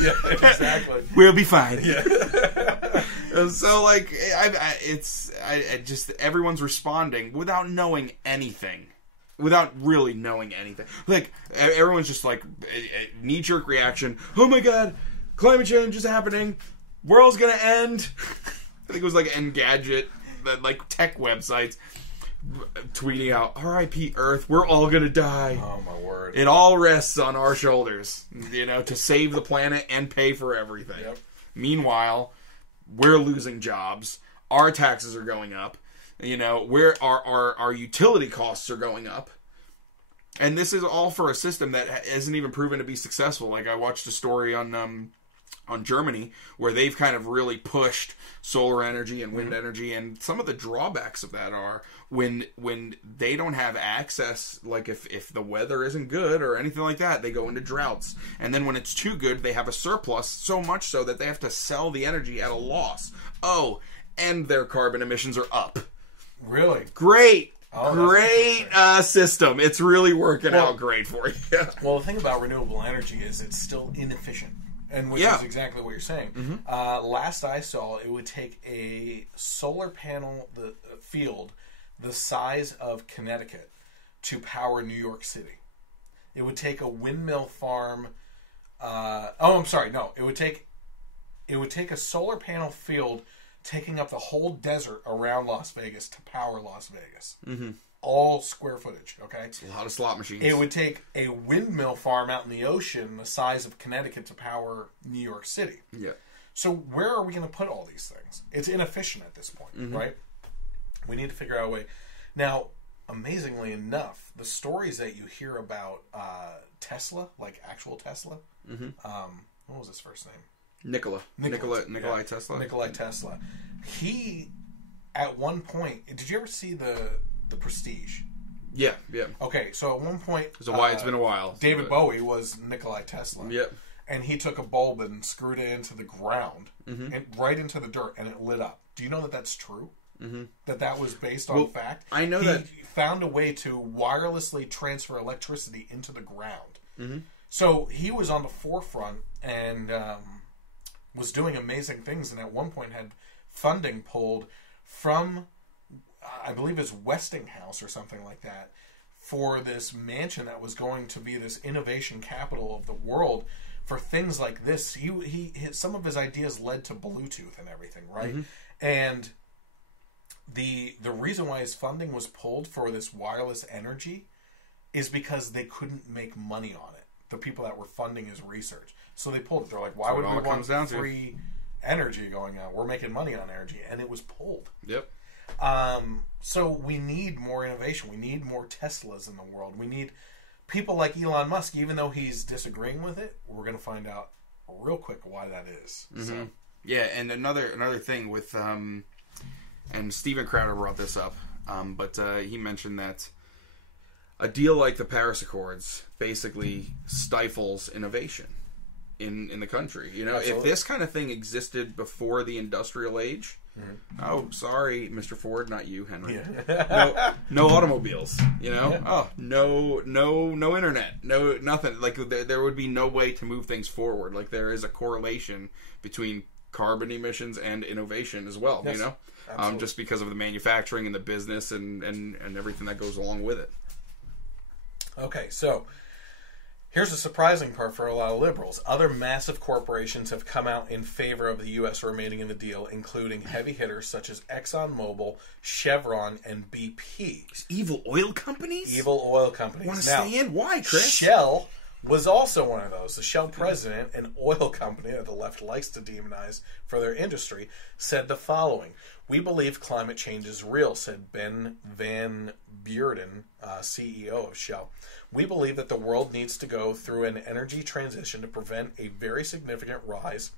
yeah, exactly. We'll be fine. Yeah. So like, I just everyone's responding without knowing anything, without really knowing anything. Like everyone's just like a knee-jerk reaction. Oh my God, climate change is happening. World's gonna end. I think it was like Engadget, like tech websites, tweeting out, "R.I.P. Earth, we're all gonna die." Oh my word! It all rests on our shoulders, you know, to save the planet and pay for everything. Yep. Meanwhile, we're losing jobs. Our taxes are going up. You know, our utility costs are going up. And this is all for a system that isn't even proven to be successful. Like I watched a story on Germany where they've kind of really pushed solar energy and wind energy, and some of the drawbacks of that are when they don't have access, like if the weather isn't good or anything like that, they go into droughts. And then when it's too good, they have a surplus, so much so that they have to sell the energy at a loss. Oh, and their carbon emissions are up. Really? Great. Great system. It's really working out great for you. Well, the thing about renewable energy is it's still inefficient. And which is exactly what you're saying. Mm-hmm. Last I saw, it would take a solar panel field the size of Connecticut to power New York City. It would take a windmill farm. It would take a solar panel field taking up the whole desert around Las Vegas to power Las Vegas. Mm-hmm. All square footage, okay? It's a lot of slot machines. It would take a windmill farm out in the ocean the size of Connecticut to power New York City. Yeah. So where are we going to put all these things? It's inefficient at this point, right? We need to figure out a way. Now, amazingly enough, the stories that you hear about Tesla, like actual Tesla, what was his first name? Nikolai Tesla. Nikolai Tesla. He, at one point, did you ever see the Prestige? Yeah. Okay, so at one point, it's been a while. David Bowie was Nikolai Tesla. Yep. And he took a bulb and screwed it into the ground, and right into the dirt, and it lit up. Do you know that that's true? Mm-hmm. That was based on fact? I know that he found a way to wirelessly transfer electricity into the ground. Mm-hmm. So he was on the forefront and was doing amazing things, and at one point had funding pulled from, I believe it's Westinghouse or something like that, for this mansion that was going to be this innovation capital of the world for things like this. He some of his ideas led to Bluetooth and everything, right? Mm-hmm. And the reason why his funding was pulled for this wireless energy is because they couldn't make money on it. The people that were funding his research. So they pulled it. They're like, why would we want free energy going on? We're making money on energy. And it was pulled. Yep. So we need more innovation. We need more Teslas in the world. We need people like Elon Musk, even though he's disagreeing with it. We're going to find out real quick why that is. Mm-hmm. So. Yeah, and another thing with, and and Steven Crowder brought this up, but he mentioned that a deal like the Paris Accords basically stifles innovation in the country. You know, Absolutely. if this kind of thing existed before the industrial age, oh, sorry, Mr. Ford, not you, Henry. No automobiles. You know, oh, no internet, no nothing. Like there would be no way to move things forward. Like there is a correlation between carbon emissions and innovation as well. Yes, you know, just because of the manufacturing and the business and everything that goes along with it. Okay, so here's a surprising part for a lot of liberals. Other massive corporations have come out in favor of the U.S. remaining in the deal, including heavy hitters such as ExxonMobil, Chevron, and BP. These evil oil companies? Evil oil companies. Want to stay in? Why, Chris? Shell was also one of those. The Shell president, an oil company that the left likes to demonize for their industry, said the following. We believe climate change is real, said Ben Van Beurden, CEO of Shell. We believe that the world needs to go through an energy transition to prevent a very significant rise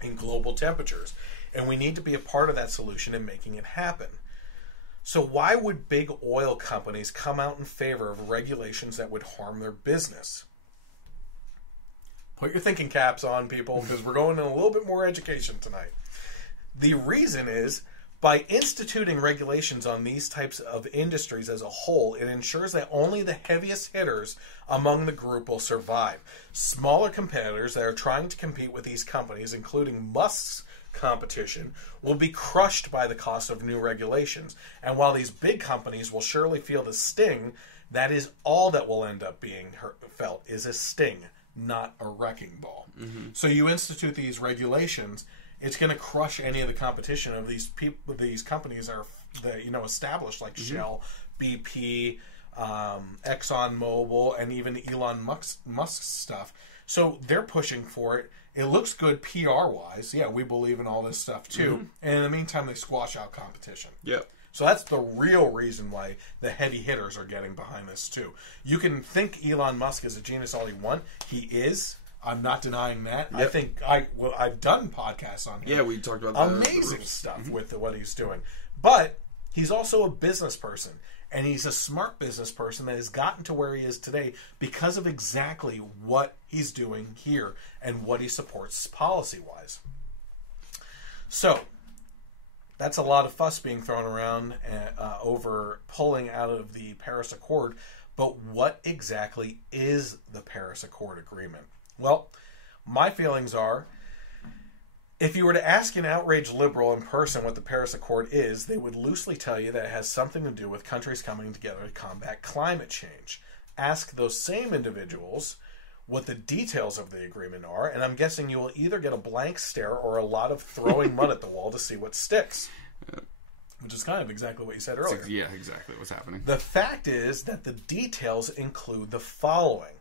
in global temperatures, and we need to be a part of that solution in making it happen. So why would big oil companies come out in favor of regulations that would harm their business? Put your thinking caps on, people, because we're going in a little bit more education tonight. The reason is, by instituting regulations on these types of industries as a whole, it ensures that only the heaviest hitters among the group will survive. Smaller competitors that are trying to compete with these companies, including Musk's competition, will be crushed by the cost of new regulations. And while these big companies will surely feel the sting, that is all that will end up being felt, is a sting, not a wrecking ball. So you institute these regulations, it's going to crush any of the competition of these people. These companies are, established, like Shell, BP, ExxonMobil, and even Elon Musk's stuff. So they're pushing for it. It looks good PR-wise. Yeah, we believe in all this stuff too. And in the meantime, they squash out competition. Yep. So that's the real reason why the heavy hitters are getting behind this too. You can think Elon Musk is a genius all he wants. He is. I'm not denying that. Yep. I think I've done podcasts on him. Yeah, we talked about amazing stuff with what he's doing. But he's also a business person, and he's a smart business person that has gotten to where he is today because of exactly what he's doing here and what he supports policy-wise. So that's a lot of fuss being thrown around over pulling out of the Paris Accord. But what exactly is the Paris Accord agreement? Well, my feelings are, if you were to ask an outraged liberal in person what the Paris Accord is, they would loosely tell you that it has something to do with countries coming together to combat climate change. Ask those same individuals what the details of the agreement are, and I'm guessing you will either get a blank stare or a lot of throwing mud at the wall to see what sticks. Which is kind of exactly what you said earlier. Yeah, exactly what's happening. The fact is that the details include the following.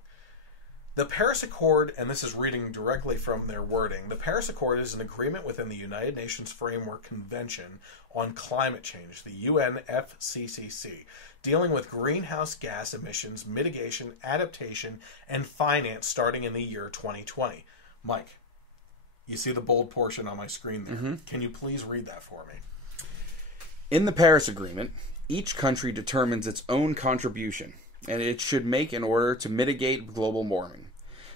The Paris Accord, and this is reading directly from their wording, the Paris Accord is an agreement within the United Nations Framework Convention on Climate Change, the UNFCCC, dealing with greenhouse gas emissions, mitigation, adaptation, and finance starting in the year 2020. Mike, you see the bold portion on my screen there. Can you please read that for me? In the Paris Agreement, each country determines its own contribution, and it should make in order to mitigate global warming.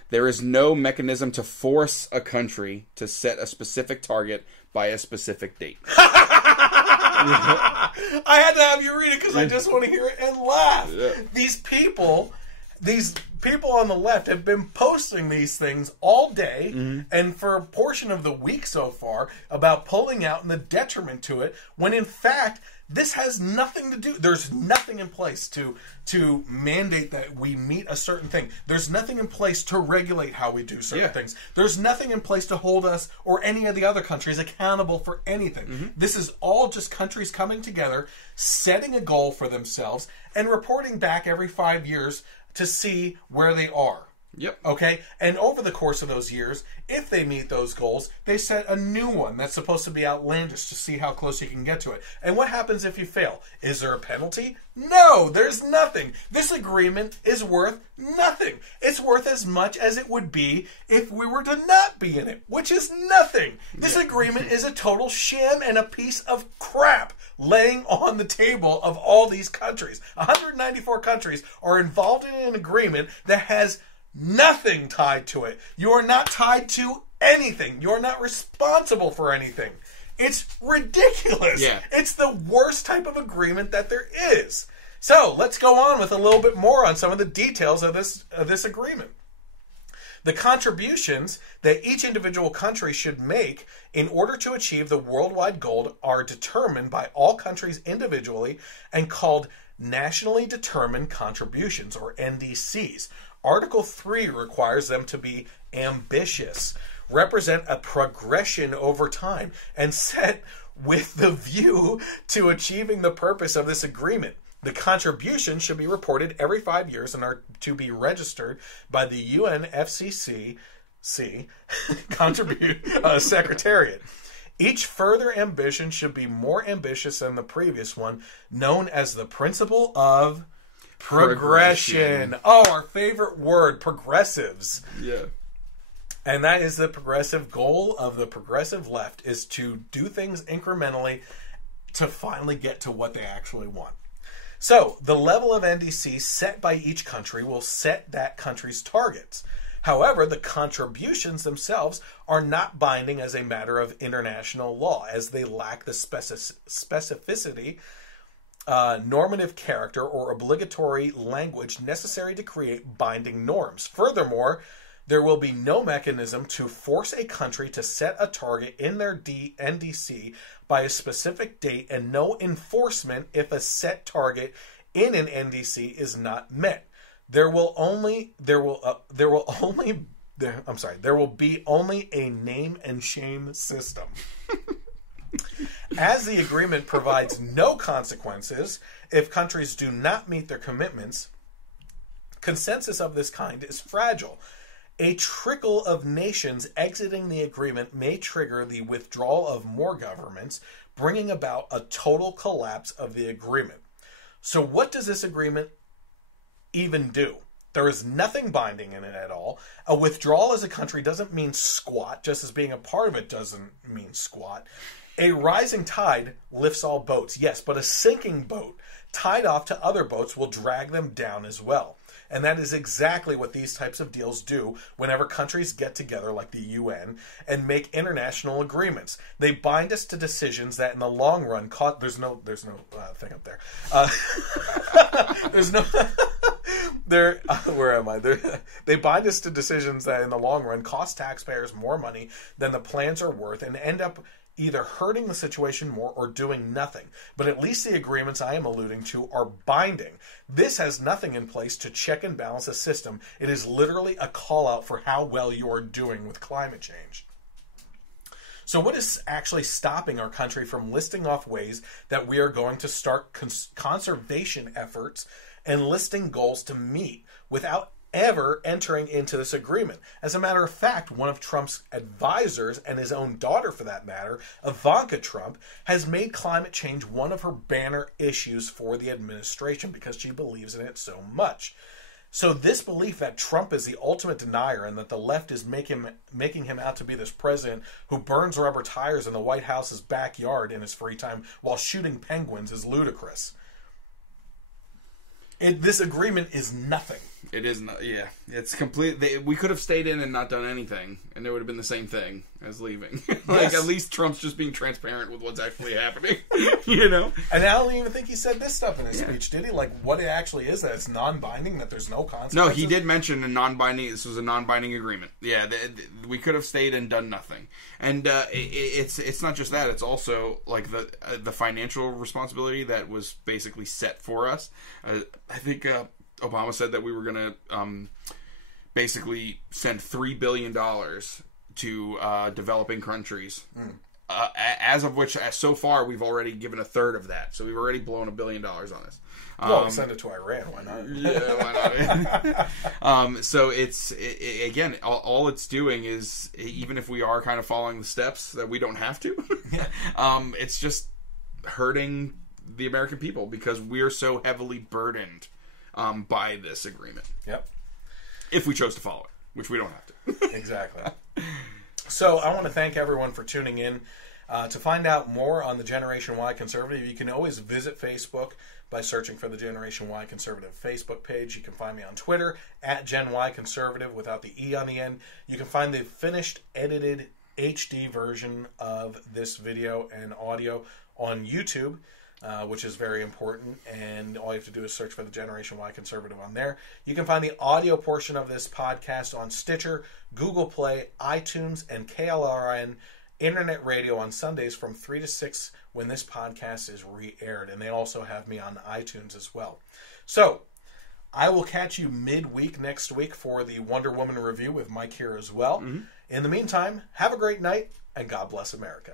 There is no mechanism to force a country to set a specific target by a specific date. I had to have you read it because I just want to hear it and laugh. Yeah. These people on the left have been posting these things all day and for a portion of the week so far about pulling out and the detriment to it, when in fact this has nothing to do. There's nothing in place to mandate that we meet a certain thing. There's nothing in place to regulate how we do certain things. There's nothing in place to hold us or any of the other countries accountable for anything. This is all just countries coming together, setting a goal for themselves, and reporting back every 5 years to see where they are. Yep. Okay? And over the course of those years, if they meet those goals, they set a new one that's supposed to be outlandish to see how close you can get to it. And what happens if you fail? Is there a penalty? No, there's nothing. This agreement is worth nothing. It's worth as much as it would be if we were to not be in it, which is nothing. This agreement is a total sham and a piece of crap laying on the table of all these countries. 194 countries are involved in an agreement that has nothing tied to it. You are not tied to anything. You're not responsible for anything. It's ridiculous. Yeah. It's the worst type of agreement that there is. So let's go on with a little bit more on some of the details of this agreement. The contributions that each individual country should make in order to achieve the worldwide goal are determined by all countries individually and called nationally determined contributions, or NDCs. Article 3 requires them to be ambitious, represent a progression over time, and set with the view to achieving the purpose of this agreement. The contributions should be reported every 5 years and are to be registered by the UNFCCC Secretariat. Each further ambition should be more ambitious than the previous one, known as the principle of progression. Oh, our favorite word, progressives. Yeah. And that is the progressive goal of the progressive left, is to do things incrementally to finally get to what they actually want. So, the level of NDC set by each country will set that country's targets. However, the contributions themselves are not binding as a matter of international law, as they lack the specificity, normative character, or obligatory language necessary to create binding norms. Furthermore, there will be no mechanism to force a country to set a target in their NDC by a specific date, and no enforcement if a set target in an NDC is not met. There will be only a name and shame system. As the agreement provides no consequences if countries do not meet their commitments, consensus of this kind is fragile. A trickle of nations exiting the agreement may trigger the withdrawal of more governments, bringing about a total collapse of the agreement. So what does this agreement even do? There is nothing binding in it at all. A withdrawal as a country doesn't mean squat, just as being a part of it doesn't mean squat. A rising tide lifts all boats, yes, but a sinking boat tied off to other boats will drag them down as well. And that is exactly what these types of deals do whenever countries get together like the UN and make international agreements. They bind us to decisions that in the long run there's no thing up there. There's no where am I? They bind us to decisions that in the long run cost taxpayers more money than the plans are worth and end up either hurting the situation more or doing nothing. But at least the agreements I am alluding to are binding. This has nothing in place to check and balance a system. It is literally a call out for how well you are doing with climate change. So what is actually stopping our country from listing off ways that we are going to start conservation efforts and listing goals to meet without ever entering into this agreement? As a matter of fact, one of Trump's advisors, and his own daughter for that matter, Ivanka Trump, has made climate change one of her banner issues for the administration because she believes in it so much. So this belief that Trump is the ultimate denier and that the left is making him out to be this president who burns rubber tires in the White House's backyard in his free time while shooting penguins is ludicrous. This agreement is nothing. It is not. Yeah, it's complete. We could have stayed in and not done anything, and it would have been the same thing as leaving. Yes. At least Trump's just being transparent with what's actually happening. You know. And I don't even think he said this stuff in his speech, did he? Like what it actually is, that it's non-binding, that there's no consequences. No, he did mention a non-binding. This was a non-binding agreement. Yeah, we could have stayed and done nothing. And it's not just that. It's also like the financial responsibility that was basically set for us. I think Obama said that we were going to basically send $3 billion to developing countries as of which, so far, we've already given a third of that. So we've already blown $1 billion on this. Well, send it to Iran. Why not? Yeah, why not? So again, all it's doing is, even if we are kind of following the steps that we don't have to, it's just hurting the American people because we're so heavily burdened by this agreement. Yep. If we chose to follow it, which we don't have to. Exactly. So I want to thank everyone for tuning in. To find out more on the Generation Y Conservative, you can always visit Facebook by searching for the Generation Y Conservative Facebook page. You can find me on Twitter at Gen Y Conservative without the E on the end. You can find the finished, edited HD version of this video and audio on YouTube, which is very important, and all you have to do is search for the Generation Y Conservative on there. You can find the audio portion of this podcast on Stitcher, Google Play, iTunes, and KLRN Internet Radio on Sundays from 3 to 6 when this podcast is re-aired, and they also have me on iTunes as well. So, I will catch you midweek next week for the Wonder Woman review with Mike here as well. In the meantime, have a great night, and God bless America.